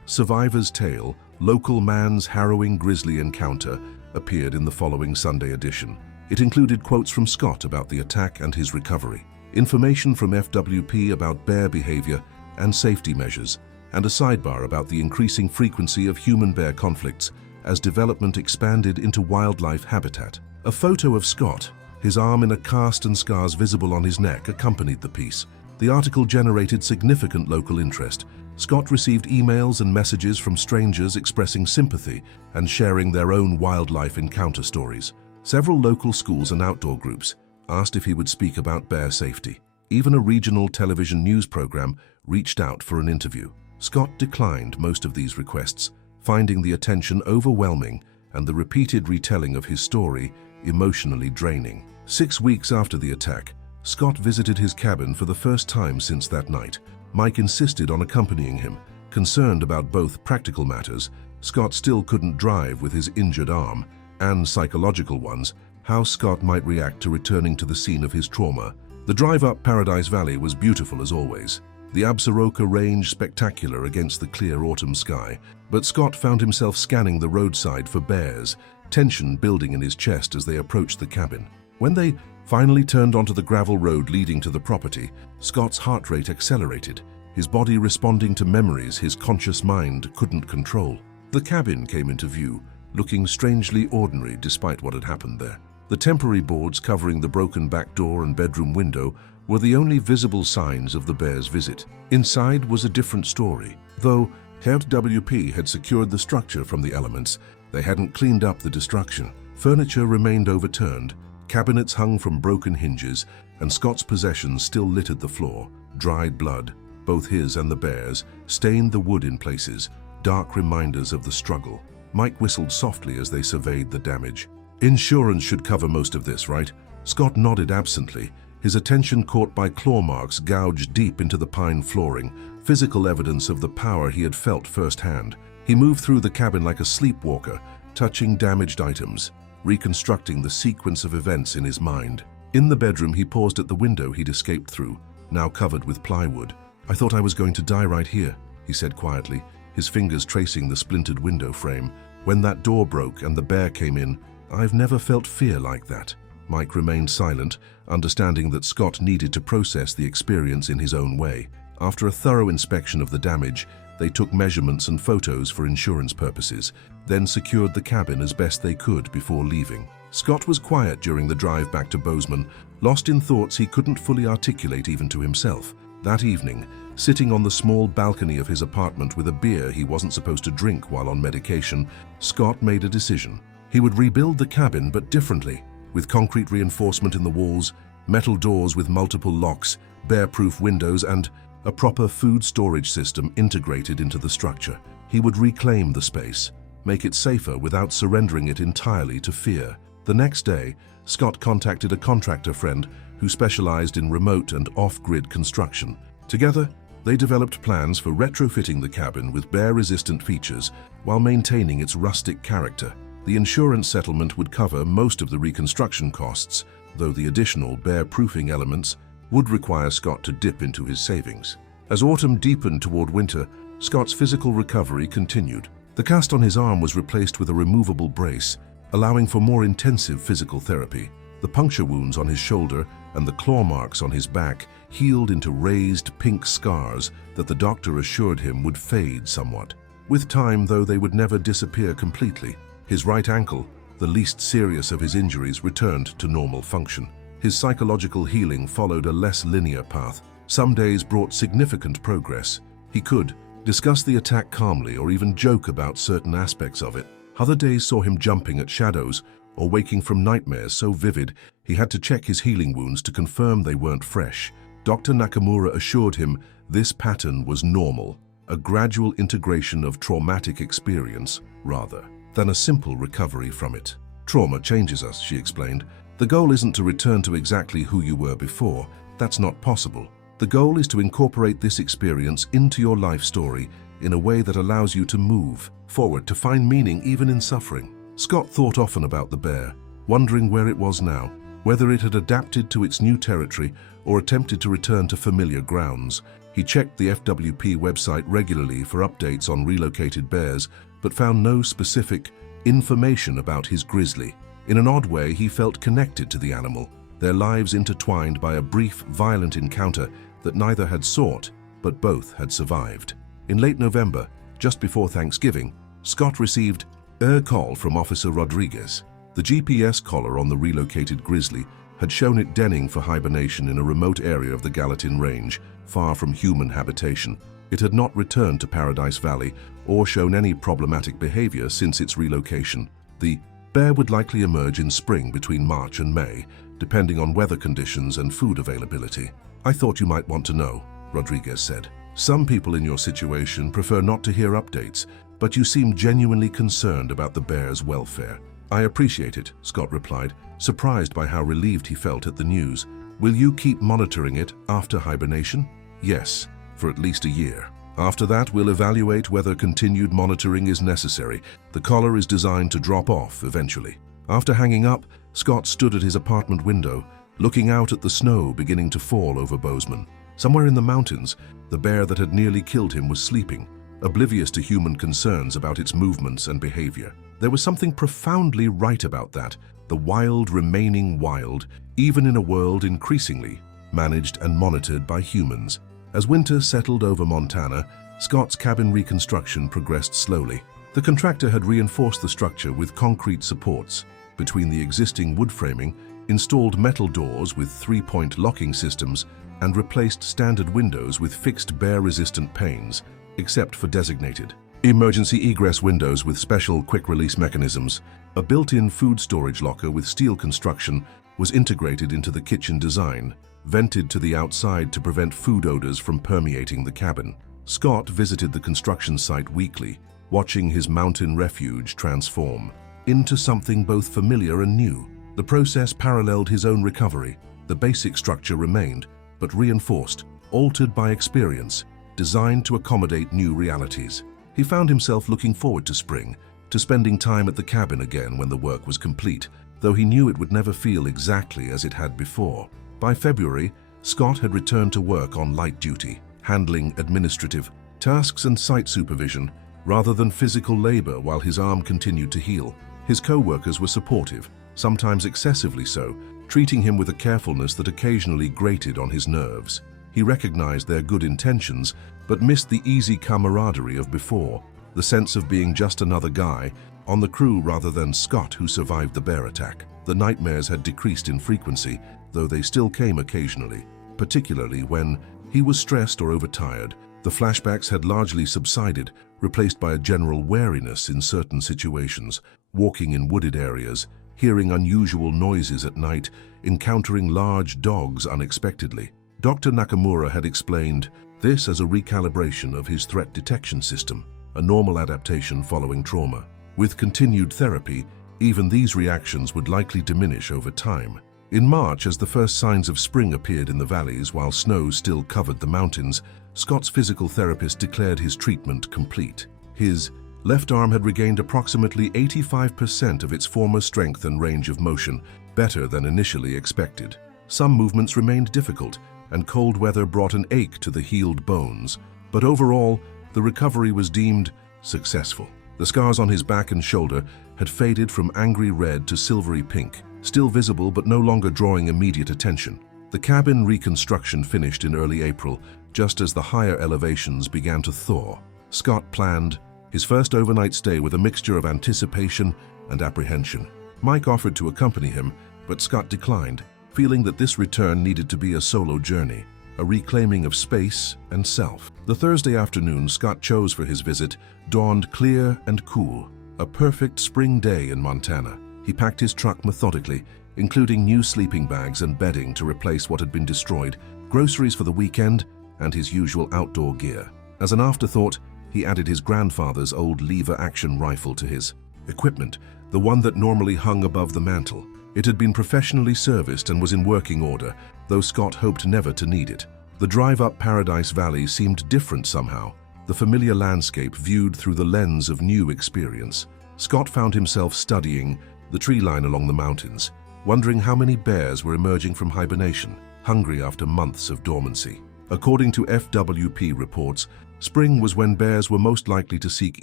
"Survivor's Tale: Local Man's Harrowing Grizzly Encounter," appeared in the following Sunday edition. It included quotes from Scott about the attack and his recovery, information from FWP about bear behavior and safety measures, and a sidebar about the increasing frequency of human-bear conflicts as development expanded into wildlife habitat. A photo of Scott, his arm in a cast and scars visible on his neck, accompanied the piece. The article generated significant local interest. Scott received emails and messages from strangers expressing sympathy and sharing their own wildlife encounter stories. Several local schools and outdoor groups asked if he would speak about bear safety. Even a regional television news program reached out for an interview. Scott declined most of these requests, finding the attention overwhelming and the repeated retelling of his story emotionally draining. 6 weeks after the attack, Scott visited his cabin for the first time since that night. Mike insisted on accompanying him. Concerned about both practical matters, Scott still couldn't drive with his injured arm, and psychological ones, how Scott might react to returning to the scene of his trauma. The drive up Paradise Valley was beautiful as always, the Absaroka Range spectacular against the clear autumn sky, but Scott found himself scanning the roadside for bears, tension building in his chest as they approached the cabin. When they finally turned onto the gravel road leading to the property, Scott's heart rate accelerated, his body responding to memories his conscious mind couldn't control. The cabin came into view, looking strangely ordinary despite what had happened there. The temporary boards covering the broken back door and bedroom window were the only visible signs of the bear's visit. Inside was a different story. Though FWP had secured the structure from the elements, they hadn't cleaned up the destruction. Furniture remained overturned, cabinets hung from broken hinges, and Scott's possessions still littered the floor. Dried blood, both his and the bear's, stained the wood in places, dark reminders of the struggle. Mike whistled softly as they surveyed the damage. "Insurance should cover most of this, right?" Scott nodded absently, his attention caught by claw marks gouged deep into the pine flooring, physical evidence of the power he had felt firsthand. He moved through the cabin like a sleepwalker, touching damaged items, reconstructing the sequence of events in his mind. In the bedroom, he paused at the window he'd escaped through, now covered with plywood. "I thought I was going to die right here," he said quietly, his fingers tracing the splintered window frame. When that door broke and the bear came in, I've never felt fear like that. Mike remained silent, understanding that Scott needed to process the experience in his own way. After a thorough inspection of the damage, they took measurements and photos for insurance purposes, then secured the cabin as best they could before leaving. Scott was quiet during the drive back to Bozeman, lost in thoughts he couldn't fully articulate even to himself. That evening, sitting on the small balcony of his apartment with a beer he wasn't supposed to drink while on medication, Scott made a decision. He would rebuild the cabin, but differently, with concrete reinforcement in the walls, metal doors with multiple locks, bear-proof windows, and a proper food storage system integrated into the structure. He would reclaim the space, make it safer without surrendering it entirely to fear. The next day, Scott contacted a contractor friend who specialized in remote and off-grid construction. Together, they developed plans for retrofitting the cabin with bear-resistant features while maintaining its rustic character. The insurance settlement would cover most of the reconstruction costs, though the additional bear-proofing elements would require Scott to dip into his savings. As autumn deepened toward winter, Scott's physical recovery continued. The cast on his arm was replaced with a removable brace, allowing for more intensive physical therapy. The puncture wounds on his shoulder and the claw marks on his back healed into raised pink scars that the doctor assured him would fade somewhat. With time, though, they would never disappear completely. His right ankle, the least serious of his injuries, returned to normal function. His psychological healing followed a less linear path. Some days brought significant progress. He could discuss the attack calmly or even joke about certain aspects of it. Other days saw him jumping at shadows or waking from nightmares so vivid he had to check his healing wounds to confirm they weren't fresh. Dr. Nakamura assured him this pattern was normal, a gradual integration of traumatic experience rather than a simple recovery from it. Trauma changes us, she explained. The goal isn't to return to exactly who you were before. That's not possible. The goal is to incorporate this experience into your life story in a way that allows you to move forward, to find meaning even in suffering. Scott thought often about the bear, wondering where it was now, whether it had adapted to its new territory or attempted to return to familiar grounds. He checked the FWP website regularly for updates on relocated bears, but found no specific information about his grizzly. In an odd way, he felt connected to the animal, their lives intertwined by a brief, violent encounter that neither had sought, but both had survived. In late November, just before Thanksgiving, Scott received a call from Officer Rodriguez. The GPS collar on the relocated grizzly had shown it denning for hibernation in a remote area of the Gallatin Range, far from human habitation. It had not returned to Paradise Valley or shown any problematic behavior since its relocation. The bear would likely emerge in spring between March and May, depending on weather conditions and food availability. I thought you might want to know, Rodriguez said. Some people in your situation prefer not to hear updates, but you seem genuinely concerned about the bear's welfare. I appreciate it, Scott replied, surprised by how relieved he felt at the news. Will you keep monitoring it after hibernation? Yes, for at least a year. After that, we'll evaluate whether continued monitoring is necessary. The collar is designed to drop off eventually. After hanging up, Scott stood at his apartment window, looking out at the snow beginning to fall over Bozeman. Somewhere in the mountains, the bear that had nearly killed him was sleeping, oblivious to human concerns about its movements and behavior. There was something profoundly right about that, the wild remaining wild, even in a world increasingly managed and monitored by humans. As winter settled over Montana, Scott's cabin reconstruction progressed slowly. The contractor had reinforced the structure with concrete supports. Between the existing wood framing, installed metal doors with three-point locking systems, and replaced standard windows with fixed bear-resistant panes, except for designated emergency egress windows with special quick-release mechanisms. A built-in food storage locker with steel construction was integrated into the kitchen design, vented to the outside to prevent food odors from permeating the cabin. Scott visited the construction site weekly, watching his mountain refuge transform into something both familiar and new. The process paralleled his own recovery. The basic structure remained, but reinforced, altered by experience, designed to accommodate new realities. He found himself looking forward to spring, to spending time at the cabin again when the work was complete, though he knew it would never feel exactly as it had before. By February, Scott had returned to work on light duty, handling administrative tasks and site supervision, rather than physical labor while his arm continued to heal. His co-workers were supportive, sometimes excessively so, treating him with a carefulness that occasionally grated on his nerves. He recognized their good intentions, but missed the easy camaraderie of before, the sense of being just another guy on the crew rather than Scott, who survived the bear attack. The nightmares had decreased in frequency, though they still came occasionally, particularly when he was stressed or overtired. The flashbacks had largely subsided, replaced by a general wariness in certain situations, walking in wooded areas, hearing unusual noises at night, encountering large dogs unexpectedly. Dr. Nakamura had explained this as a recalibration of his threat detection system, a normal adaptation following trauma. With continued therapy, even these reactions would likely diminish over time. In March, as the first signs of spring appeared in the valleys while snow still covered the mountains, Scott's physical therapist declared his treatment complete. His left arm had regained approximately 85% of its former strength and range of motion, better than initially expected. Some movements remained difficult, and cold weather brought an ache to the healed bones, but overall, the recovery was deemed successful. The scars on his back and shoulder had faded from angry red to silvery pink, still visible but no longer drawing immediate attention. The cabin reconstruction finished in early April, just as the higher elevations began to thaw. Scott planned his first overnight stay with a mixture of anticipation and apprehension. Mike offered to accompany him, but Scott declined, feeling that this return needed to be a solo journey, a reclaiming of space and self. The Thursday afternoon Scott chose for his visit dawned clear and cool, a perfect spring day in Montana. He packed his truck methodically, including new sleeping bags and bedding to replace what had been destroyed, groceries for the weekend, and his usual outdoor gear. As an afterthought, he added his grandfather's old lever-action rifle to his equipment, the one that normally hung above the mantel. It had been professionally serviced and was in working order, though Scott hoped never to need it. The drive up Paradise Valley seemed different somehow, the familiar landscape viewed through the lens of new experience. Scott found himself studying the tree line along the mountains, wondering how many bears were emerging from hibernation, hungry after months of dormancy. According to FWP reports, spring was when bears were most likely to seek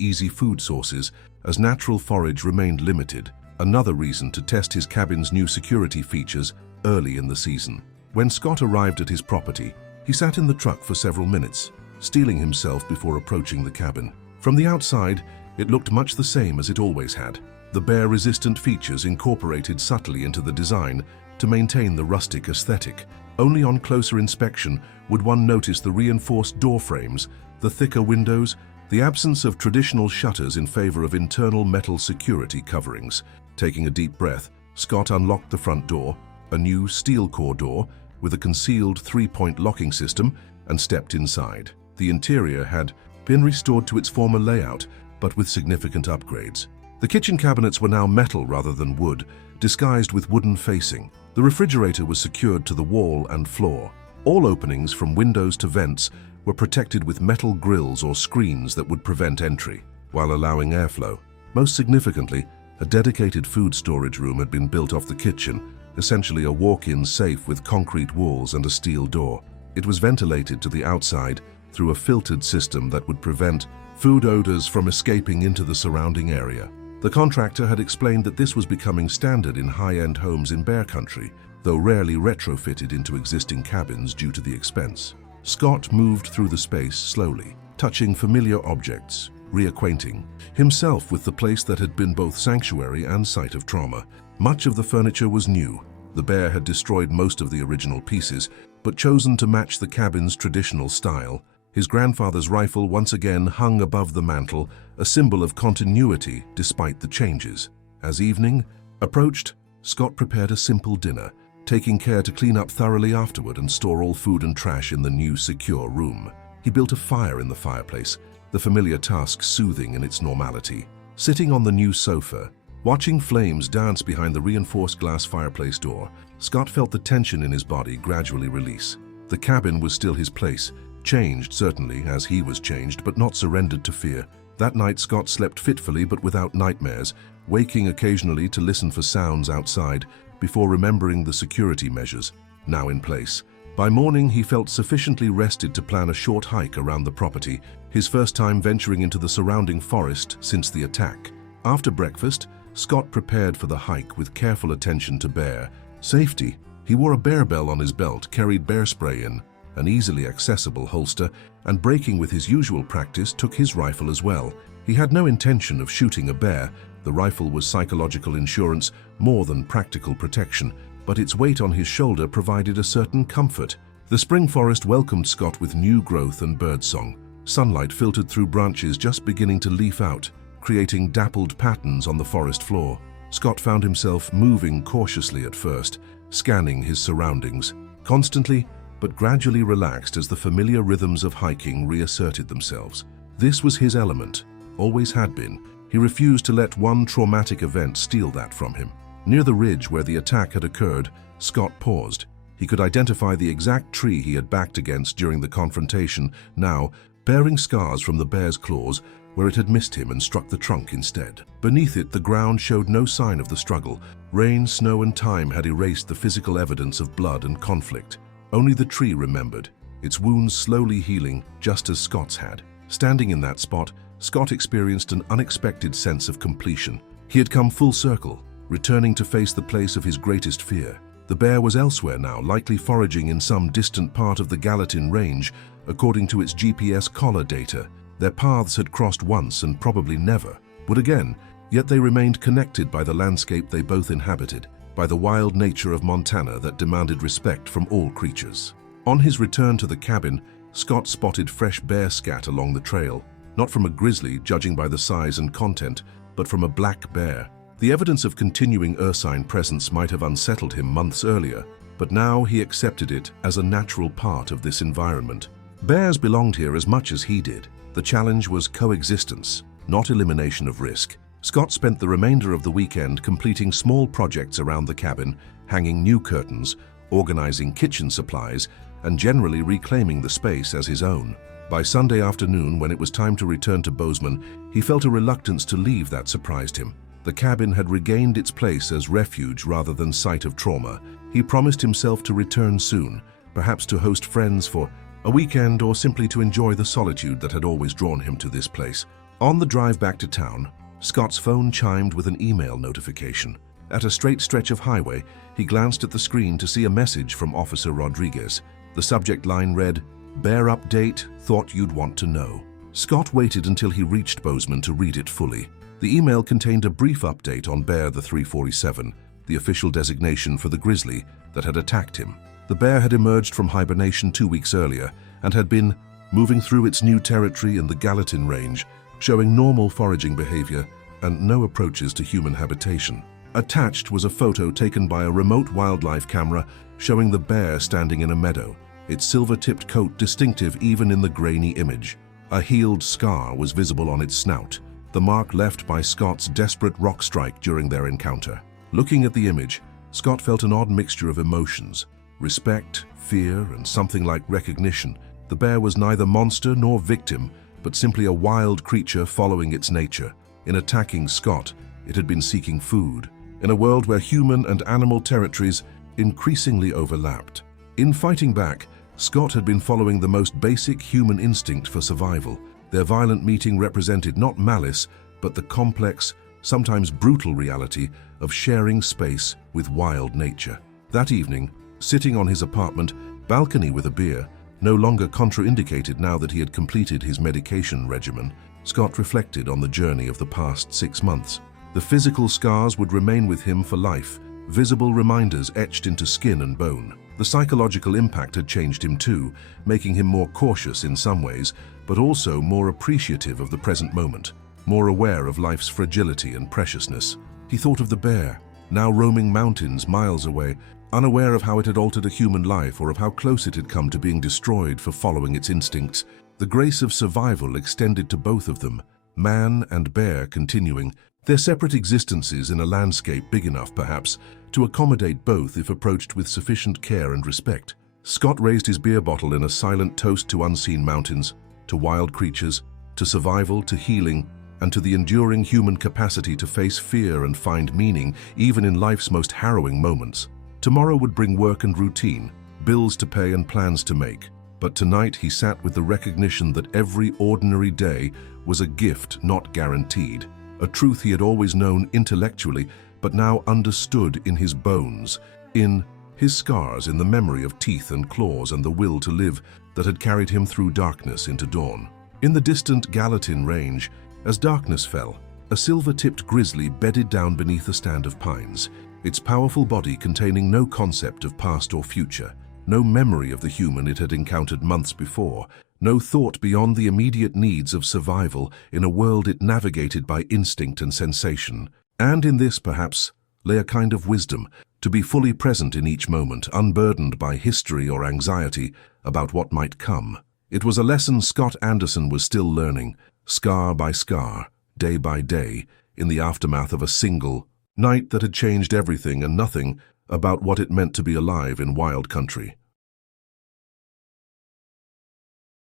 easy food sources, as natural forage remained limited, another reason to test his cabin's new security features early in the season. When Scott arrived at his property, he sat in the truck for several minutes, steeling himself before approaching the cabin. From the outside, it looked much the same as it always had. The bear-resistant features incorporated subtly into the design to maintain the rustic aesthetic. Only on closer inspection would one notice the reinforced door frames, the thicker windows, the absence of traditional shutters in favor of internal metal security coverings. Taking a deep breath, Scott unlocked the front door, a new steel core door with a concealed three-point locking system, and stepped inside. The interior had been restored to its former layout, but with significant upgrades. The kitchen cabinets were now metal rather than wood, disguised with wooden facing. The refrigerator was secured to the wall and floor. All openings from windows to vents were protected with metal grills or screens that would prevent entry, while allowing airflow. Most significantly, a dedicated food storage room had been built off the kitchen, essentially a walk-in safe with concrete walls and a steel door. It was ventilated to the outside through a filtered system that would prevent food odors from escaping into the surrounding area. The contractor had explained that this was becoming standard in high-end homes in Bear Country, though rarely retrofitted into existing cabins due to the expense. Scott moved through the space slowly, touching familiar objects, reacquainting himself with the place that had been both sanctuary and site of trauma. Much of the furniture was new. The bear had destroyed most of the original pieces, but chosen to match the cabin's traditional style. His grandfather's rifle once again hung above the mantel, a symbol of continuity despite the changes. As evening approached, Scott prepared a simple dinner, taking care to clean up thoroughly afterward and store all food and trash in the new secure room. He built a fire in the fireplace, the familiar task soothing in its normality. Sitting on the new sofa, watching flames dance behind the reinforced glass fireplace door, Scott felt the tension in his body gradually release. The cabin was still his place, changed certainly as he was changed, but not surrendered to fear. That night Scott slept fitfully but without nightmares, waking occasionally to listen for sounds outside before remembering the security measures now in place. By morning he felt sufficiently rested to plan a short hike around the property, his first time venturing into the surrounding forest since the attack. After breakfast, Scott prepared for the hike with careful attention to bear safety. He wore a bear bell on his belt, carried bear spray in an easily accessible holster, and breaking with his usual practice, took his rifle as well. He had no intention of shooting a bear. The rifle was psychological insurance more than practical protection, but its weight on his shoulder provided a certain comfort. The spring forest welcomed Scott with new growth and birdsong. Sunlight filtered through branches just beginning to leaf out, creating dappled patterns on the forest floor. Scott found himself moving cautiously at first, scanning his surroundings, constantly but gradually relaxed as the familiar rhythms of hiking reasserted themselves. This was his element, always had been. He refused to let one traumatic event steal that from him. Near the ridge where the attack had occurred, Scott paused. He could identify the exact tree he had backed against during the confrontation, now bearing scars from the bear's claws where it had missed him and struck the trunk instead. Beneath it, the ground showed no sign of the struggle. Rain, snow, and time had erased the physical evidence of blood and conflict. Only the tree remembered, its wounds slowly healing just as Scott's had. Standing in that spot, Scott experienced an unexpected sense of completion. He had come full circle, returning to face the place of his greatest fear. The bear was elsewhere now, likely foraging in some distant part of the Gallatin Range, according to its GPS collar data. Their paths had crossed once and probably never would again, yet they remained connected by the landscape they both inhabited, by the wild nature of Montana that demanded respect from all creatures. On his return to the cabin, Scott spotted fresh bear scat along the trail, not from a grizzly, judging by the size and content, but from a black bear. The evidence of continuing ursine presence might have unsettled him months earlier, but now he accepted it as a natural part of this environment. Bears belonged here as much as he did. The challenge was coexistence, not elimination of risk. Scott spent the remainder of the weekend completing small projects around the cabin, hanging new curtains, organizing kitchen supplies, and generally reclaiming the space as his own. By Sunday afternoon, when it was time to return to Bozeman, he felt a reluctance to leave that surprised him. The cabin had regained its place as refuge rather than site of trauma. He promised himself to return soon, perhaps to host friends for a weekend or simply to enjoy the solitude that had always drawn him to this place. On the drive back to town, Scott's phone chimed with an email notification. At a straight stretch of highway, he glanced at the screen to see a message from Officer Rodriguez. The subject line read, "Bear update, thought you'd want to know." Scott waited until he reached Bozeman to read it fully. The email contained a brief update on Bear the 347, the official designation for the grizzly that had attacked him. The bear had emerged from hibernation 2 weeks earlier and had been moving through its new territory in the Gallatin Range, showing normal foraging behavior and no approaches to human habitation. Attached was a photo taken by a remote wildlife camera showing the bear standing in a meadow, its silver-tipped coat distinctive even in the grainy image. A healed scar was visible on its snout, the mark left by Scott's desperate rock strike during their encounter. Looking at the image, Scott felt an odd mixture of emotions: respect, fear, and something like recognition. The bear was neither monster nor victim, but simply a wild creature following its nature. In attacking Scott, it had been seeking food, in a world where human and animal territories increasingly overlapped. In fighting back, Scott had been following the most basic human instinct for survival. Their violent meeting represented not malice, but the complex, sometimes brutal reality of sharing space with wild nature. That evening, sitting on his apartment balcony with a beer, no longer contraindicated now that he had completed his medication regimen, Scott reflected on the journey of the past 6 months. The physical scars would remain with him for life, visible reminders etched into skin and bone. The psychological impact had changed him too, making him more cautious in some ways, but also more appreciative of the present moment, more aware of life's fragility and preciousness. He thought of the bear, now roaming mountains miles away, unaware of how it had altered a human life or of how close it had come to being destroyed for following its instincts. The grace of survival extended to both of them, man and bear continuing their separate existences in a landscape big enough, perhaps, to accommodate both if approached with sufficient care and respect. Scott raised his beer bottle in a silent toast to unseen mountains, to wild creatures, to survival, to healing, and to the enduring human capacity to face fear and find meaning even in life's most harrowing moments. Tomorrow would bring work and routine, bills to pay and plans to make. But tonight he sat with the recognition that every ordinary day was a gift not guaranteed, a truth he had always known intellectually, but now understood in his bones, in his scars, in the memory of teeth and claws and the will to live that had carried him through darkness into dawn. In the distant Gallatin Range, as darkness fell, a silver-tipped grizzly bedded down beneath a stand of pines, its powerful body containing no concept of past or future, no memory of the human it had encountered months before, no thought beyond the immediate needs of survival in a world it navigated by instinct and sensation. And in this, perhaps, lay a kind of wisdom, to be fully present in each moment, unburdened by history or anxiety about what might come. It was a lesson Scott Anderson was still learning, scar by scar, day by day, in the aftermath of a single night that had changed everything and nothing about what it meant to be alive in wild country.